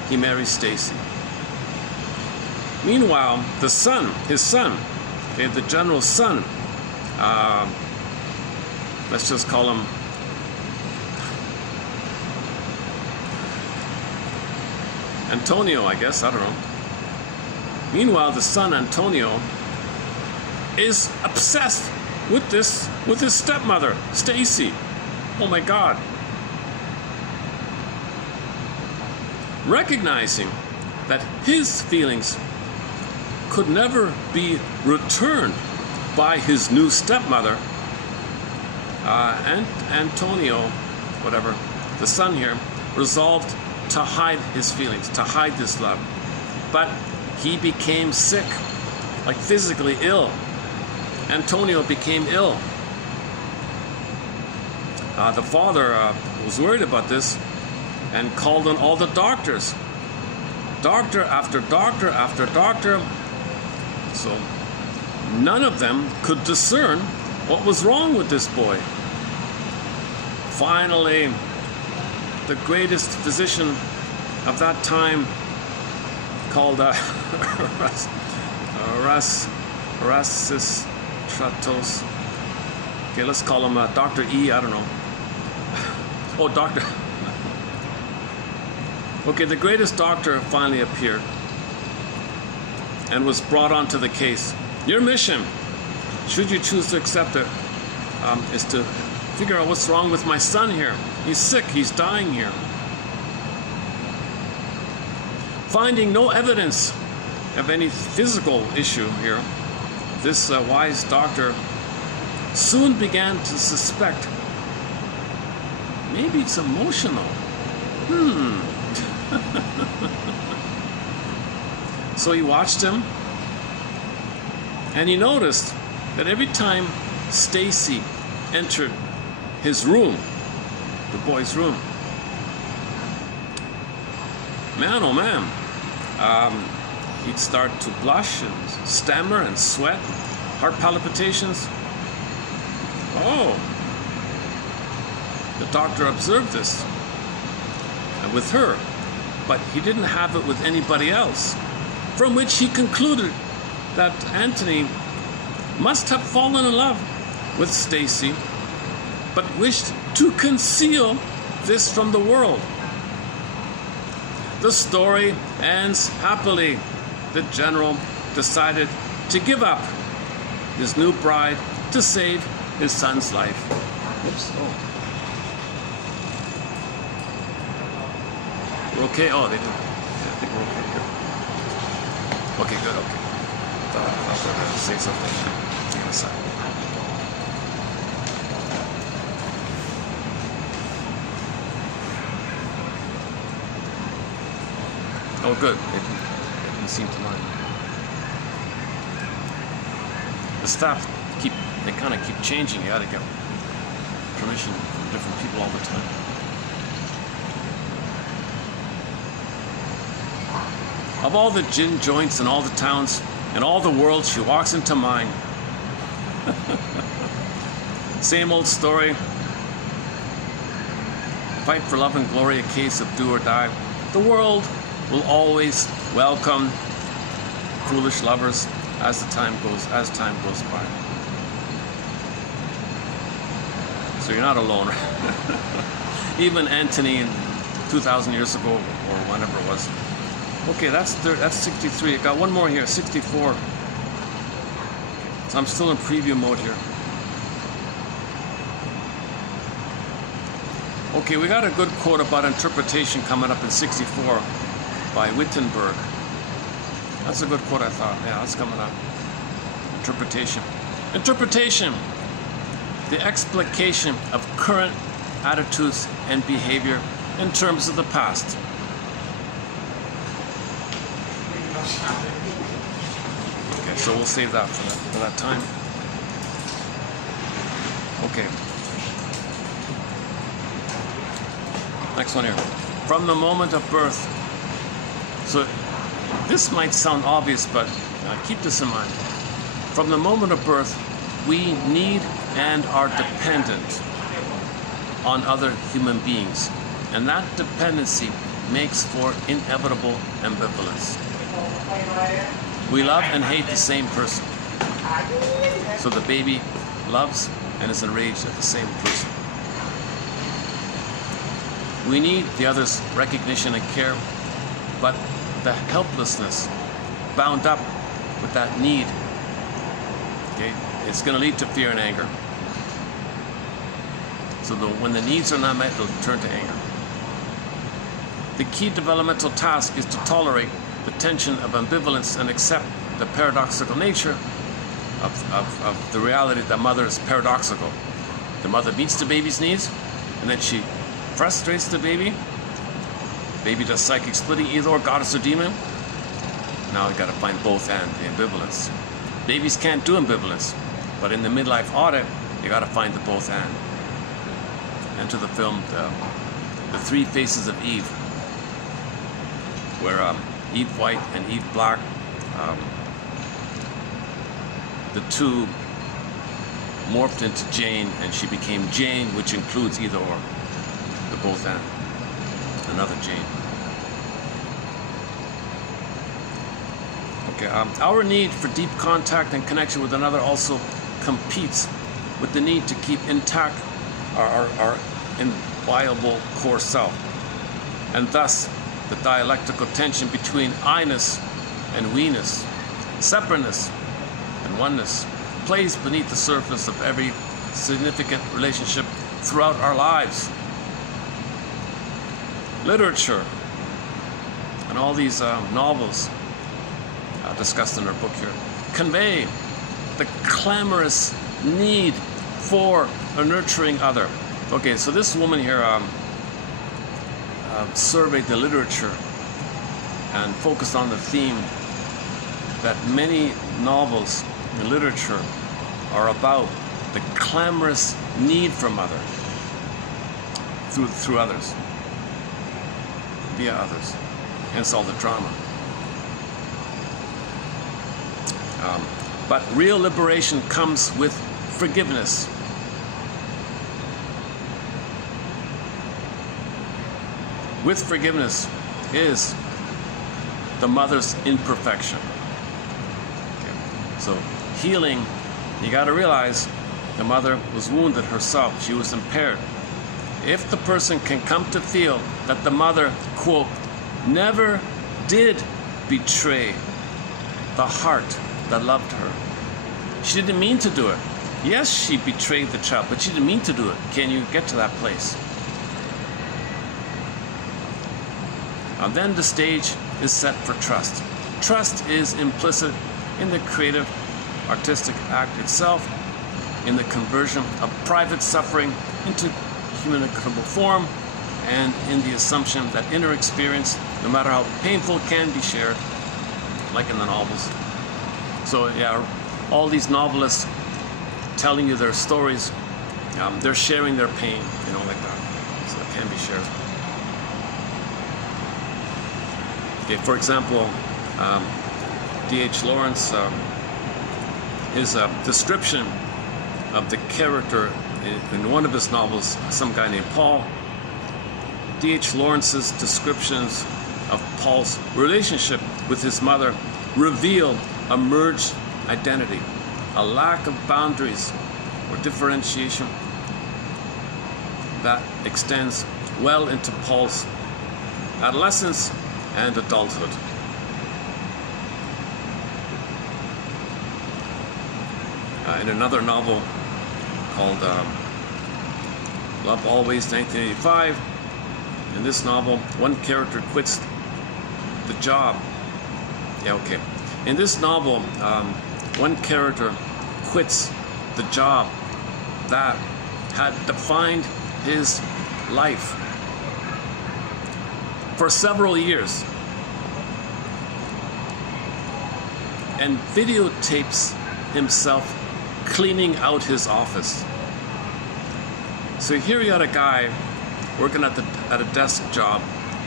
he marries Stacy. Meanwhile, his son, okay, the general's son, let's just call him Antonio, I guess, I don't know. Meanwhile, the son, Antonio, is obsessed with his stepmother, Stacy. Oh my God. Recognizing that his feelings could never be returned by his new stepmother, and Antonio, whatever, the son here, resolved to hide his feelings, to hide this love. But he became sick, like physically ill. Antonio became ill. The father was worried about this and called on all the doctors. Doctor after doctor after doctor. So none of them could discern what was wrong with this boy. Finally, the greatest physician of that time, called Erastus Tratos. Okay, let's call him Dr. E, I don't know. Oh, doctor. Okay, the greatest doctor finally appeared and was brought onto the case. Your mission, should you choose to accept it, is to figure out what's wrong with my son here. He's sick, he's dying here. Finding no evidence of any physical issue here, this wise doctor soon began to suspect maybe it's emotional. So he watched him, and he noticed that every time Stacy entered his room, the boy's room, man, oh man, he'd start to blush and stammer and sweat, heart palpitations. Oh, the doctor observed this with her, but he didn't have it with anybody else, from which he concluded that Anthony must have fallen in love with Stacy, but wished to conceal this from the world. The story ends happily. The general decided to give up his new bride to save his son's life. Oops. Oh. We're okay? Oh, they do. Yeah, I think we're okay here. Okay, good, okay. I was going to say something. Hang on a sec. Oh, good. It didn't seem to mind. The staff they kind of keep changing. You got to get permission from different people all the time. Of all the gin joints in all the towns and all the world, she walks into mine. Same old story. Fight for love and glory, a case of do or die. The world will always welcome foolish lovers as time goes by. So you're not alone. Even Anthony 2,000 years ago, or whenever it was. Okay, that's 63. I got one more here, 64. So I'm still in preview mode here. Okay, we got a good quote about interpretation coming up in 64 by Wittenberg. That's a good quote, I thought. Yeah, that's coming up. Interpretation. Interpretation. The explication of current attitudes and behavior in terms of the past. Okay, so we'll save that for that time. Okay. Next one here. From the moment of birth. So this might sound obvious, but keep this in mind. From the moment of birth, we need and are dependent on other human beings. And that dependency makes for inevitable ambivalence. We love and hate the same person. So the baby loves and is enraged at the same person. We need the other's recognition and care, but the helplessness bound up with that need, okay, it's going to lead to fear and anger. So when the needs are not met, they'll turn to anger. The key developmental task is to tolerate the tension of ambivalence and accept the paradoxical nature of the reality that mother is paradoxical. The mother meets the baby's needs, and then she frustrates the baby. Baby does psychic splitting, either or goddess or demon. Now we got to find both and the ambivalence. Babies can't do ambivalence, but in the midlife audit, you got to find the both and. Enter the film, the Three Faces of Eve, where Eve White and Eve Black, the two morphed into Jane, and she became Jane, which includes either or, the both and, another Jane. Okay, our need for deep contact and connection with another also competes with the need to keep intact our inviolable core self, and thus the dialectical tension between I-ness and we-ness, separateness and oneness, plays beneath the surface of every significant relationship throughout our lives. Literature and all these novels discussed in our book here convey the clamorous need for a nurturing other. Okay, so this woman here, surveyed the literature and focused on the theme that many novels and literature are about the clamorous need for mother through others, via others, hence all the drama. But real liberation comes with forgiveness. With forgiveness is the mother's imperfection. Okay. So healing, you got to realize the mother was wounded herself. She was impaired. If the person can come to feel that the mother, quote, never did betray the heart that loved her. She didn't mean to do it. Yes, she betrayed the child, but she didn't mean to do it. Can you get to that place? And then the stage is set for trust. Trust is implicit in the creative, artistic act itself, in the conversion of private suffering into communicable form, and in the assumption that inner experience, no matter how painful, can be shared, like in the novels. So yeah, all these novelists telling you their stories, they're sharing their pain, like that. So it can be shared. Okay, for example, D.H. Lawrence, his description of the character in one of his novels, some guy named Paul. D.H. Lawrence's descriptions of Paul's relationship with his mother reveal a merged identity, a lack of boundaries or differentiation that extends well into Paul's adolescence and adulthood. In another novel called Love Always, 1985, in this novel, one character quits the job. In this novel, one character quits the job that had defined his life for several years and videotapes himself cleaning out his office. So here you had a guy working at a desk job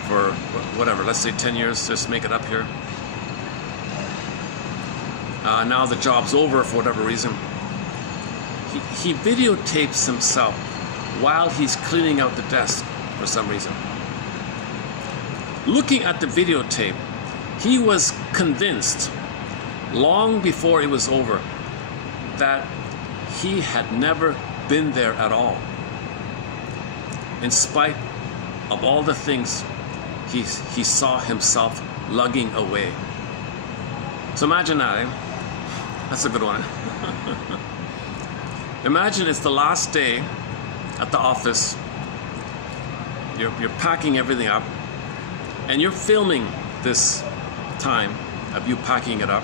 for whatever, let's say 10 years, just make it up here. Now the job's over for whatever reason. He videotapes himself while he's cleaning out the desk for some reason. Looking at the videotape, he was convinced long before it was over that he had never been there at all, in spite of all the things he saw himself lugging away. So imagine that, eh? That's a good one. Imagine it's the last day at the office. You're packing everything up, and you're filming this time of you packing it up.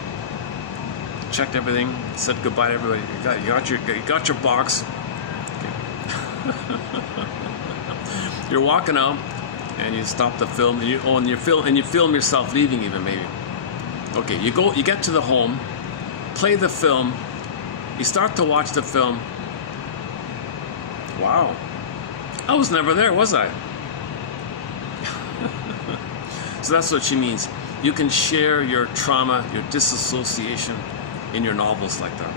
Checked everything, said goodbye to everybody. You got your box. Okay. You're walking out, and you stop the film, and you film yourself leaving, even maybe. Okay, you get to the home, play the film, you start to watch the film. Wow, I was never there, was I? So that's what she means. You can share your trauma, your disassociation in your novels like that.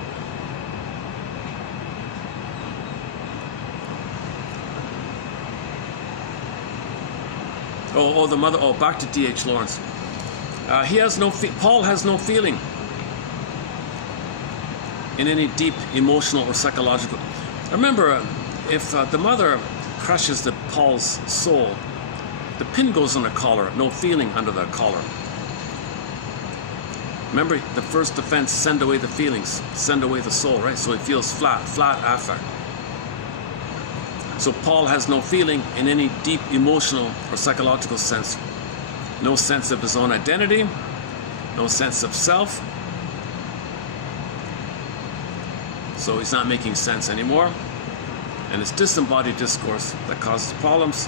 The mother. Back to D.H. Lawrence. Paul has no feeling in any deep emotional or psychological. Remember, if the mother crushes Paul's soul, the pin goes on the collar, no feeling under the collar. Remember, the first defense, send away the feelings, send away the soul, right? So it feels flat affect. So Paul has no feeling in any deep emotional or psychological sense. No sense of his own identity, no sense of self. So he's not making sense anymore. And it's disembodied discourse that causes problems.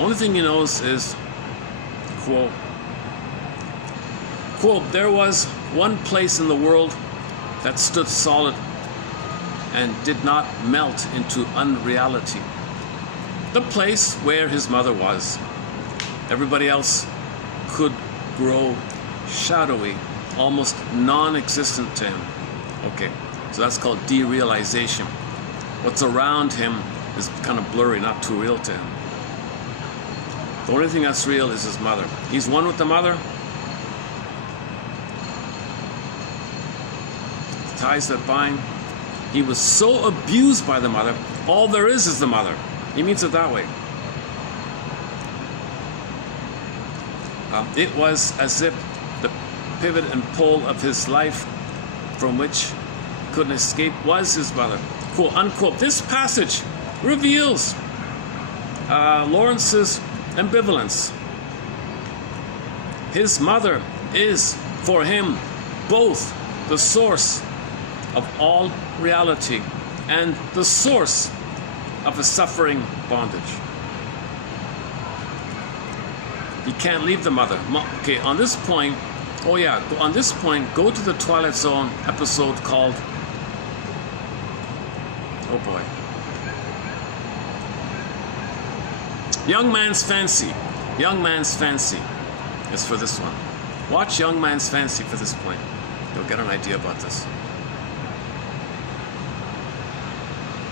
Only thing he knows is, quote, there was one place in the world that stood solid and did not melt into unreality. The place where his mother was. Everybody else could grow shadowy, almost non-existent to him. Okay, so that's called derealization. What's around him is kind of blurry, not too real to him. The only thing that's real is his mother. He's one with the mother. The ties that bind. He was so abused by the mother, all there is the mother. He means it that way. It was as if the pivot and pole of his life from which he couldn't escape was his mother. Quote, unquote. This passage reveals Lawrence's ambivalence. His mother is, for him, both the source of all reality and the source of a suffering bondage. He can't leave the mother. Okay, on this point, go to the Twilight Zone episode called, oh boy, Young Man's Fancy. Young Man's Fancy is for this one. Watch Young Man's Fancy for this point. You'll get an idea about this.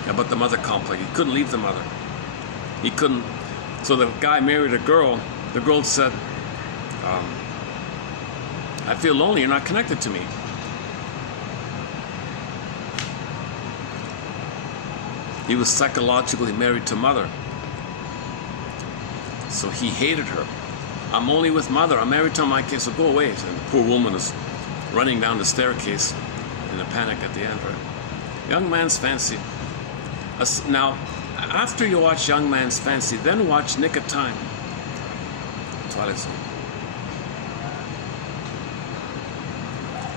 About the mother complex. He couldn't leave the mother. He couldn't. So the guy married a girl. The girl said, I feel lonely. You're not connected to me. He was psychologically married to mother. So he hated her. I'm only with mother. I'm married to my kid, so go away. And the poor woman is running down the staircase in a panic at the end, right? Young Man's Fancy. Now, after you watch Young Man's Fancy, then watch Nick of Time. Twilight Zone.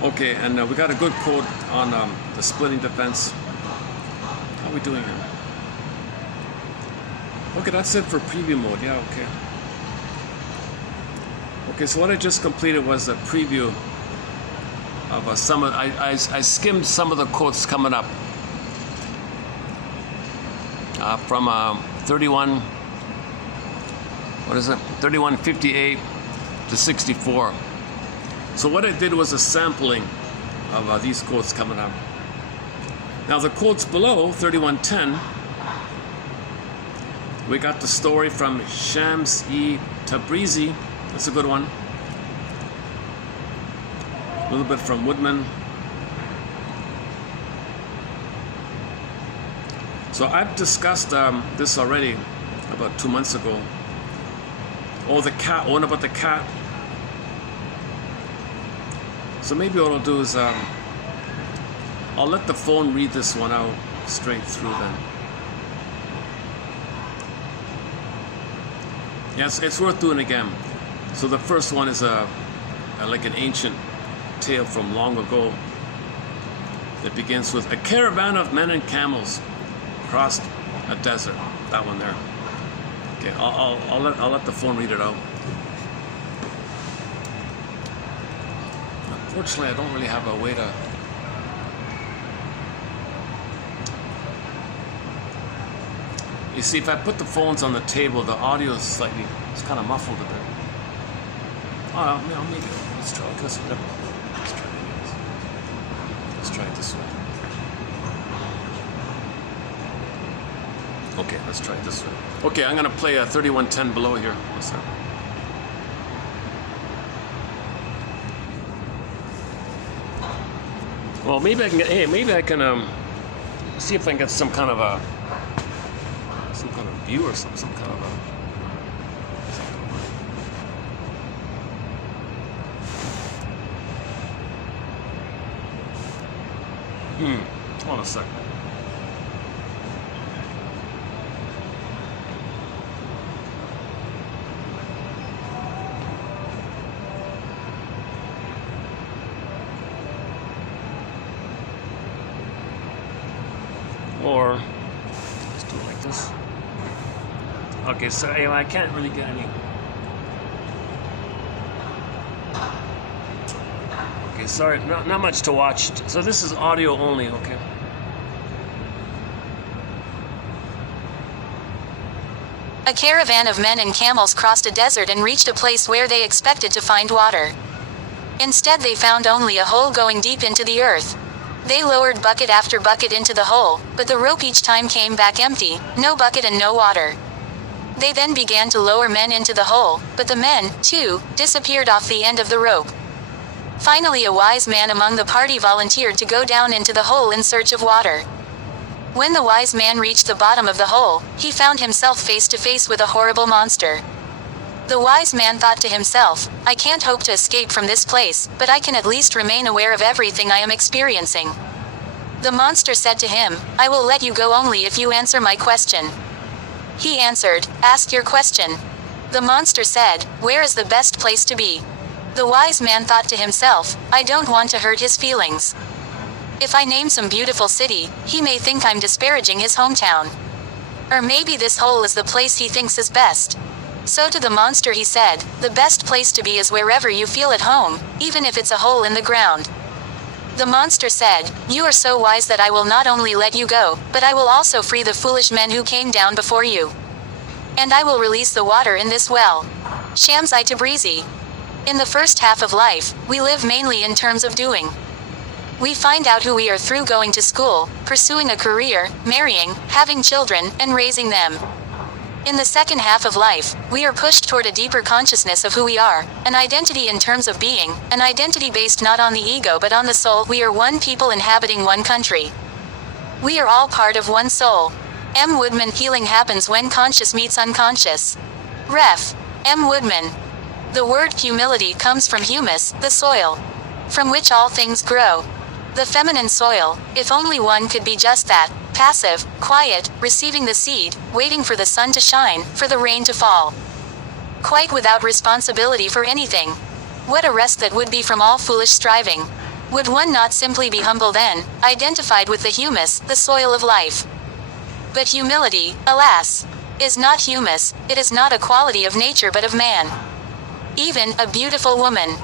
Okay, and we got a good quote on the splitting defense. How are we doing here? Okay, that's it for preview mode. Yeah, okay. Okay, so what I just completed was a preview of some of. I skimmed some of the quotes coming up. From 3158 to 64. So what I did was a sampling of these quotes coming up. Now the quotes below, 3110, we got the story from Shams-e Tabrizi. That's a good one. A little bit from Woodman. So I've discussed this already about 2 months ago. Oh, the cat. One about the cat. So maybe what I'll do is I'll let the phone read this one out straight through then. Yes, it's worth doing again. So the first one is like an ancient tale from long ago. It begins with a caravan of men and camels crossed a desert. That one there. Okay, I'll let the phone read it out. Unfortunately, I don't really have a way to. You see, if I put the phones on the table, the audio is slightly, it's kind of muffled a bit. Oh, maybe. Let's try. Let's try it anyways. Let's try it this way. Okay, let's try it this way. Okay, I'm gonna play a 3110 below here. What's that? Well, maybe I can get. Hey, maybe I can see if I can get some kind of view or some kind of Hold on a second. Or let's do it like this. Okay, so anyway, I can't really get any. Okay, sorry, not much to watch. So this is audio only, okay? A caravan of men and camels crossed a desert and reached a place where they expected to find water. Instead, they found only a hole going deep into the earth. They lowered bucket after bucket into the hole, but the rope each time came back empty, no bucket and no water. They then began to lower men into the hole, but the men, too, disappeared off the end of the rope. Finally, a wise man among the party volunteered to go down into the hole in search of water. When the wise man reached the bottom of the hole, he found himself face to face with a horrible monster. The wise man thought to himself, I can't hope to escape from this place, but I can at least remain aware of everything I am experiencing. The monster said to him, I will let you go only if you answer my question. He answered, ask your question. The monster said, where is the best place to be? The wise man thought to himself, I don't want to hurt his feelings. If I name some beautiful city, he may think I'm disparaging his hometown. Or maybe this hole is the place he thinks is best. So to the monster he said, the best place to be is wherever you feel at home, even if it's a hole in the ground. The monster said, you are so wise that I will not only let you go, but I will also free the foolish men who came down before you. And I will release the water in this well. Shams I Tabrizi. In the first half of life, we live mainly in terms of doing. We find out who we are through going to school, pursuing a career, marrying, having children, and raising them. In the second half of life, we are pushed toward a deeper consciousness of who we are, an identity in terms of being, an identity based not on the ego but on the soul. We are one people inhabiting one country. We are all part of one soul. M. Woodman. Healing happens when conscious meets unconscious. Ref. M. Woodman. The word humility comes from humus, the soil, from which all things grow. The feminine soil, if only one could be just that, passive, quiet, receiving the seed, waiting for the sun to shine, for the rain to fall. Quite without responsibility for anything. What a rest that would be from all foolish striving. Would one not simply be humble then, identified with the humus, the soil of life? But humility, alas, is not humus, it is not a quality of nature but of man. Even a beautiful woman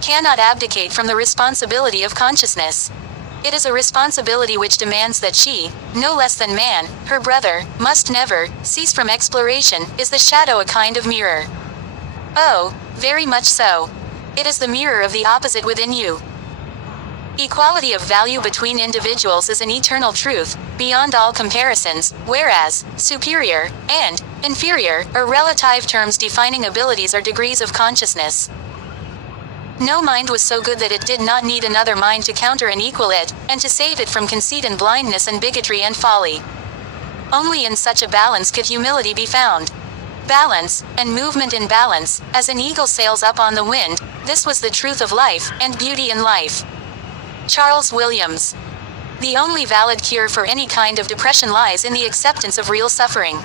cannot abdicate from the responsibility of consciousness. It is a responsibility which demands that she, no less than man, her brother, must never cease from exploration. Is the shadow a kind of mirror? Oh, very much so. It is the mirror of the opposite within you. Equality of value between individuals is an eternal truth, beyond all comparisons, whereas superior and inferior are relative terms defining abilities or degrees of consciousness. No mind was so good that it did not need another mind to counter and equal it, and to save it from conceit and blindness and bigotry and folly. Only in such a balance could humility be found. Balance, and movement in balance, as an eagle sails up on the wind, this was the truth of life, and beauty in life. Charles Williams. The only valid cure for any kind of depression lies in the acceptance of real suffering.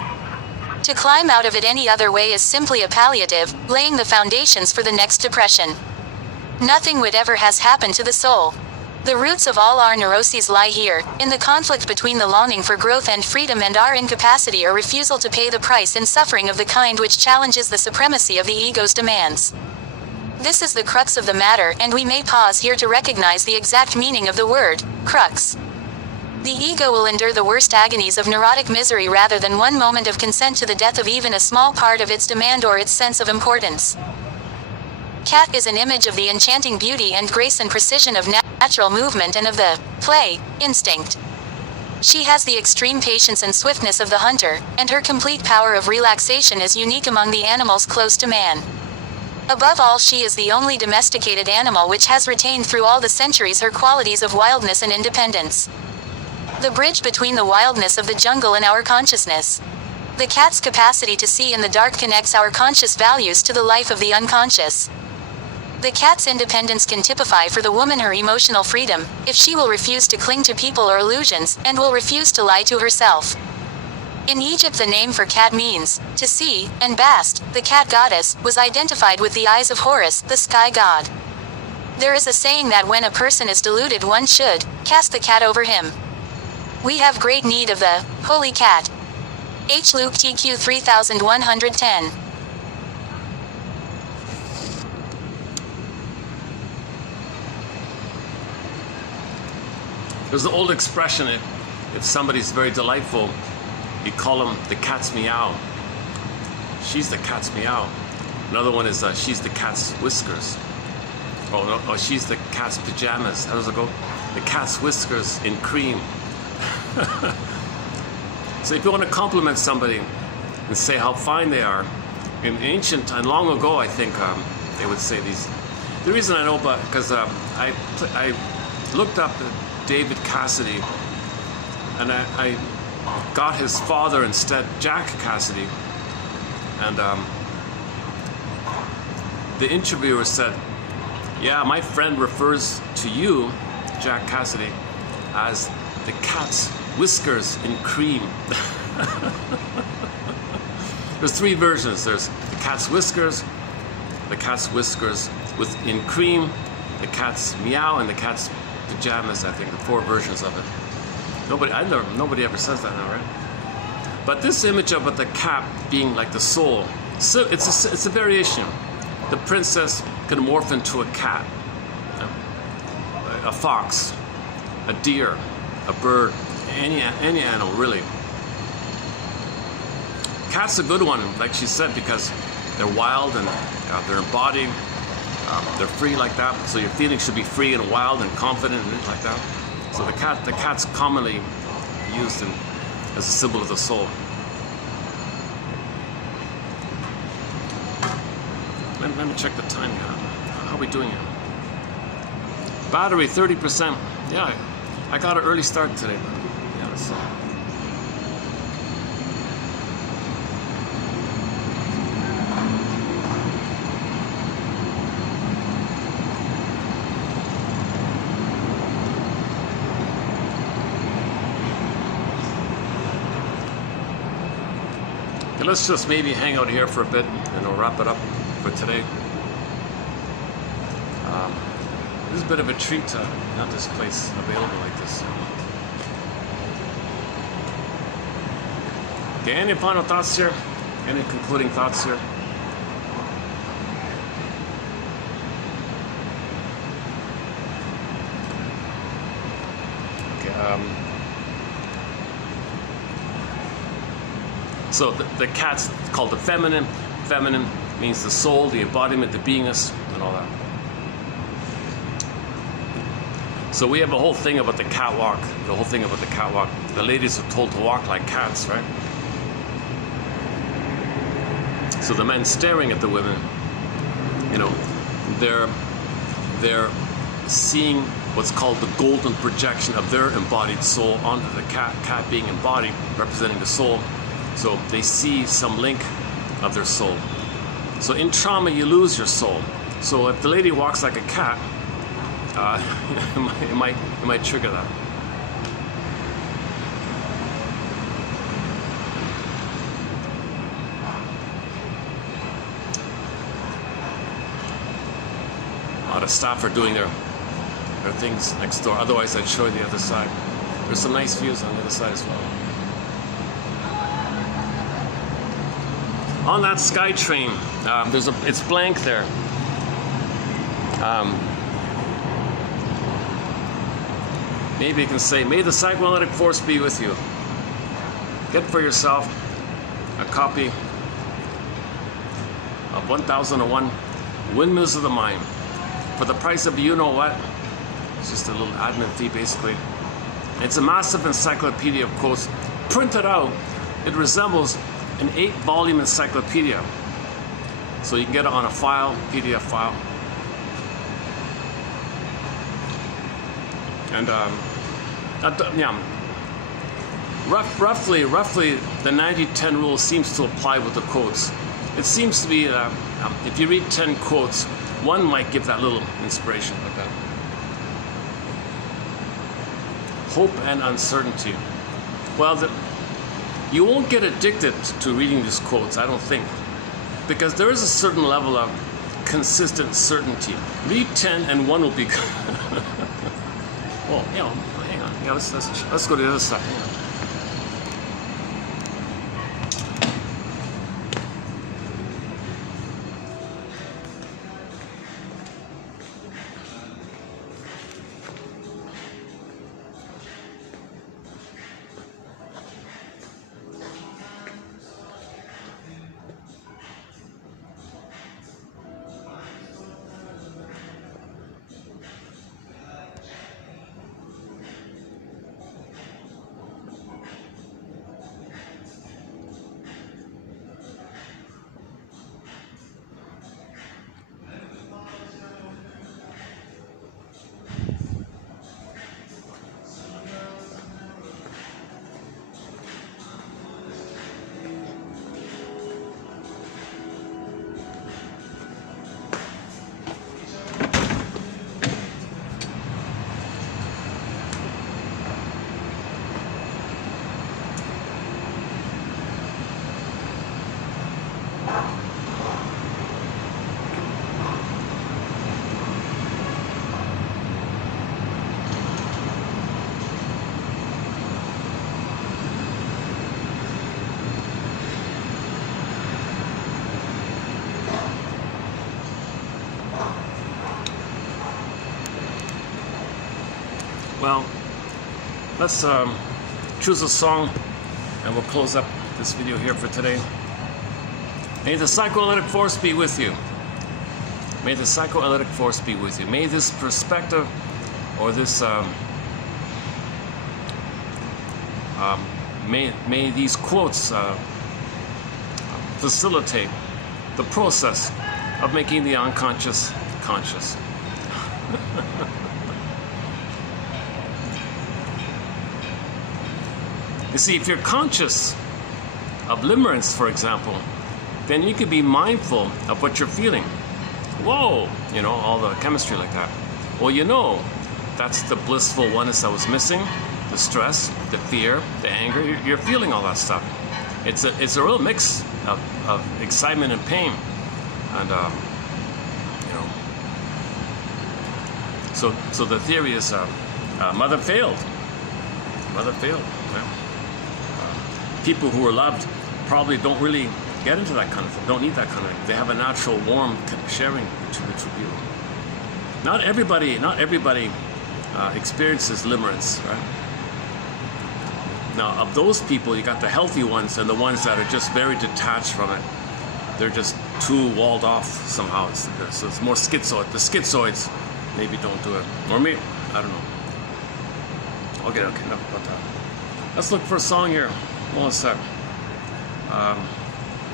To climb out of it any other way is simply a palliative, laying the foundations for the next depression. Nothing whatever has happened to the soul. The roots of all our neuroses lie here, in the conflict between the longing for growth and freedom and our incapacity or refusal to pay the price in suffering of the kind which challenges the supremacy of the ego's demands. This is the crux of the matter, and we may pause here to recognize the exact meaning of the word, crux. The ego will endure the worst agonies of neurotic misery rather than one moment of consent to the death of even a small part of its demand or its sense of importance. Cat is an image of the enchanting beauty and grace and precision of natural movement and of the play instinct. She has the extreme patience and swiftness of the hunter, and her complete power of relaxation is unique among the animals close to man. Above all, she is the only domesticated animal which has retained through all the centuries her qualities of wildness and independence. The bridge between the wildness of the jungle and our consciousness. The cat's capacity to see in the dark connects our conscious values to the life of the unconscious. The cat's independence can typify for the woman her emotional freedom, if she will refuse to cling to people or illusions, and will refuse to lie to herself. In Egypt, the name for cat means to see, and Bast, the cat goddess, was identified with the eyes of Horus, the sky god. There is a saying that when a person is deluded, one should cast the cat over him. We have great need of the holy cat. H. Luke TQ 3110. There's the old expression, if somebody's very delightful, you call them the cat's meow. She's the cat's meow. Another one is she's the cat's whiskers. Oh, no, oh, she's the cat's pajamas. How does it go? The cat's whiskers in cream. So if you want to compliment somebody and say how fine they are, in ancient time, long ago, I think they would say these. The reason I know about because I looked up David Cassidy, and I got his father instead, Jack Cassidy, and the interviewer said, "Yeah, my friend refers to you, Jack Cassidy, as the cat's whiskers in cream." There's three versions. There's the cat's whiskers with in cream, the cat's meow, and the cat's pajamas. I think the four versions of it. Nobody ever says that now, right? But this image of the cat being like the soul, so it's a variation. The princess can morph into a cat, a fox, a deer, a bird, any animal really. Cat's a good one, like she said, because they're wild and they're embodied. They're free like that, so your feelings should be free and wild and confident and like that. So the cat's commonly used as a symbol of the soul. Let me check the time here. How are we doing here? Battery 30%. Yeah, I got an early start today. Yeah, let's see. Let's just maybe hang out here for a bit and we'll wrap it up for today. This is a bit of a treat to have this place available like this. Okay, any final thoughts here? Any concluding thoughts here? Okay, so the cat's called the feminine. Feminine means the soul, the embodiment, the beingness, and all that. So we have a whole thing about the catwalk. The whole thing about the catwalk. The ladies are told to walk like cats, right? So the men staring at the women, you know, they're seeing what's called the golden projection of their embodied soul onto the cat. Cat being embodied, representing the soul. So they see some link of their soul. So in trauma, you lose your soul. So if the lady walks like a cat, it might trigger that. A lot of staff are doing their things next door. Otherwise, I'd show you the other side. There's some nice views on the other side as well. On that sky train, it's blank there. Maybe you can say, "May the psychoanalytic force be with you." Get for yourself a copy of 1001 Windmills of the Mind for the price of you know what. It's just a little admin fee, basically. It's a massive encyclopedia of quotes printed out. It resembles an 8-volume encyclopedia. So you can get it on a file, PDF file. And yeah, roughly the 90-10 rule seems to apply with the quotes. It seems to be, if you read 10 quotes, one might give that little inspiration like that. Hope and uncertainty. Well, you won't get addicted to reading these quotes, I don't think, because there is a certain level of consistent certainty. Read 10 and one will be good. Well, you know, hang on. Yeah, let's go to the other side. Hang Well, let's choose a song and we'll close up this video here for today. May the psychoanalytic force be with you. May the psychoanalytic force be with you. May this perspective or this may these quotes facilitate the process of making the unconscious conscious. You see, if you're conscious of limerence, for example, then you can be mindful of what you're feeling. Whoa, you know, all the chemistry like that. Well, you know, that's the blissful oneness I was missing, the stress, the fear, the anger. You're feeling all that stuff. It's a real mix of excitement and pain. And, you know, so the theory is mother failed. Mother failed. Yeah. People who are loved probably don't really get into that kind of thing, don't need that kind of thing. They have a natural warm sharing between the two people. Not everybody experiences limerence, right? Now, of those people, you got the healthy ones and the ones that are just very detached from it. They're just too walled off somehow. So it's more schizoid. The schizoids maybe don't do it. Or maybe, I don't know. Okay, enough about that. Let's look for a song here. Hold on a sec.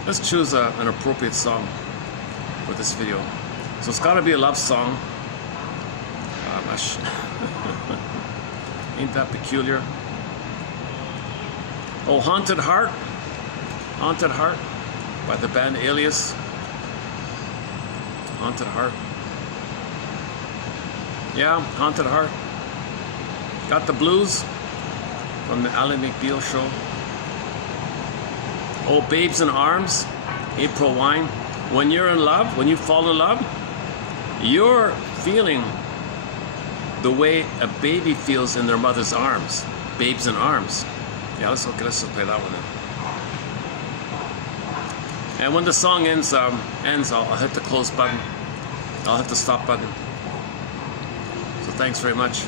Let's choose an appropriate song for this video. So it's got to be a love song. Ain't that peculiar? Oh, Haunted Heart. Haunted Heart by the band Alias. Haunted Heart. Yeah, Haunted Heart. Got the blues from the Ally McBeal show. Oh, Babes in Arms, April Wine. When you're in love, when you fall in love, you're feeling the way a baby feels in their mother's arms. Babes in Arms. Yeah, let's just play that one then. And when the song ends, I'll hit the close button. I'll hit the stop button. So thanks very much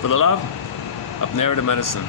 for the love of narrative medicine.